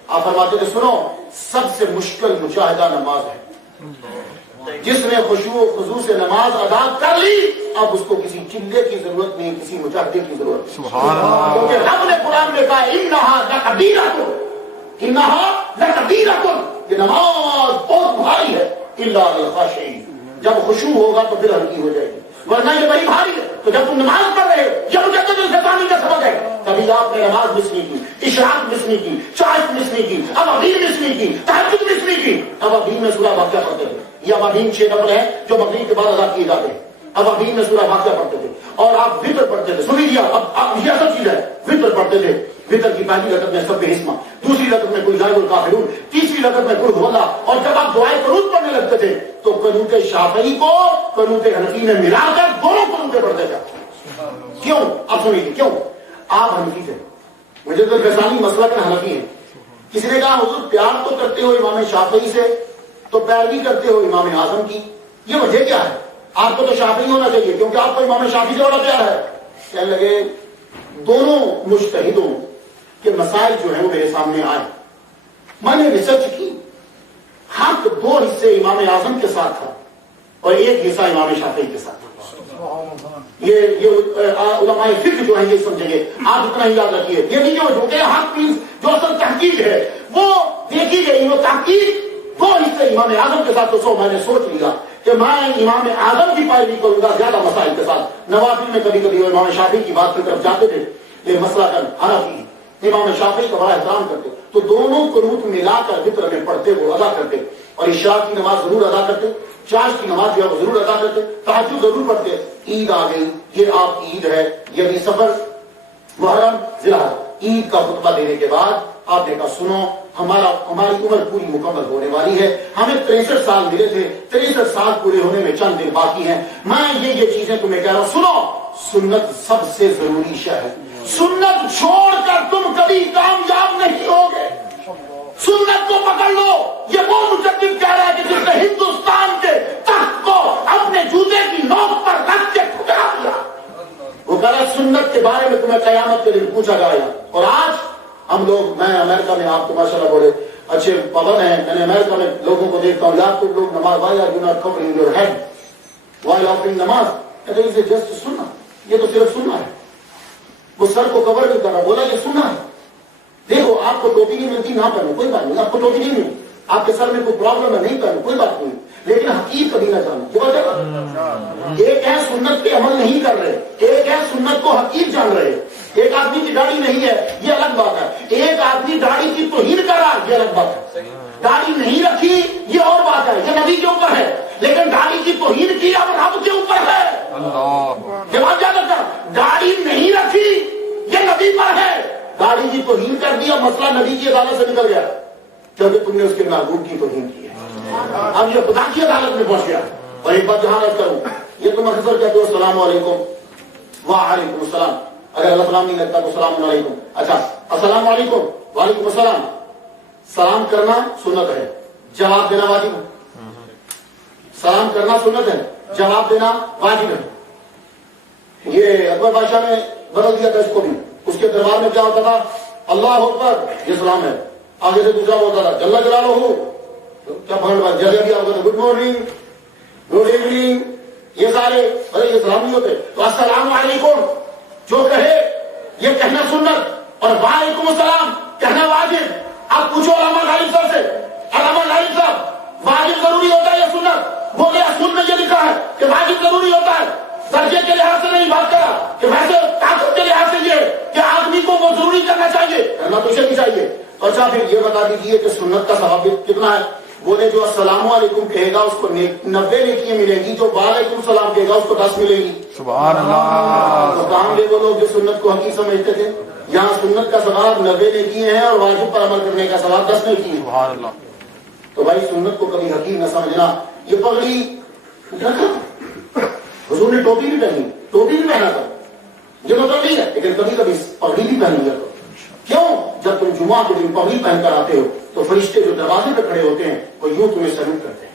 آپ فرماتے تھے سنو سب سے مشکل مجاہدہ نماز ہے. جس نے خشوع و خضوع سے نماز ادا کر لی اب اس کو کسی چلے کی ضرورت نہیں, کسی مجاہدے کی ضرورت. سبحان اللہ. کیونکہ رب نے قرآن میں کہا انہا لکبیرۃ, انہا لکبیرۃ, یہ نماز بہت بھاری ہے. الا للخاشعین, جب خشوع ہوگا تو پھر ہلکی ہو جائے گی, ورنہ یہ بڑی بھاری ہے. تو جب تم نماز پڑھ رہے ہو یہ مجدد الفطانی کا سبق ہے. کبھی آپ نے نماز مس نہیں کی, اشراق مس نہیں کی, چاشت مس نہیں کی, ابابین مس نہیں کی, تہجد مس نہیں کی. ابابین میں سورہ واقعہ پڑھتے تھے. یہ ابابین 6 نمبر ہیں جو مغرب کے بعد ادا کیے جاتے ہیں. ابابین میں سورہ واقعہ پڑھتے تھے اور آپ وطر پڑھتے تھے. سنی لیا اب یہ اصل چیز ہے. وطر پڑھتے تھے. وطر کی پہلی رکعت میں سبح اسما, دوسری رکعت میں قل جاء الکافرون, تیسری رکعت میں قل هو اللہ. اور جب آپ دعائے قنوت پڑھنے لگتے تھے تو قنوت شافعی کو قنوت حنفی میں ملا کر دونوں قنوتیں پڑھتے تھے. کیوں؟ آپ سنیے کیوں. آپ حنفی تھے, مجدد الفطانی مسلک میں حنفی ہیں. کسی نے کہا حضور پیار تو کرتے ہو امام شافعی سے تو پیروی کرتے ہو امام اعظم کی, یہ وجہ کیا ہے؟ آپ کو تو شافعی ہونا چاہیے کیونکہ آپ کو امام شافعی سے بڑا پیار ہے. کہنے لگے دونوں مجتہدوں کے مسائل جو ہیں وہ میرے سامنے آئے, میں نے ریسرچ کی. حق 2 حصے امام اعظم کے ساتھ تھا اور 1 حصہ امام شافعی کے ساتھ تھا. یہ علماء فقہ جو ہیں یہ سمجھیں گے. آپ اتنا ہی یاد رکھیے, یہ نہیں جو کہ حق جو اصل تحقیق ہے وہ دیکھی گئی. وہ تحقیق 2 حصے امام اعظم کے ساتھ. تو میں نے سوچ لیا کہ میں امام اعظم کی پیروی کروں گا زیادہ مسائل کے ساتھ. نوافل میں کبھی کبھی امام شافعی کی بات کی طرف جاتے تھے. یہ مسئلہ کر حنفی امام شافعی کا بڑا احترام کرتے تو دونوں قنوت ملا کر وطر میں پڑھتے وہ ادا کرتے. اور عشاء کی نماز ضرور ادا کرتے, چاشت کی نماز جو ہے وہ ضرور ادا کرتے, تہجد ضرور پڑھتے. عید آ گئی, یہ آپ کی عید ہے, یعنی سفر محرم ذوالحج. عید کا خطبہ دینے کے بعد آپ نے کہا سنو ہماری عمر پوری مکمل ہونے والی ہے. ہمیں 63 سال ملے تھے, 63 سال پورے ہونے میں چند دن باقی ہیں. میں یہ چیزیں تمہیں کہہ رہا ہوں. سنو سنت سب سے ضروری شے ہے. سنت چھوڑ کر تم کبھی کامیاب نہیں ہوگے. سنت کو پکڑ لو. یہ وہ مجدد کہہ رہا ہے کہ جس نے ہندوستان کے تخت کو اپنے جوتے کی نوک پر رکھ کے ٹھکرا دیا. وہ کہہ رہا سنت کے بارے میں تمہیں قیامت کے دن پوچھا جائے گا. اور آج ہم لوگ, میں امریکہ میں آپ کو ماشاءاللہ بڑے اچھے پابند ہیں. میں نے امریکہ میں لوگوں کو دیکھتا ہوں, یار تم لوگ نماز why are you not covering your head why offering نماز. کہتے ہیں جسٹ سننا, یہ تو صرف سننا ہے. وہ سر کو کور نہیں کر رہا, بولا یہ سننا ہے. دیکھو آپ کو ٹوپی نہیں ملتی نہ پہنو کوئی بات نہیں, آپ کو ٹوپی نہیں ملی, آپ کے سر میں کوئی پرابلم ہے نہیں پہنو کوئی بات نہیں, لیکن حقیقت کبھی نہ جانو. ایک ہے سنت پہ عمل نہیں کر رہے, ایک ہے سنت کو حقیقت جان رہے. ایک آدمی کی داڑھی نہیں ہے یہ الگ بات ہے, ایک آدمی داڑھی کی توہین کر رہا ہے یہ الگ بات ہے. داڑھی نہیں رکھی یہ اور بات ہے, یہ نبی کے اوپر ہے, لیکن داڑھی کی توہین کی اب رب کے اوپر ہے. جواب یاد رکھنا, داڑھی نہیں رکھی یہ نبی پر ہے, داڑھی کی توہین کر دیا مسئلہ نبی کی عدالت سے نکل گیا کیونکہ تم نے اس کے محبوب کی توہین کی ہے. اب یہ خدا کی عدالت میں پہنچ گیا. اور ایک بات جہاں رکھ کروں, یہ تم اکثر کہتے ہو السلام علیکم وعلیکم السلام, اگر اللہ سلام نہیں لگتا تو السلام علیکم. اچھا السلام علیکم وعلیکم السلام, سلام کرنا سنت ہے, جواب دینا واجب ہے. سلام کرنا سنت ہے, جواب دینا واجب ہے. یہ اکبر بادشاہ نے بدل دیا تھا اس کو بھی. اس کے دربار میں کیا ہوتا تھا, اللہ اکبر یہ سلام ہے, آگے سے دوسرا بولتا تھا جل جلالہ کیا پکڑ جیسے بھی آپ کو گڈ مارننگ گڈ ایوننگ یہ سارے ارے یہ سلام نہیں ہوتے تو السلام علیکم جو کہے یہ کہنا سنت اور وعلیکم السلام کہنا واجب۔ آپ پوچھو علامہ غالب صاحب سے، علامہ غالب صاحب واجب ضروری ہوتا ہے یا سنت؟ بولے اصول میں یہ لکھا ہے کہ واجب ضروری ہوتا ہے، درجے کے لحاظ سے نہیں بات کرا کہ ویسے طاقت کے لحاظ سے یہ کہ آدمی کو وہ ضروری کرنا چاہیے، کرنا تو اسے بھی چاہیے۔ اچھا پھر یہ بتا دیجیے کہ سنت کا ثواب کتنا ہے؟ بولے جو السلام علیکم کہے گا اس کو 90 نیکیاں ملیں گی، جو وعلیکم السلام کہے گا اس کو 10 ملیں گی۔ سبحان اللہ۔ تو کام لے وہ لوگ جو سنت کو حقیقت سمجھتے تھے، یہاں سنت کا ثواب 90 نیکیاں ہیں اور واجب پر عمل کرنے کا ثواب 10 نیکیاں ہیں۔ سبحان اللہ۔ تو بھائی سنت کو کبھی حقیق نہ سمجھنا۔ یہ پگڑی حضور نے ٹوپی بھی پہنی، ٹوپی بھی پہنا تھا، یہ مطلب نہیں ہے، لیکن کبھی کبھی پگڑی بھی پہنی ہے۔ کیوں؟ جب تم جمعہ کے دن پگڑی پہن کر آتے ہو تو فرشتے جو دروازے پہ کھڑے ہوتے ہیں وہ یوں تمہیں سلوٹ کرتے ہیں۔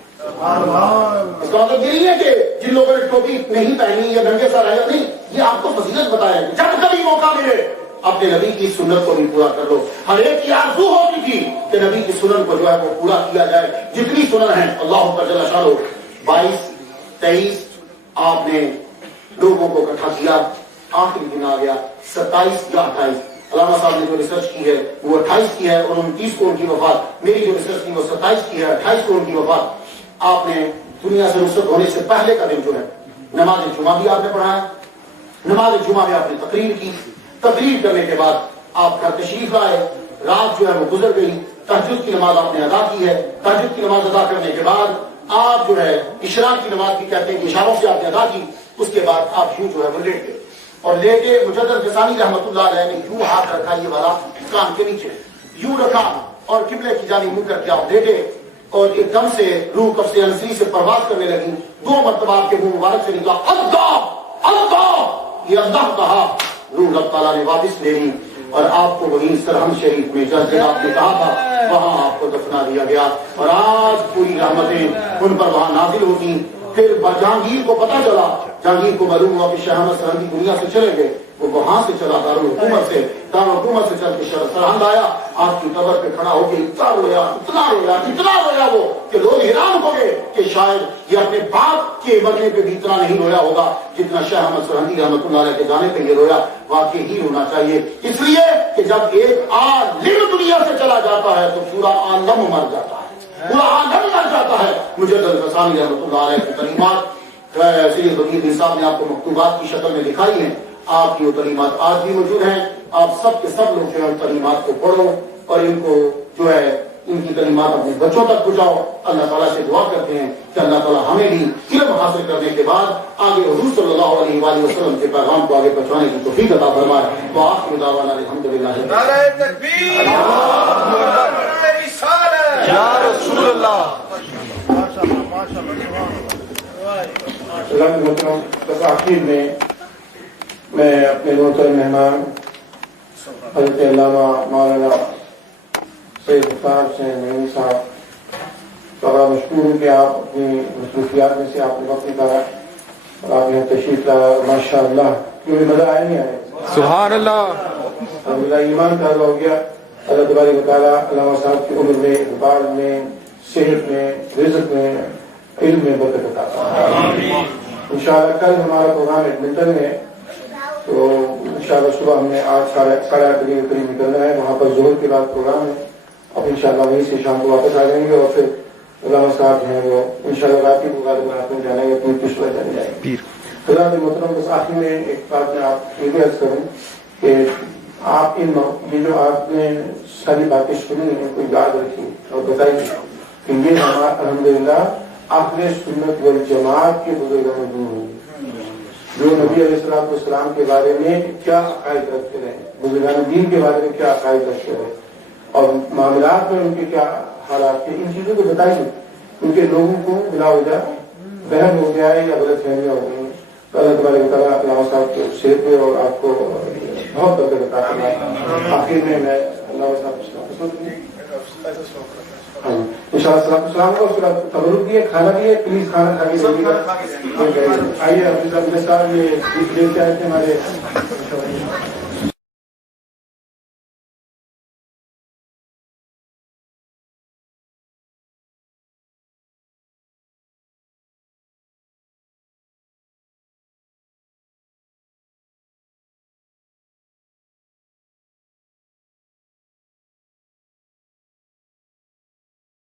اس کا مطلب یہ نہیں ہے کہ جن لوگوں نے ٹوپی نہیں پہنی یا ننگے سر آیا، نہیں، یہ آپ کو فضیلت بتایا ہے۔ جب کبھی موقع ملے اپنے نبی کی سنت کو بھی پورا کر لو۔ ہر ایک کی آرزو ہوتی تھی کہ نبی کی سنت کو جو ہے وہ پورا کیا جائے۔ جتنی سنن ہیں اللہ کا جل شانہ 22 23 آپ نے لوگوں کو اکٹھا کیا، آخری دن آ گیا 27 یا 28۔ علامہ صاحب نے جو ریسرچ کی ہے وہ 28 کی ہے اور 29 کو ان کی وفات، میری جو ریسرچ کی وہ 27 کی ہے، 28 کو ان کی وفات۔ آپ نے دنیا سے رخصت ہونے سے پہلے کا دن جو ہے نماز جمعہ بھی آپ نے پڑھایا، نماز جمعہ میں آپ نے تقریر کی، تقریر کرنے کے بعد آپ کا تشریف لائے، رات جو ہے وہ گزر گئی، تہجد کی نماز آپ نے ادا کی ہے، تہجد کی نماز ادا کرنے کے بعد آپ جو ہے اشراق کی نماز بھی کہتے ہیں کہ اشاروں سے آپ نے ادا کی، اس کے بعد آپ یوں جو ہے وہ لیٹ گئے اور لیٹے مجدد غسانی رحمۃ اللہ علیہ نے یوں ہاتھ رکھا یہ والا کان کے نیچے یوں رکھا اور قبلے کی جانب منہ کر کے آپ لیٹے اور ایک دم سے روح قبض انصری سے پرواز کرنے لگی، 2 مرتبہ آپ کے منہ مبارک سے نکلا اللہ اللہ، یہ اللہ کہا، روح رب تعالیٰ نے واپس لے لی اور آپ کو وہیں سرہند شریف میں جس جگہ آپ نے کہا تھا وہاں آپ کو دفنا دیا گیا اور آج پوری رحمتیں ان پر وہاں نازل ہوتی۔ پھر جہانگیر کو پتا چلا، جہانگیر کو معلوم ہوا کہ شاہ احمد سرہندی دنیا سے چلے گئے، وہ وہاں سے چلا دارالحکومت سے چل کے سرہند آیا، آپ کی قبر پہ کھڑا ہو کے اتنا رویا وہ کہ لوگ حیران ہو گئے کہ شاید یہ اپنے باپ کے مرنے پہ بھی اتنا نہیں رویا ہوگا جتنا شاہ احمد سرہندی رحمۃ اللہ علیہ کے جانے پہ یہ رویا۔ واقعی ہی ہونا چاہیے، اس لیے کہ جب ایک عالم دنیا سے چلا جاتا ہے تو پورا عالم مر جاتا ہے، پورا عالم مر جاتا ہے۔ مجدد غسانی رحمۃ اللہ علیہ کی تعلیمات سید بکیر الدین صاحب نے آپ کو مکتوبات کی شکل میں دکھائی ہیں، آپ کی وہ تعلیمات آج بھی موجود ہیں۔ آپ سب کے سب لوگ جو ہے ان تعلیمات کو پڑھو اور ان کو جو ہے ان کی تعلیمات اپنے بچوں تک پہنچاؤ۔ اللہ تعالیٰ سے دعا کرتے ہیں کہ اللہ تعالیٰ ہمیں بھی علم حاصل کرنے کے بعد آگے حضور صلی اللہ علیہ وآلہ وسلم کے پیغام کو آگے پہنچانے کی توفیق عطا فرمائے۔ وآخر دعوانا الحمدللہ۔ نعرہ تکبیر، نعرہ رسالت، یا رسول اللہ۔ بس آخر میں اپنے محترم مہمان حضرت علامہ مولانا سید غفار حسین نعیمی صاحب بڑا مشکور ہوں کہ آپ اپنی مصروفیات میں سے آپ نے وقت نکالا اور آپ یہاں تشریف لایا، ماشاء اللہ کیونکہ مزہ آیا نہیں آیا، سبحان اللہ، الحمدللہ ایمان تازہ ہو گیا۔ اللہ تبارک و تعالیٰ علامہ صاحب کی عمر میں، عبادت میں، صحت میں، رزق میں، علم میں برکت عطا فرمائے۔ انشاءاللہ کل ہمارا پروگرام ایڈمنٹن میں ہے، تو انشاءاللہ صبح ہم نے 8:30 کے قریب نکلنا ہے، وہاں پر ظہر کے بعد پروگرام ہے، اب انشاءاللہ وہیں سے شام کو واپس آ جائیں گے اور پھر علامہ صاحب ہیں وہ انشاءاللہ رات کی مغالبات میں جانے گے، پیر کی صبح جانے جائیں گے۔ حضرات محترم، بس آخر میں ایک بات میں آپ یہ بھی عرض کروں کہ آپ یہ جو آپ نے ساری باتیں سنی ہیں کو یاد رکھیں اور بتائیے کہ یہ ہمارا الحمدللہ اہل سنت والجماعت کے بزرگوں میں دور ہوئی جو نبی علیہ السلام کے بارے میں کیا عقائد رکھتے رہے، بزرگان دین کے بارے میں کیا عقائد رکھتے رہے اور معاملات میں ان کے کیا حالات تھے، ان چیزوں کو بتائیے کیونکہ لوگوں کو بلا وجہ بہن ہو گیا ہے یا غلط فہمیاں ہو گئی ہیں۔ تو اللہ تبارک و تعالیٰ علامہ صاحب کو صحت میں اور آپ کو بہت برکت عطا فرمائے۔ آخر میں علامہ صاحب انشاءاللہ السلام کو تبرک دیے، کھانا دیے، پلیز کھانا کھا کے جائیے گا۔ آئیے حافظ صاحب یہ لے کے آئے تھے ہمارے